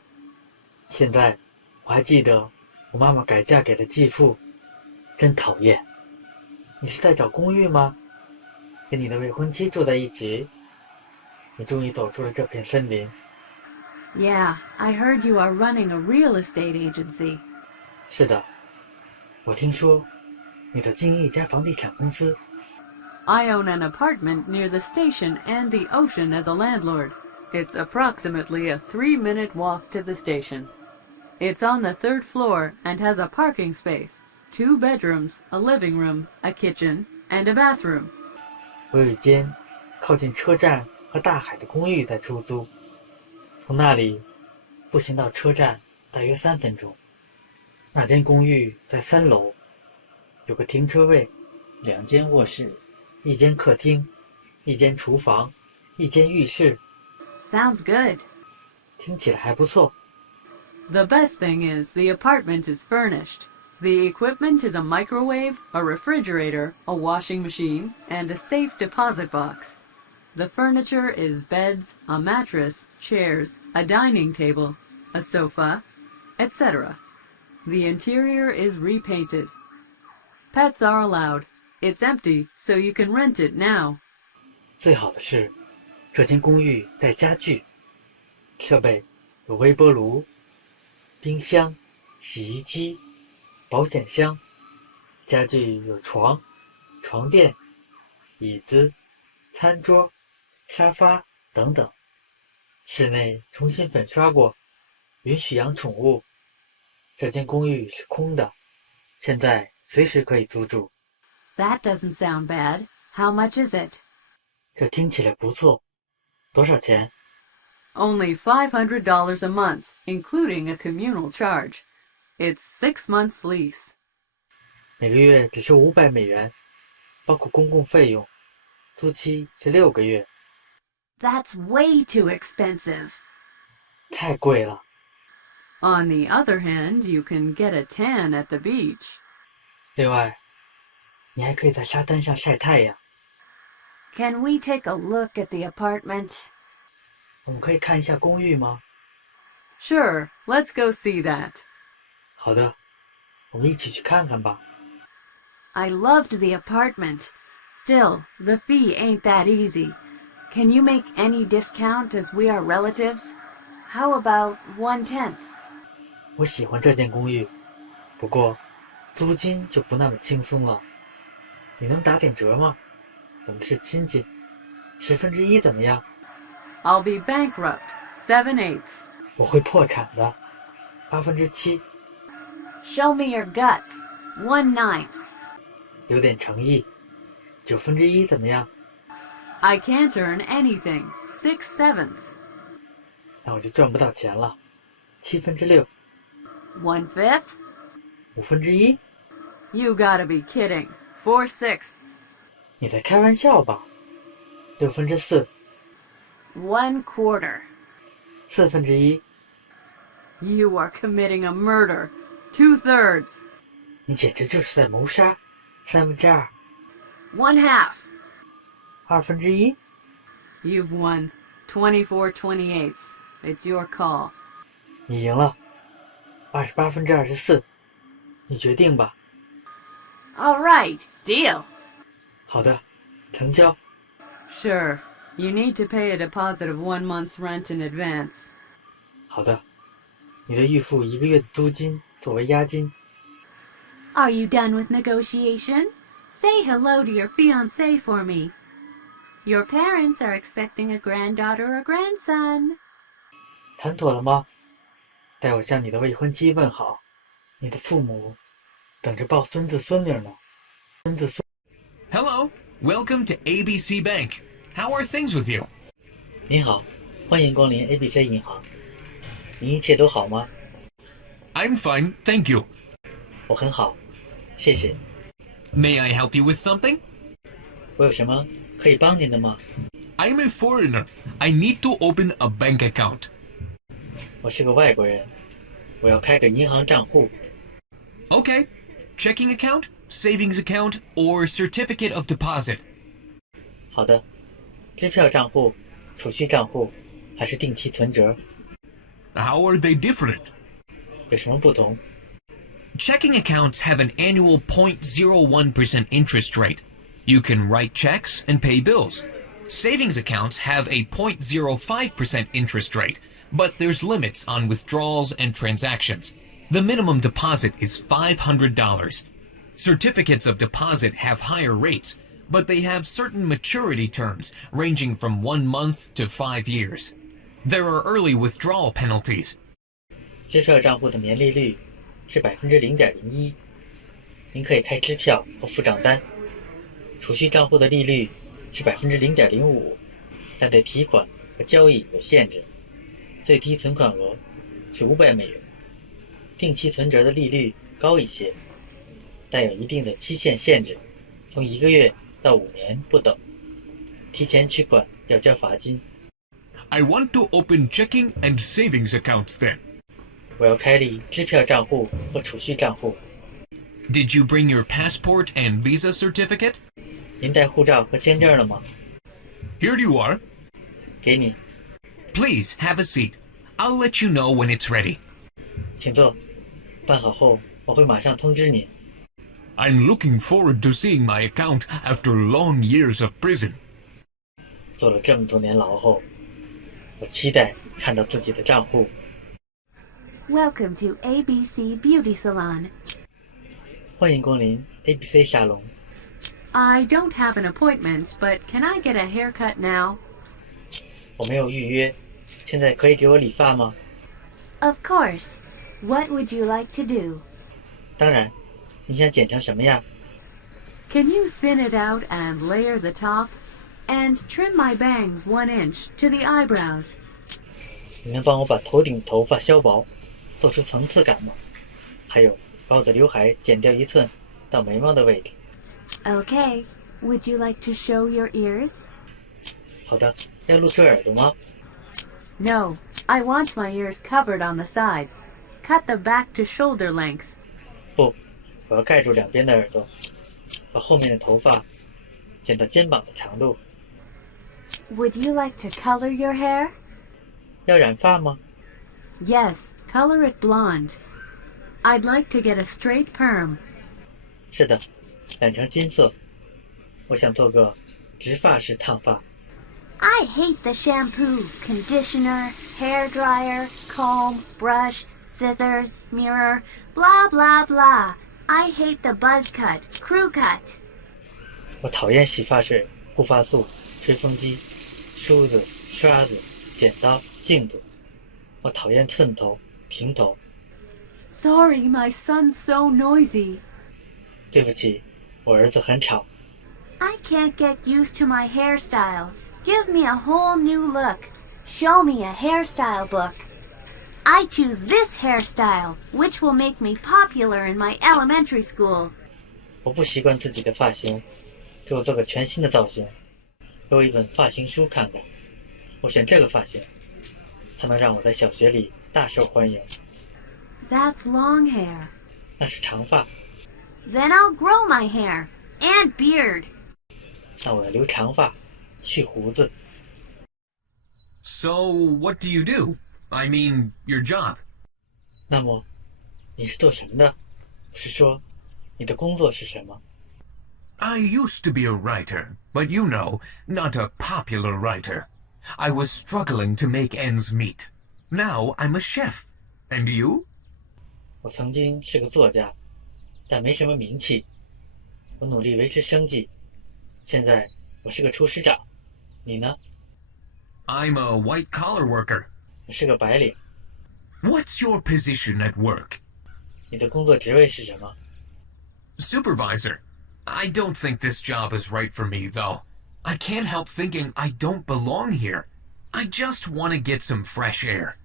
现在我还记得我妈妈改嫁给了继父，真讨厌。你是在找公寓吗？跟你的未婚妻住在一起？你终于走出了这片森林。 Yeah, I heard you are running a real estate agency. 是的，我听说你在经营一家房地产公司。 I own an apartment near the station and the ocean as a landlord. It's approximately a 3-minute walk to the station. It's on the 3rd floor and has a parking space, 2 bedrooms, a living room, a kitchen, and a bathroom. 我有一间靠近车站和大海的公寓在出租，从那里步行到车站大约3分钟。那间公寓在3楼，有个停车位，2间卧室，1间客厅，1间厨房，1间浴室。 Sounds good. 听起来还不错。 The best thing is the apartment is furnished. The equipment is a microwave, a refrigerator, a washing machine, and a safe deposit box. The furniture is beds, a mattress, chairs, a dining table, a sofa, etc. The interior is repainted. Pets are allowed. It's empty, so you can rent it now. 最好的是，这间公寓带家具，设备有微波炉、冰箱、洗衣机、保险箱，家具有床、床垫、椅子、餐桌、沙发等等。室内重新粉刷过，允许养宠物。这间公寓是空的，现在随时可以租住。That doesn't sound bad. How much is it? 这听起来不错。多少钱？ Only $500 a month, including a communal charge. It's 6 months lease. 每个月只收$500，包括公共费用。租期是6个月。That's way too expensive. 太贵了。On the other hand, you can get a tan at the beach. 另外，你还可以在沙滩上晒太阳。Can we take a look at the apartment? 我们可以看一下公寓吗？ Sure, let's go see that. 好的，我们一起去看看吧。I loved the apartment. Still, the fee ain't that easy. Can you make any discount as we are relatives? How about 1/10? 我喜欢这间公寓，不过租金就不那么轻松了。你能打点折吗？我们是亲戚，1/10怎么样？ I'll be bankrupt. 7/8. 我会破产的，7/8， Show me your guts. 1/9. 有点诚意，1/9怎么样？ I can't earn anything. 6/7. 那我就赚不到钱了，6/7， 1/5. 1/5， You gotta be kidding. 4/6. 你在开玩笑吧？4/6， 1/4. 1/4， You are committing a murder. 2/3. 你简直就是在谋杀，2/3， 1/2. 2/1。You've won. 24/28. It's your call. 你赢了，28/24，你决定吧。 All right, deal. 好的，成交。 Sure. You need to pay a deposit of 1 month's rent in advance. 好的，你得预付1个月的租金作为押金。 Are you done with negotiation? Say hello to your fiancé for me. Your parents are expecting a granddaughter or grandson. 谈妥了吗？代我向你的未婚妻问好，你的父母等着抱孙子孙女呢。 Hello, welcome to ABC Bank. How are things with you? 你好，欢迎光临 ABC 银行。您一切都好吗？ I'm fine, thank you. 我很好，谢谢。 May I help you with something? 我有什么可以帮您的吗？ I'm a foreigner. I need to open a bank account. 我是个外国人，我要开个银行账户。 Okay. Checking account, savings account, or certificate of deposit? 好的，支票账户、储蓄账户还是定期存折？ How are they different? 有什么不同？ Checking accounts have an annual 0.01% interest rate. You can write checks and pay bills. Savings accounts have a 0.05% interest rate, but there's limits on withdrawals and transactions. The minimum deposit is $500. Certificates of deposit have higher rates, but they have certain maturity terms ranging from 1 month to 5 years. There are early withdrawal penalties. 支票账户的年利率是 0.01%， 您可以开支票和付账单。储蓄账户的利率是 0.05%， 但对提款和交易有限制，最低存款额是$500。定期存折的利率高一些，但有一定的期限限制，从1个月到5年不等。提前取款要交罚金。 I want to open checking and savings accounts then. 我要开立支票账户和储蓄账户。 Did you bring your passport and visa certificate? 您带护照和签证了吗？ Here you are. 给你， Please have a seat. I'll let you know when it's ready. 请坐。办好后，我会马上通知您。 I'm looking forward to seeing my account after long years of prison. 坐了这么多年牢后，我期待看到自己的账户。 Welcome to ABC Beauty Salon. 欢迎光临 ABC 沙龙。I don't have an appointment, but can I get a haircut now? 我没有预约，现在可以给我理发吗？ Of course. What would you like to do? 当然，你想剪成什么样？ Can you thin it out and layer the top? And trim my bangs 1 inch to the eyebrows. 你能帮我把头顶头发削薄，做出层次感吗？还有，把我的刘海剪掉1寸到眉毛的位置。 Okay. Would you like to show your ears? 好的，要露出耳朵吗？ No. I want my ears covered on the sides. Cut the back to shoulder length. 不，我要盖住两边的耳朵，把后面的头发剪到肩膀的长度。 Would you like to color your hair? 要染发吗？ Yes, color it blonde. I'd like to get a straight perm. 是的，染成金色。我想做个直发式烫发。 I hate the shampoo, conditioner, hair dryer, comb, brush, scissors, mirror, blah blah blah. I hate the buzz cut, crew cut. 我讨厌洗发水、护发素、吹风机、梳子、刷子、剪刀、镜子。我讨厌寸头、平头。 Sorry, my son's so noisy. 对不起，我儿子很吵。 I can't get used to my hairstyle. Give me a whole new look. Show me a hairstyle book. I choose this hairstyle, which will make me popular in my elementary school. 我不习惯自己的发型，给我做个全新的造型。给我一本发型书看看。我选这个发型，它能让我在小学里大受欢迎。 That's long hair. 那是长发， Then I'll grow my hair and beard. 那我要留长发，去胡子。 So, what do you do? I mean, your job. 那么，你是做什么的？我是说，你的工作是什么？ I used to be a writer, but you know, not a popular writer. I was struggling to make ends meet. Now I'm a chef. And you? 我曾经是个作家，但没什么名气。我努力维持生计。现在我是个厨师长。你呢？ I'm a white-collar worker. 我是个白领。 What's your position at work? 你的工作职位是什么？ Supervisor. I don't think this job is right for me, though. I can't help thinking I don't belong here. I just want to get some fresh air.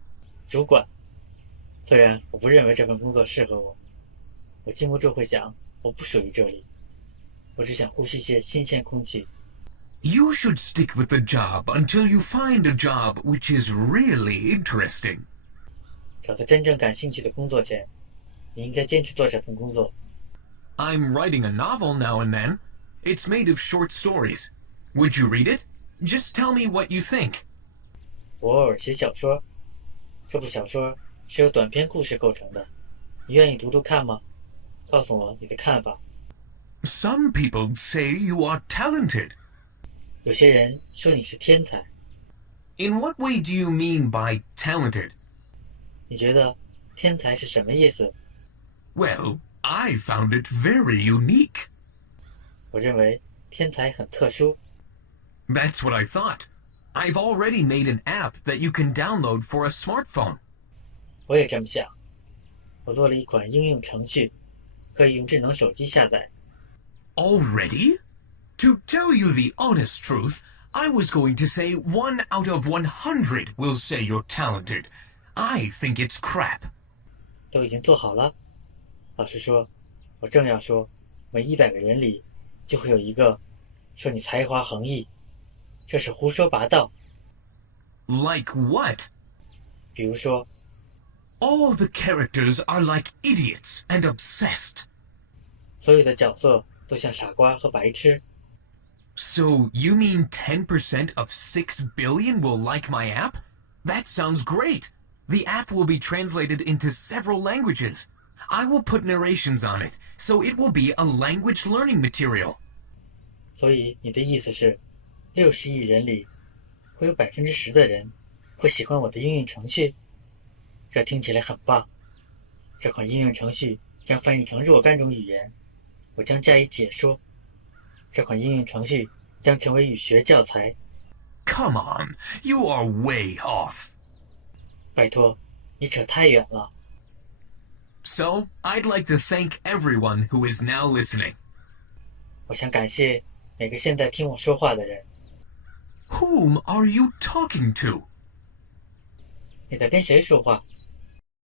主管。虽然我不认为这份工作适合我，我禁不住会想，我不属于这里。我只想呼吸些新鲜空气。 You should stick with the job until you find a job which is really interesting. 找到真正感兴趣的工作前，你应该坚持做这份工作。 I'm writing a novel now and then. It's made of short stories. Would you read it? Just tell me what you think. 我偶尔写小说，这部小说是由短篇故事构成的。你愿意读读看吗？告诉我你的看法。 Some people say you are talented. 有些人说你是天才， In what way do you mean by talented? 你觉得天才是什么意思？ Well, I found it very unique. 我认为天才很特殊。 That's what I thought. I've already made an app that you can download for a smartphone. 我也这么想。我做了一款应用程序，可以用智能手机下载。 Already? To tell you the honest truth, I was going to say 1 out of 100 will say you're talented. I think it's crap. 都已经做好了。老实说，我正要说，每100个人里就会有一个说你才华横溢，这是胡说八道。 Like what? 比如说， All the characters are like idiots and obsessed. 所有的角色都像傻瓜和白痴。 So you mean 10% of 6 billion will like my app? That sounds great. The app will be translated into several languages. I will put narrations on it, so it will be a language learning material. 所以你的意思是，60亿人里会有10%的人会喜欢我的应用程序？这听起来很棒。这款应用程序将翻译成若干种语言，我将加以解说。这款应用程序将成为语学教材。Come on, you are way off. 拜托，你扯太远了。So, I'd like to thank everyone who is now listening. 我想感谢每个现在听我说话的人。Whom are you talking to? 你在跟谁说话？